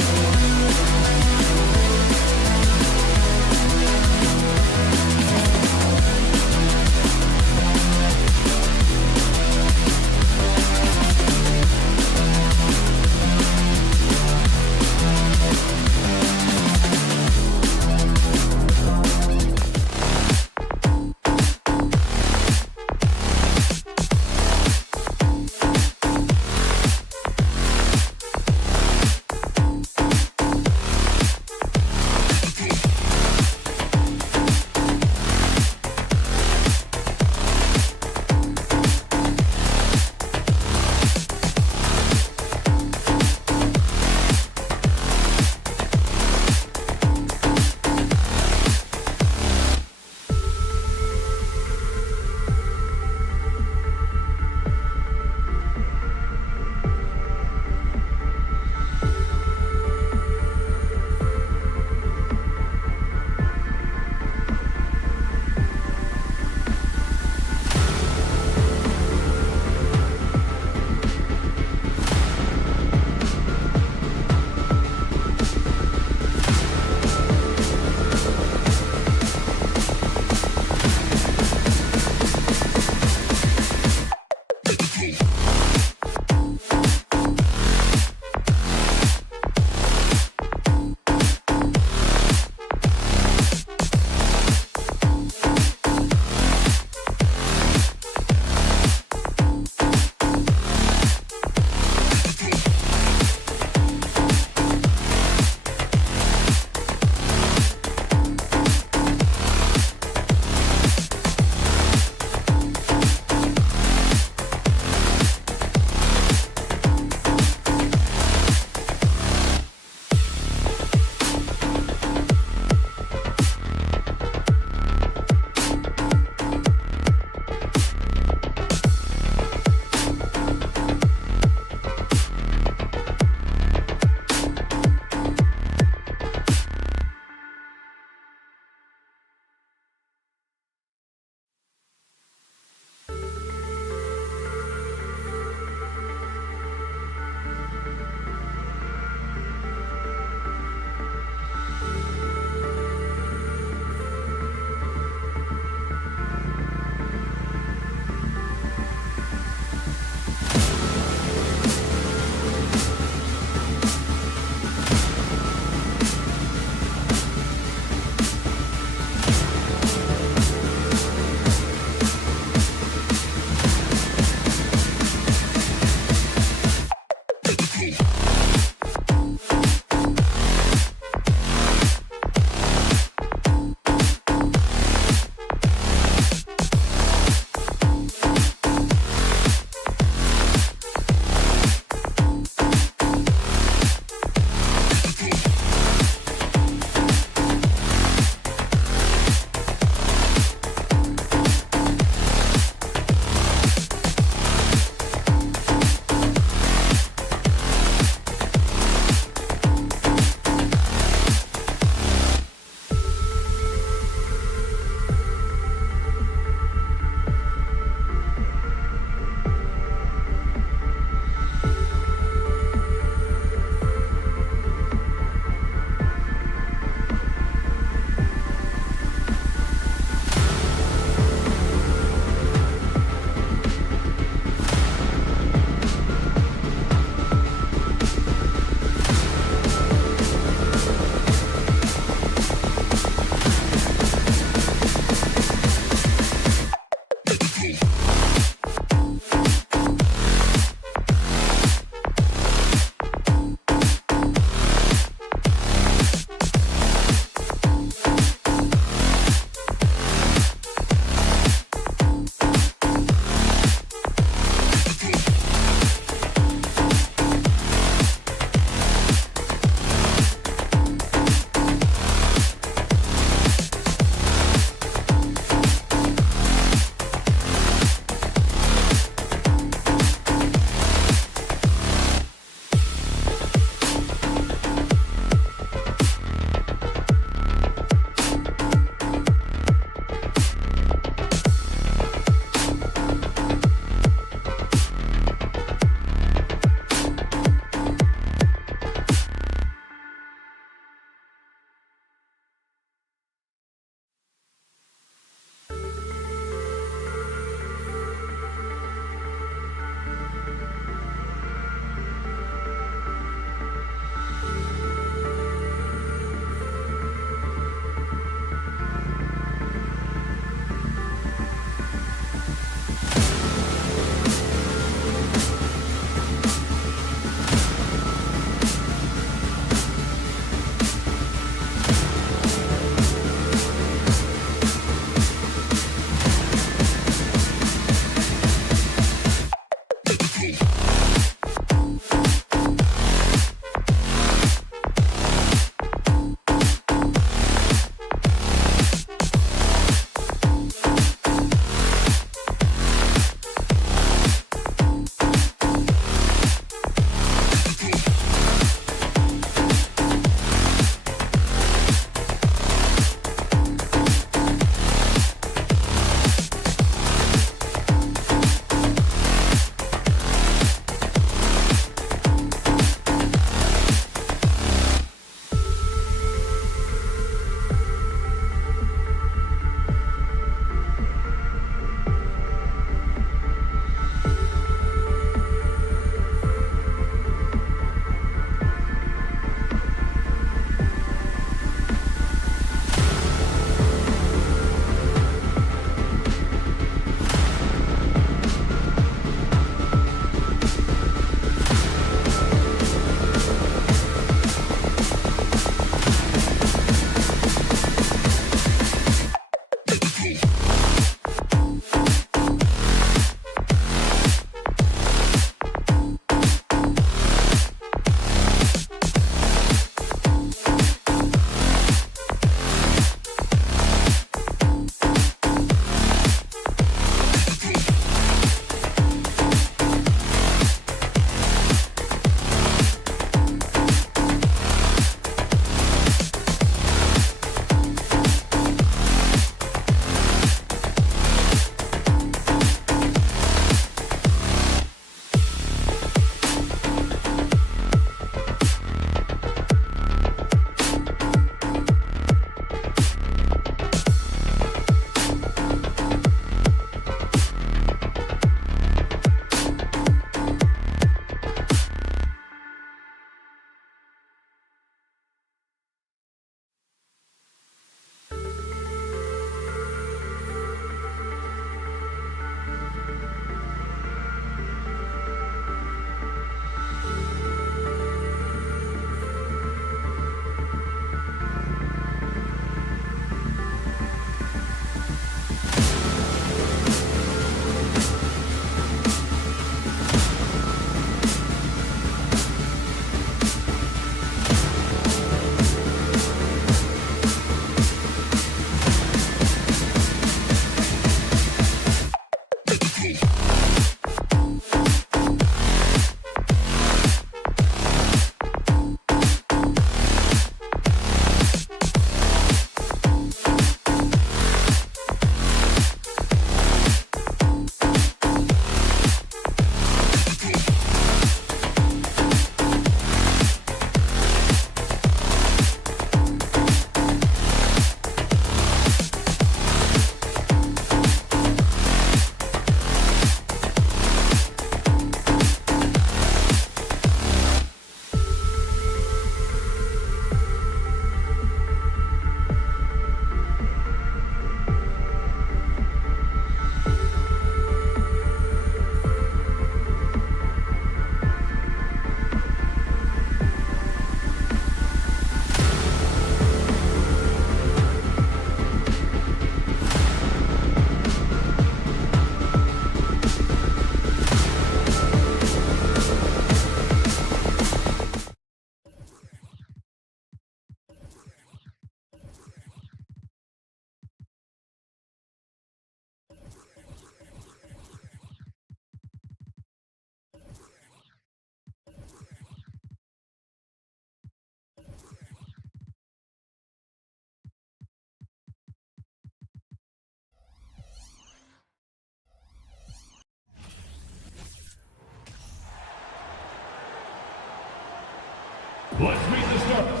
Let's meet the stars.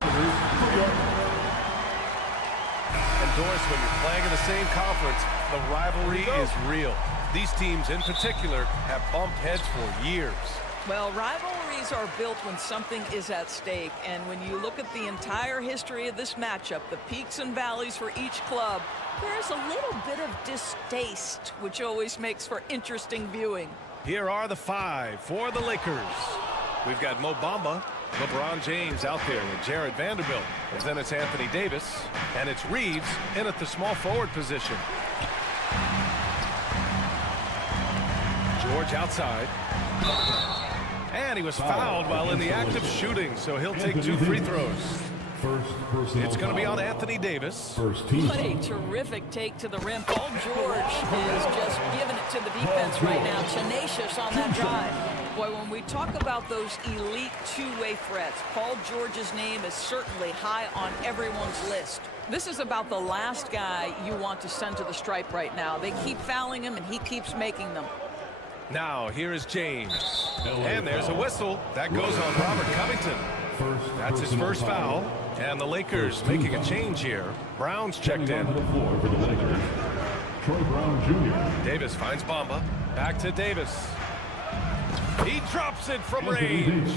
And Doris, when you're playing in the same conference, the rivalry is real. These teams in particular have bumped heads for years. Well, rivalries are built when something is at stake, and when you look at the entire history of this matchup, the peaks and valleys for each club, there's a little bit of distaste, which always makes for interesting viewing. Here are the 5 for the Lakers. We've got Mo Bamba, LeBron James out there with Jared Vanderbilt. And then it's Anthony Davis, and it's Reeves in at the small forward position. George outside. And he was fouled while in the act of shooting, so he'll take 2 free throws. It's going to be on Anthony Davis. What a terrific take to the rim. Paul George is just giving it to the defense right now. Tenacious on that drive. Boy, when we talk about those elite two-way threats, Paul George's name is certainly high on everyone's list. This is about the last guy you want to send to the stripe right now. They keep fouling him, and he keeps making them. Now, here is James. And there's a whistle. That goes on Robert Covington. That's his first foul. And the Lakers making a change here. Brown's checked in. Troy Brown Jr. Davis finds Bamba. Back to Davis. He drops it from range.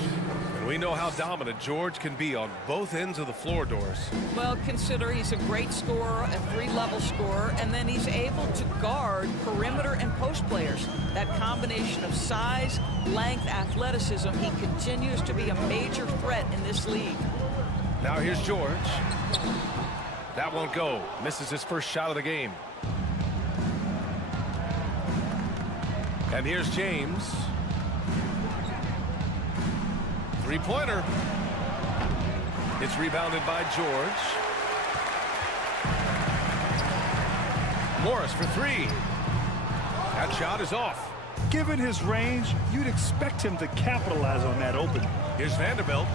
And we know how dominant George can be on both ends of the floor, Doris. Well, consider he's a great scorer, a 3-level scorer, and then he's able to guard perimeter and post players. That combination of size, length, athleticism, he continues to be a major threat in this league. Now here's George. That won't go. Misses his first shot of the game. And here's James. Three-pointer. It's rebounded by George. Morris for 3. That shot is off. Given his range, you'd expect him to capitalize on that opening. Here's Vanderbilt.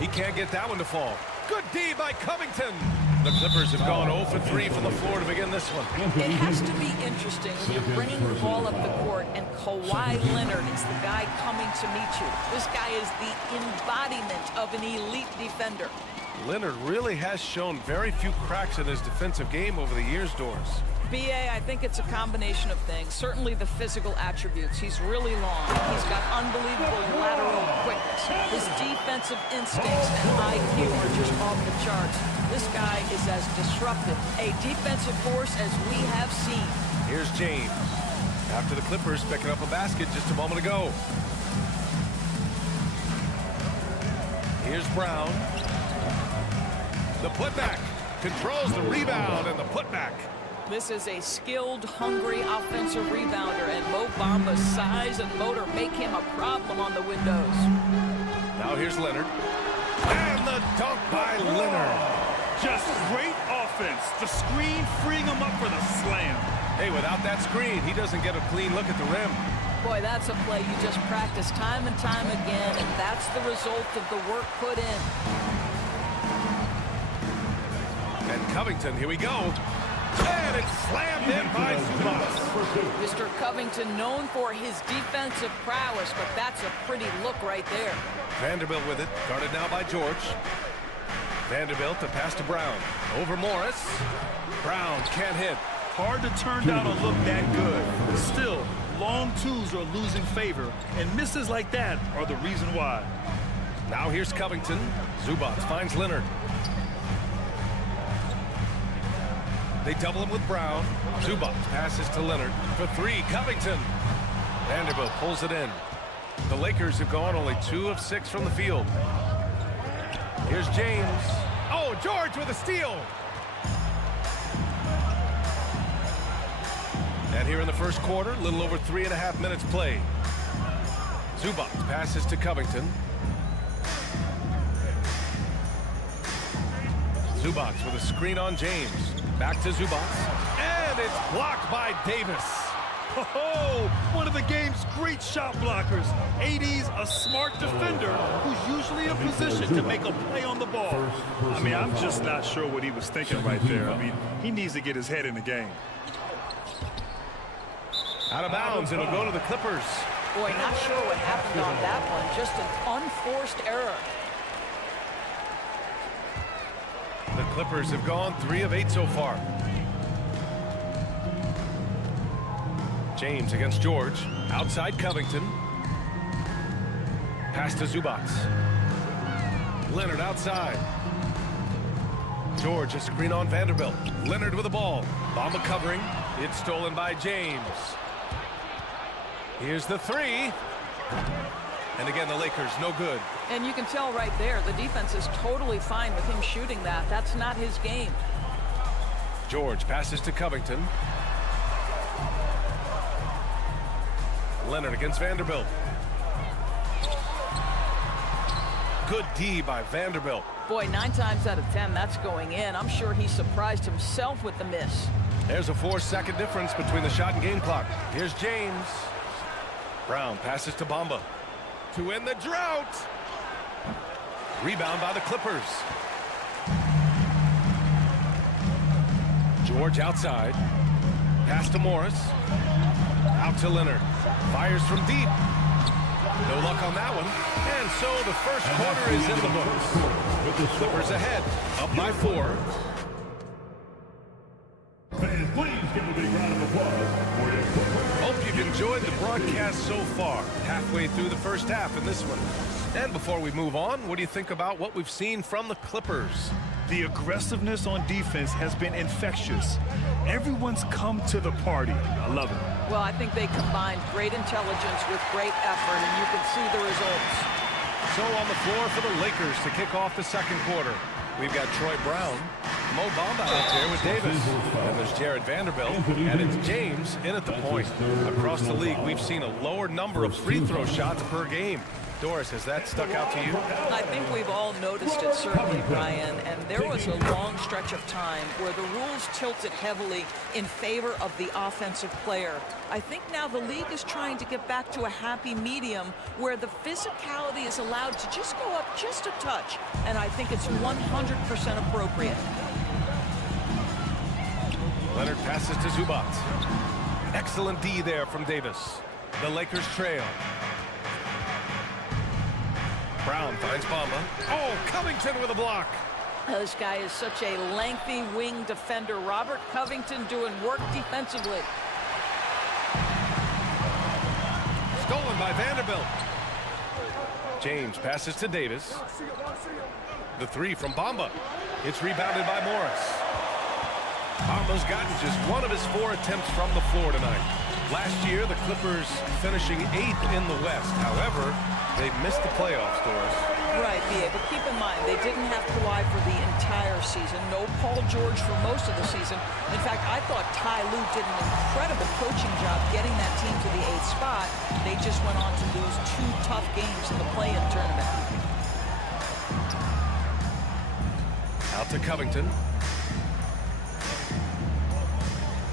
He can't get that one to fall. Good D by Covington. The Clippers have gone 0 for 3 from the floor to begin this one. It has to be interesting when you're bringing the ball up the court and Kawhi Leonard is the guy coming to meet you. This guy is the embodiment of an elite defender. Leonard really has shown very few cracks in his defensive game over the years, Doris. B.A., I think it's a combination of things. Certainly the physical attributes. He's really long. He's got unbelievable lateral quickness. His defensive instincts and IQ are just off the charts. This guy is as disruptive, a defensive force as we have seen. Here's James. After the Clippers picking up a basket just a moment ago. Here's Brown. The putback. Controls the rebound and the putback. This is a skilled, hungry offensive rebounder, and Mo Bamba's size and motor make him a problem on the windows. Now here's Leonard. And the dunk by Leonard. Just great offense. The screen freeing him up for the slam. Hey, without that screen, he doesn't get a clean look at the rim. Boy, that's a play you just practice time and time again, and that's the result of the work put in. And Covington, here we go. And it's slammed in by Zubac. Mr. Covington known for his defensive prowess, but that's a pretty look right there. Vanderbilt with it, guarded now by George. Vanderbilt, the pass to Brown. Over Morris. Brown can't hit. Hard to turn down a look that good. Still, long twos are losing favor, and misses like that are the reason why. Now here's Covington. Zubac finds Leonard. They double him with Brown. Zubac passes to Leonard for 3. Covington. Vanderbilt pulls it in. The Lakers have gone only 2 of 6 from the field. Here's James. Oh, George with a steal. And here in the first quarter, a little over 3.5 minutes played. Zubac passes to Covington. Zubac with a screen on James. Back to Zubac. And it's blocked by Davis. Oh, one of the game's great shot blockers. AD's a smart defender who's usually in position to make a play on the ball. I mean, I'm just not sure what he was thinking right there. I mean, he needs to get his head in the game. Out of bounds, it'll go to the Clippers. Boy, not sure what happened on that one. Just an unforced error. The Clippers have gone 3 of 8 so far. James against George. Outside Covington. Pass to Zubac. Leonard outside. George, a screen on Vanderbilt. Leonard with the ball. Bamba covering. It's stolen by James. Here's the 3. And again, the Lakers, no good. And you can tell right there, the defense is totally fine with him shooting that. That's not his game. George passes to Covington. Leonard against Vanderbilt. Good D by Vanderbilt. Boy, 9 times out of 10, that's going in. I'm sure he surprised himself with the miss. There's a 4-second difference between the shot and game clock. Here's James. Brown passes to Bamba. To end the drought. Rebound by the Clippers. George outside. Pass to Morris. Out to Leonard. Fires from deep. No luck on that one. And so the first quarter is in the books. Clippers ahead, up by 4. Fans, please give a big round of applause for your Clippers. Hope you've enjoyed the broadcast so far. Halfway through the first half in this one. And before we move on, what do you think about what we've seen from the Clippers? The aggressiveness on defense has been infectious. Everyone's come to the party. I love it. Well, I think they combined great intelligence with great effort, and you can see the results. So on the floor for the Lakers to kick off the second quarter. We've got Troy Brown, Mo Bamba out there with Davis. And there's Jared Vanderbilt, and it's James in at the point. Across the league, we've seen a lower number of free throw shots per game. Doris, has that stuck out to you? I think we've all noticed it, certainly, Brian. And there was a long stretch of time where the rules tilted heavily in favor of the offensive player. I think now the league is trying to get back to a happy medium where the physicality is allowed to just go up just a touch. And I think it's 100% appropriate. Leonard passes to Zubac. Excellent D there from Davis. The Lakers trail. Brown finds Bamba. Oh, Covington with a block. This guy is such a lengthy wing defender. Robert Covington doing work defensively. Stolen by Vanderbilt. James passes to Davis. The 3 from Bamba. It's rebounded by Morris. Bamba's gotten just 1 of his 4 attempts from the floor tonight. Last year, the Clippers finishing 8th in the West. However, they missed the playoffs, Doris. Right, B.A., but keep in mind, they didn't have Kawhi for the entire season. No Paul George for most of the season. In fact, I thought Ty Lue did an incredible coaching job getting that team to the 8th spot. They just went on to lose 2 tough games in the play-in tournament. Out to Covington.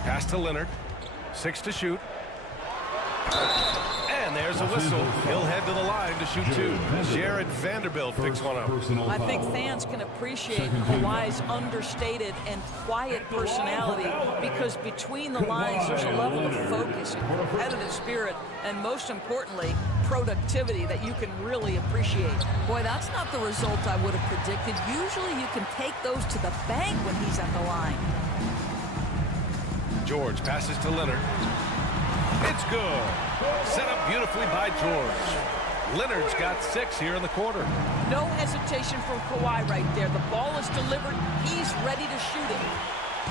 Pass to Leonard. 6 to shoot. And there's a whistle. He'll head to the line to shoot 2. Jared Vanderbilt picks one up. I think fans can appreciate Kawhi's understated and quiet personality because between the lines there's a level of focus and competitive spirit and most importantly, productivity that you can really appreciate. Boy, that's not the result I would have predicted. Usually you can take those to the bank when he's at the line. George passes to Leonard. It's good. Set up beautifully by George. Leonard's got 6 here in the quarter. No hesitation from Kawhi right there. The ball is delivered. He's ready to shoot it.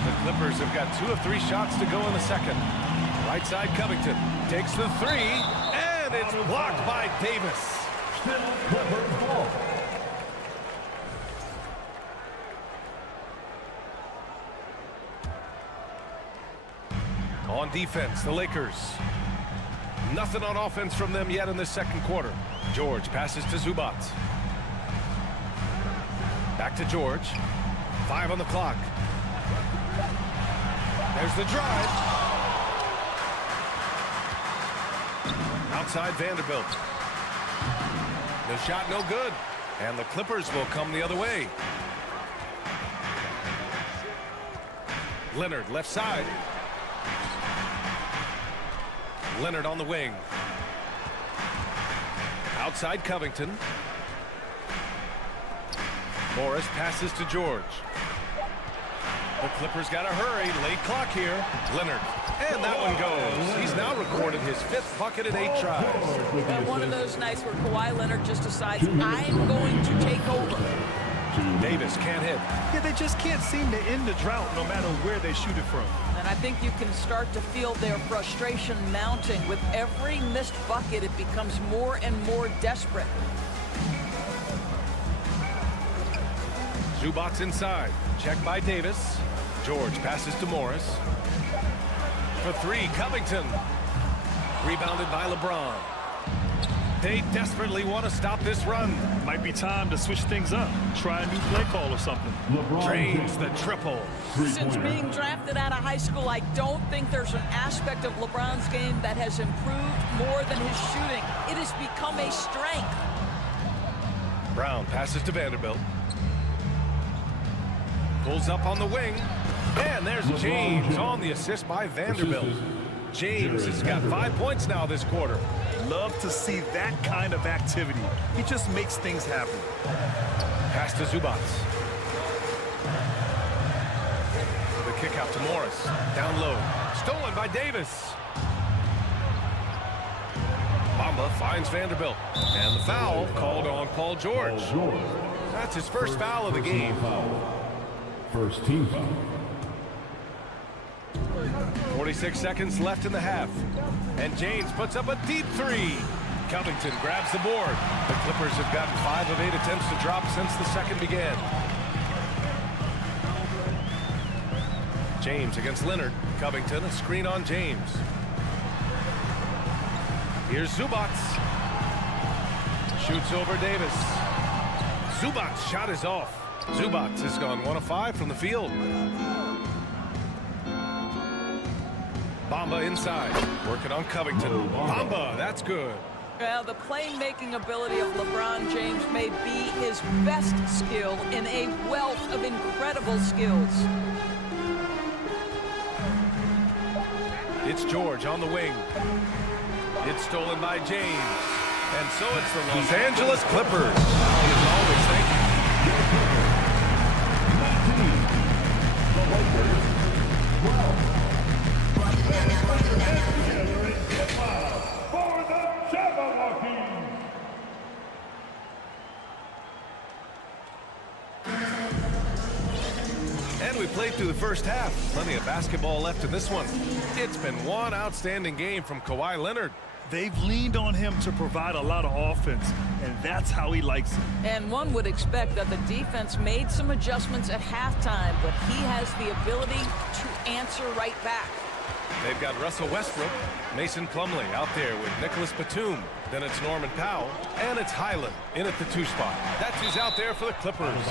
The Clippers have got 2 of 3 shots to go in the second. Right side Covington takes the 3, and it's blocked by Davis. Still Clippers ball. On defense, the Lakers. Nothing on offense from them yet in the second quarter. George passes to Zubac. Back to George. 5 on the clock. There's the drive. Outside Vanderbilt. The shot no good. And the Clippers will come the other way. Leonard left side. Leonard on the wing. Outside Covington. Morris passes to George. The Clippers got to hurry. Late clock here. Leonard. And that one goes. He's now recorded his 5th bucket in 8 tries. One of those nights where Kawhi Leonard just decides, I'm going to take over. Davis can't hit. Yeah, they just can't seem to end the drought no matter where they shoot it from. And I think you can start to feel their frustration mounting. With every missed bucket, it becomes more and more desperate. Zubac inside. Check by Davis. George passes to Morris. For 3, Covington. Rebounded by LeBron. They desperately want to stop this run. Might be time to switch things up. Try a new play call or something. Drains the triple. Since being drafted out of high school, I don't think there's an aspect of LeBron's game that has improved more than his shooting. It has become a strength. Brown passes to Vanderbilt. Pulls up on the wing. And there's James on the assist by Vanderbilt. James has got 5 points now this quarter. Love to see that kind of activity. He just makes things happen. Pass to Zubac. The kick out to Morris. Down low. Stolen by Davis. Bamba finds Vanderbilt. And the foul called on Paul George. That's his first foul of the game. First team foul. 46 seconds left in the half. And James puts up a deep 3. Covington grabs the board. The Clippers have gotten 5 of 8 attempts to drop since the second began. James against Leonard. Covington, a screen on James. Here's Zubac. Shoots over Davis. Zubac's shot is off. Zubac has gone 1 of 5 from the field. Bamba inside, working on Covington. Bamba, that's good. Well, the playmaking ability of LeBron James may be his best skill in a wealth of incredible skills. It's George on the wing. It's stolen by James. And so it's the Los Angeles Clippers. As always, thank you. And we played through the first half. Plenty of basketball left in this one. It's been one outstanding game from Kawhi Leonard. They've leaned on him to provide a lot of offense, and that's how he likes it. And one would expect that the defense made some adjustments at halftime, but he has the ability to answer right back. They've got Russell Westbrook, Mason Plumlee out there with Nicholas Batum. Then it's Norman Powell, and it's Highland in at the 2 spot. That's who's out there for the Clippers.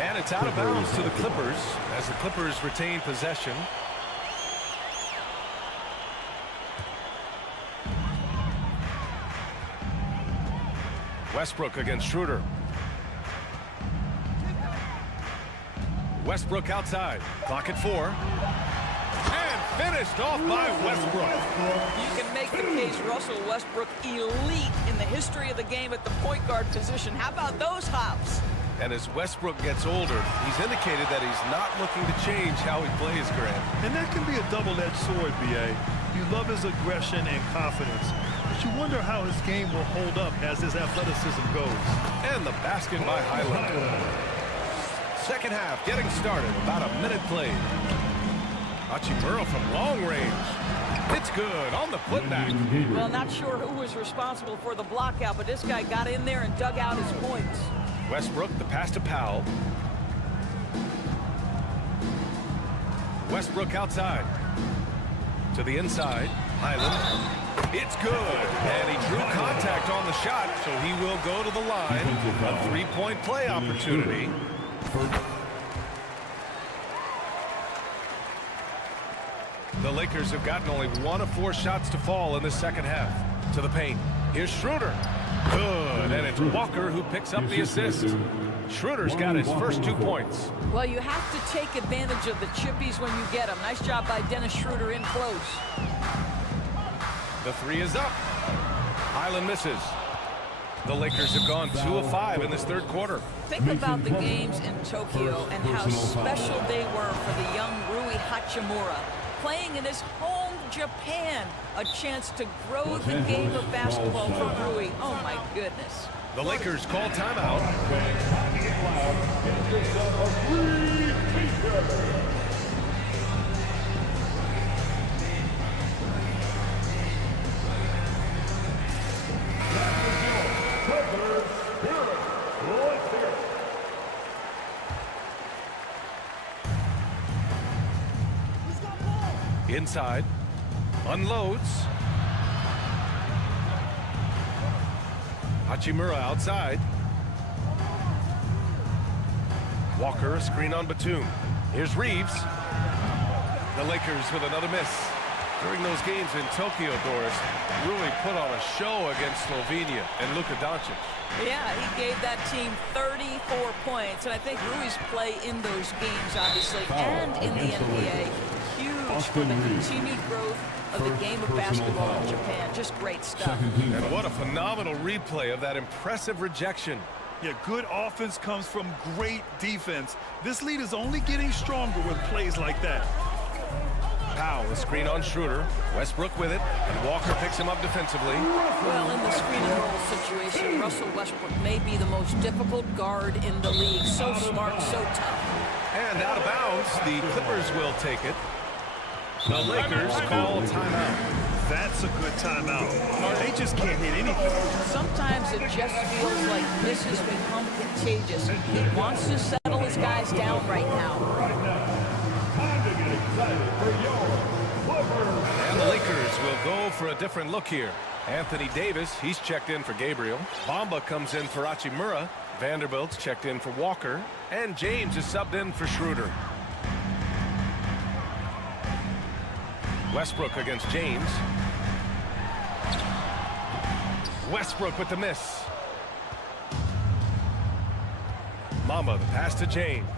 And it's out of bounds to the Clippers as the Clippers retain possession. Westbrook against Schroeder. Westbrook outside. Clock at 4. And finished off by Westbrook. You can make the case Russell Westbrook elite in the history of the game at the point guard position. How about those hops? And as Westbrook gets older, he's indicated that he's not looking to change how he plays, Grant. And that can be a double-edged sword, B.A. You love his aggression and confidence, but you wonder how his game will hold up as his athleticism goes. And the basket by Highland. Second half getting started, about a minute played. Hachimura from long range. It's good on the putback. Well, not sure who was responsible for the block out, but this guy got in there and dug out his points. Westbrook, the pass to Powell. Westbrook outside. To the inside. Highland. It's good. And he drew contact on the shot, so he will go to the line. A 3-point play opportunity. The Lakers have gotten only 1 of 4 shots to fall in the second half. To the paint. Here's Schroeder. Good, and it's Walker who picks up the assist. Schroeder's got his first 2 points. Well, you have to take advantage of the chippies when you get them. Nice job by Dennis Schroeder in close. The three is up. Highland misses. The Lakers have gone 2 of 5 in this third quarter. Think about the games in Tokyo and how special they were for the young Rui Hachimura. Playing in his home Japan, a chance to grow the game of basketball for Rui. Oh my goodness. The Lakers call timeout. Inside, unloads. Hachimura outside. Walker, a screen on Batum. Here's Reeves. The Lakers with another miss. During those games in Tokyo, Doris, Rui put on a show against Slovenia and Luka Doncic. Yeah, he gave that team 34 points, and I think Rui's play in those games, obviously, and in the NBA, huge for the continued growth of the game of basketball in Japan. Just great stuff. And what a phenomenal replay of that impressive rejection. Yeah, good offense comes from great defense. This lead is only getting stronger with plays like that. Powell, a screen on Schroeder. Westbrook with it, and Walker picks him up defensively. Well, in the screen and roll situation, Russell Westbrook may be the most difficult guard in the league. So smart, so tough. And out of bounds, the Clippers will take it. The Lakers call timeout. That's a good timeout. They just can't hit anything. Sometimes it just feels like this has become contagious. He wants to settle his guys down right now. And the Lakers will go for a different look here. Anthony Davis, he's checked in for Gabriel. Bamba comes in for Hachimura. Vanderbilt's checked in for Walker. And James is subbed in for Schroeder. Westbrook against James. Westbrook with the miss. Bamba, the pass to James.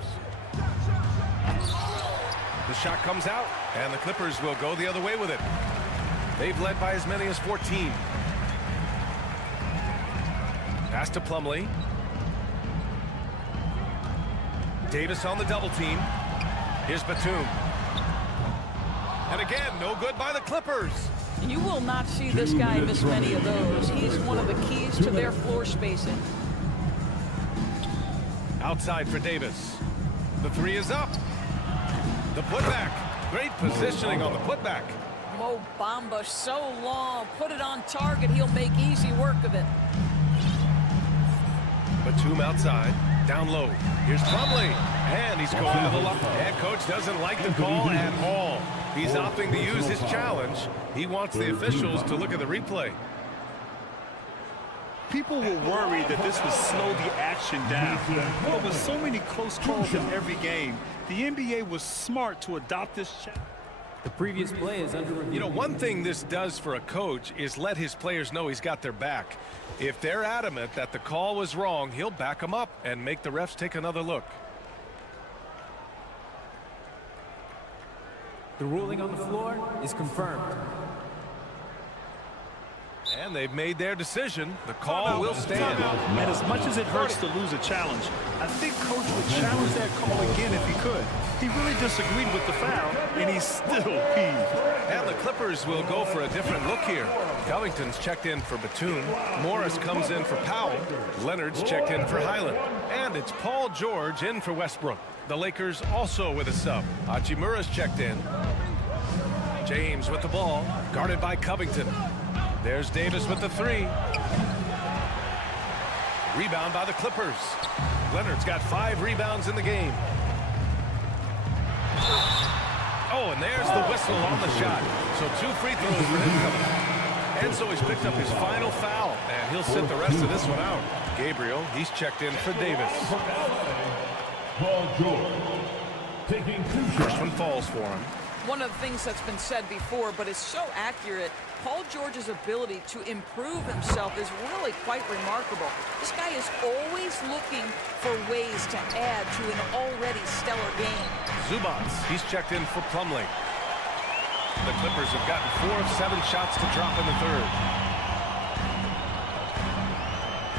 The shot comes out, and the Clippers will go the other way with it. They've led by as many as 14. Pass to Plumlee. Davis on the double team. Here's Batum. And again, no good by the Clippers. You will not see this guy miss many of those. He's one of the keys to their floor spacing. Outside for Davis. The three is up. The putback. Great positioning on the putback. Mo Bamba so long. Put it on target. He'll make easy work of it. Batum outside. Down low. Here's Plumlee. And he's going to the left. Head coach doesn't like the call at all. He's opting to use his challenge. He wants the officials to look at the replay. People were worried that this would slow the action down. But with so many close calls in every game, the NBA was smart to adopt this challenge. The previous play is under review. You know, one thing this does for a coach is let his players know he's got their back. If they're adamant that the call was wrong, he'll back them up and make the refs take another look. The ruling on the floor is confirmed. And they've made their decision. The call will stand. And as much as it hurts to lose a challenge, I think Coach would challenge that call again if he could. He really disagreed with the foul, and he's still peeved. And the Clippers will go for a different look here. Covington's checked in for Batum. Morris comes in for Powell. Leonard's checked in for Highland. And it's Paul George in for Westbrook. The Lakers also with a sub. Hachimura's checked in. James with the ball, guarded by Covington. There's Davis with the three. Rebound by the Clippers. Leonard's got 5 rebounds in the game. Oh, and there's the whistle on the shot. So 2 free throws for him coming. And so he's picked up his final foul, and he'll sit the rest of this one out. Gabriel, he's checked in for Davis. Paul George taking 2 shots. First one falls for him. One of the things that's been said before, but is so accurate, Paul George's ability to improve himself is really quite remarkable. This guy is always looking for ways to add to an already stellar game. Zubac, he's checked in for Plumlee. The Clippers have gotten 4 of 7 shots to drop in the third.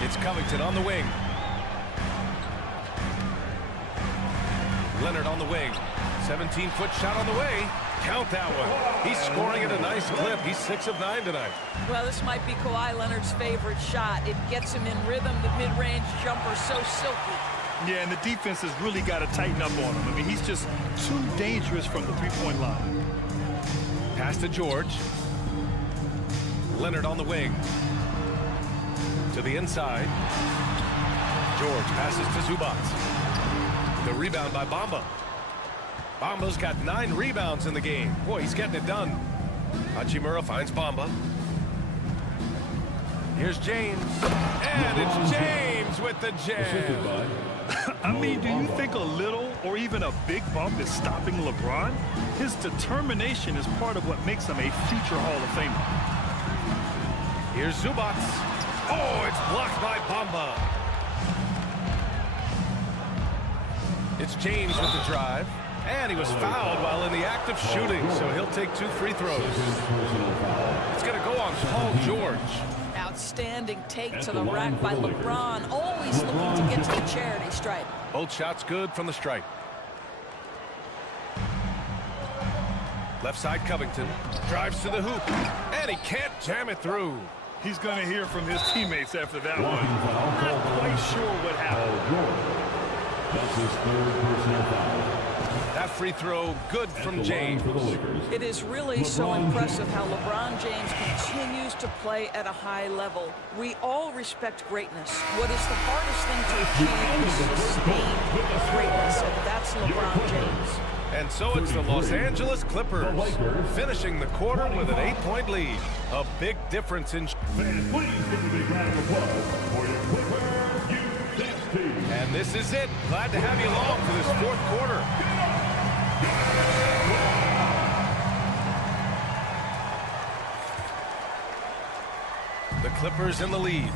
It's Covington on the wing. Leonard on the wing. 17-foot shot on the way. Count that one. He's scoring at a nice clip. He's 6 of 9 tonight. Well, this might be Kawhi Leonard's favorite shot. It gets him in rhythm. The mid-range jumper so silky. Yeah, and the defense has really got to tighten up on him. I mean, he's just too dangerous from the three-point line. Pass to George. Leonard on the wing. To the inside. George passes to Zubac. The rebound by Bamba. Bamba's got 9 rebounds in the game. Boy, he's getting it done. Hachimura finds Bamba. Here's James. And it's James with the jam. I mean, do you think a little or even a big bump is stopping LeBron? His determination is part of what makes him a future Hall of Famer. Here's Zubac. Oh, it's blocked by Bamba. It's James with the drive. And he was fouled while in the act of shooting, so he'll take 2 free throws. It's going to go on Paul George. Outstanding take to the rack by LeBron. Always looking to get to the charity stripe. Both shots good from the stripe. Left side Covington. Drives to the hoop. And he can't jam it through. He's going to hear from his teammates after that one. Not quite sure what happened. That's his 3rd personal foul. That free throw good from James. It is really so impressive how LeBron James continues to play at a high level. We all respect greatness. What is the hardest thing to achieve is sustained greatness, and that's LeBron James. And so it's the Los Angeles Clippers finishing the quarter with an 8-point lead. A big difference in... And this is it. Glad to have you along for this 4th quarter. The Clippers in the lead.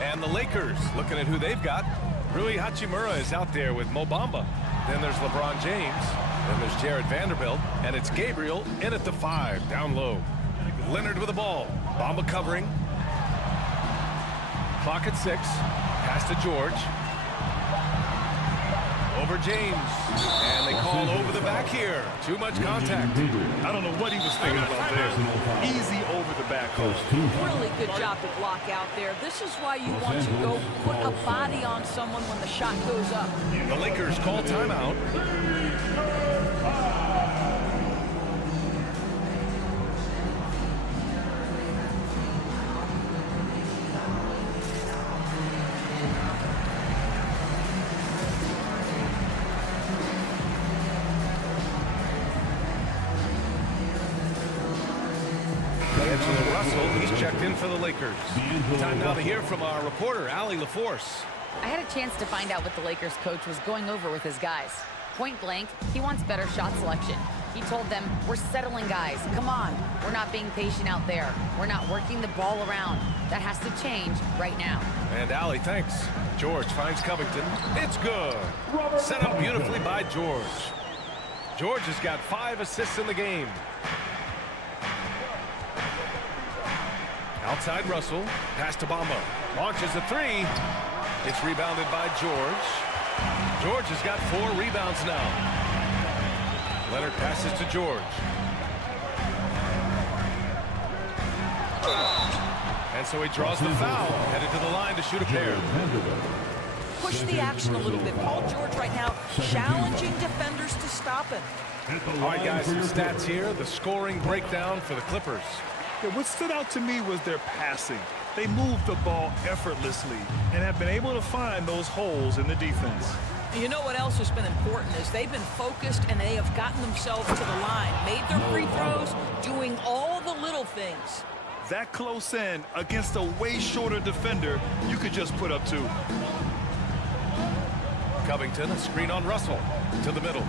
And the Lakers looking at who they've got. Rui Hachimura is out there with Mo Bamba. Then there's LeBron James. Then there's Jared Vanderbilt. And it's Gabriel in at the 5, down low. Leonard with the ball. Bamba covering. Clock at 6. Pass to George. Over James. And they call over the back here. Too much contact. I don't know what he was thinking about there. Easy over the back. Really good job to block out there. This is why you want to go put a body on someone when the shot goes up. The Lakers call timeout. He's checked in for the Lakers. Time now to hear from our reporter, Allie LaForce. I had a chance to find out what the Lakers coach was going over with his guys. Point blank, he wants better shot selection. He told them, we're settling guys. Come on. We're not being patient out there. We're not working the ball around. That has to change right now. And Allie, thanks. George finds Covington. It's good. Set up beautifully by George. George has got 5 assists in the game. Outside Russell, pass to Bamba. Launches a 3. It's rebounded by George. George has got 4 rebounds now. Leonard passes to George. And so he draws the foul, headed to the line to shoot a pair. Push the action a little bit. Paul George right now challenging defenders to stop him. All right, guys, some stats here. The scoring breakdown for the Clippers. Yeah, what stood out to me was their passing. They moved the ball effortlessly and have been able to find those holes in the defense. You know what else has been important is they've been focused and they have gotten themselves to the line, made their free throws, doing all the little things. That close in against a way shorter defender, you could just put up 2. Covington, a screen on Russell to the middle.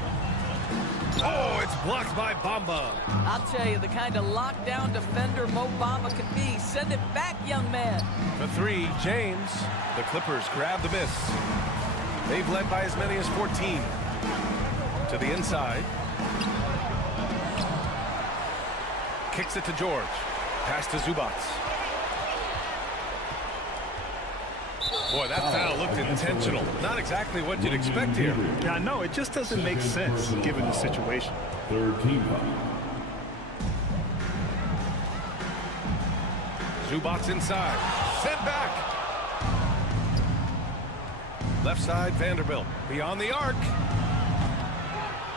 Oh, it's blocked by Bamba. I'll tell you, the kind of lockdown defender Mo Bamba can be. Send it back, young man. For 3, James. The Clippers grab the miss. They've led by as many as 14. To the inside. kicks it to George. Pass to Zubac. Boy, that foul looked intentional. Not exactly what you'd expect here. Yeah, I know. It just doesn't make sense given the situation. Third team foul. Zubac inside. Sent back. Left side, Vanderbilt. Beyond the arc.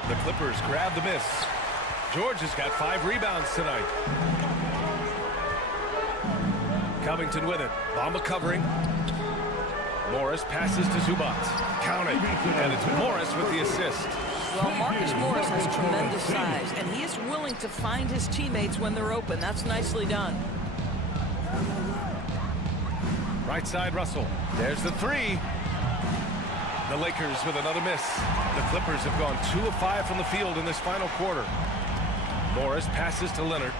The Clippers grab the miss. George has got 5 rebounds tonight. Covington with it. Bamba covering. Morris passes to Zubac. Count it. And it's Morris with the assist. Well, Marcus Morris has tremendous size, and he is willing to find his teammates when they're open. That's nicely done. Right side, Russell. There's the 3. The Lakers with another miss. The Clippers have gone 2 of 5 from the field in this final quarter. Morris passes to Leonard.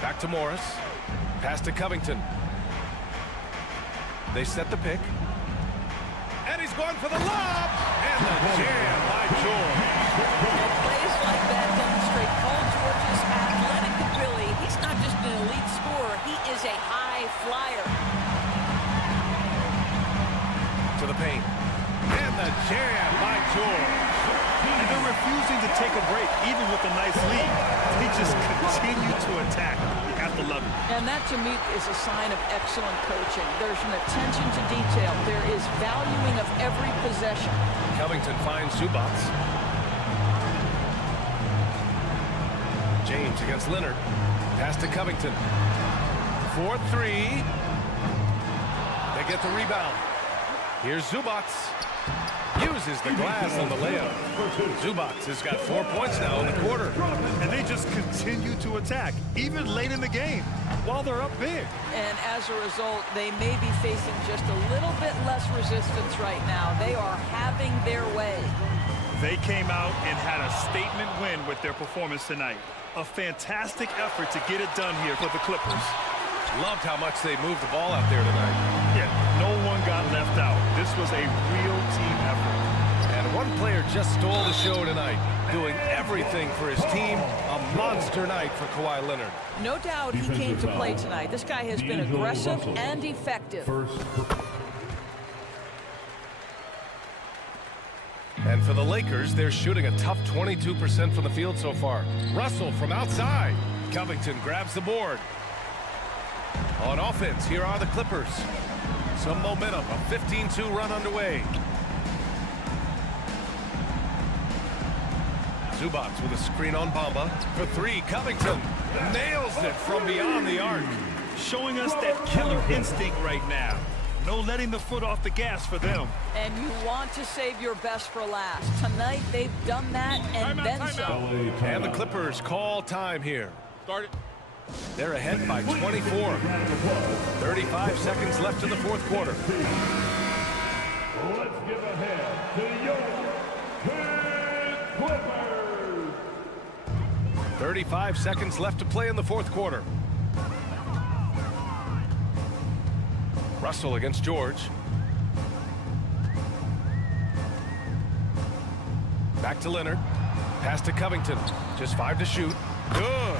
Back to Morris. Pass to Covington. They set the pick. And he's going for the lob. And the jam by George. And plays like that demonstrate Paul George's athletic ability. He's not just an elite scorer. He is a high flyer. To the paint. And the jam by George. And they're refusing to take a break, even with a nice lead. They just continue to attack. You have to love it. And that, to me, is a sign of excellent coaching. There's an attention to detail. There is valuing of every possession. Covington finds Zubac. James against Leonard. Pass to Covington. 4-3. They get the rebound. Here's Zubac. Uses the glass on the layup. Zubac has got 4 points now in the quarter. And they just continue to attack, even late in the game, while they're up big. And as a result, they may be facing just a little bit less resistance right now. They are having their way. They came out and had a statement win with their performance tonight. A fantastic effort to get it done here for the Clippers. Loved how much they moved the ball out there tonight. Yeah, no one got left out. This was a real team effort. And one player just stole the show tonight, doing everything for his team. A monster night for Kawhi Leonard. No doubt he came to play tonight. This guy has been aggressive and effective. And for the Lakers, they're shooting a tough 22% from the field so far. Russell from outside. Covington grabs the board. On offense, here are the Clippers. Some momentum, a 15-2 run underway. Zubac with a screen on Bamba. For 3, Covington nails it from beyond the arc. Showing us that killer instinct right now. No letting the foot off the gas for them. And you want to save your best for last. Tonight, they've done that and then some. And the Clippers call time here. Start it. They're ahead by 24. 35 seconds left in the fourth quarter. Let's give a hand to your Clippers. 35 seconds left to play in the fourth quarter. Russell against George. Back to Leonard. Pass to Covington. Just 5 to shoot. Good.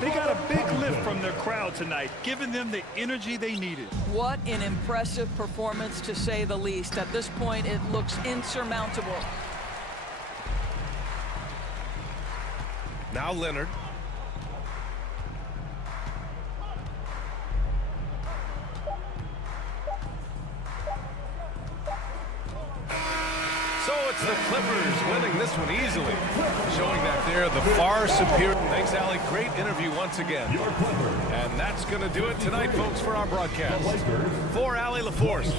They got a big lift from their crowd tonight, giving them the energy they needed. What an impressive performance, to say the least. At this point, it looks insurmountable. Now Leonard. So it's the Clippers winning this one easily, showing that they're the far superior. Thanks, Allie. Great interview once again. And that's going to do it tonight, folks, for our broadcast. For Allie LaForce,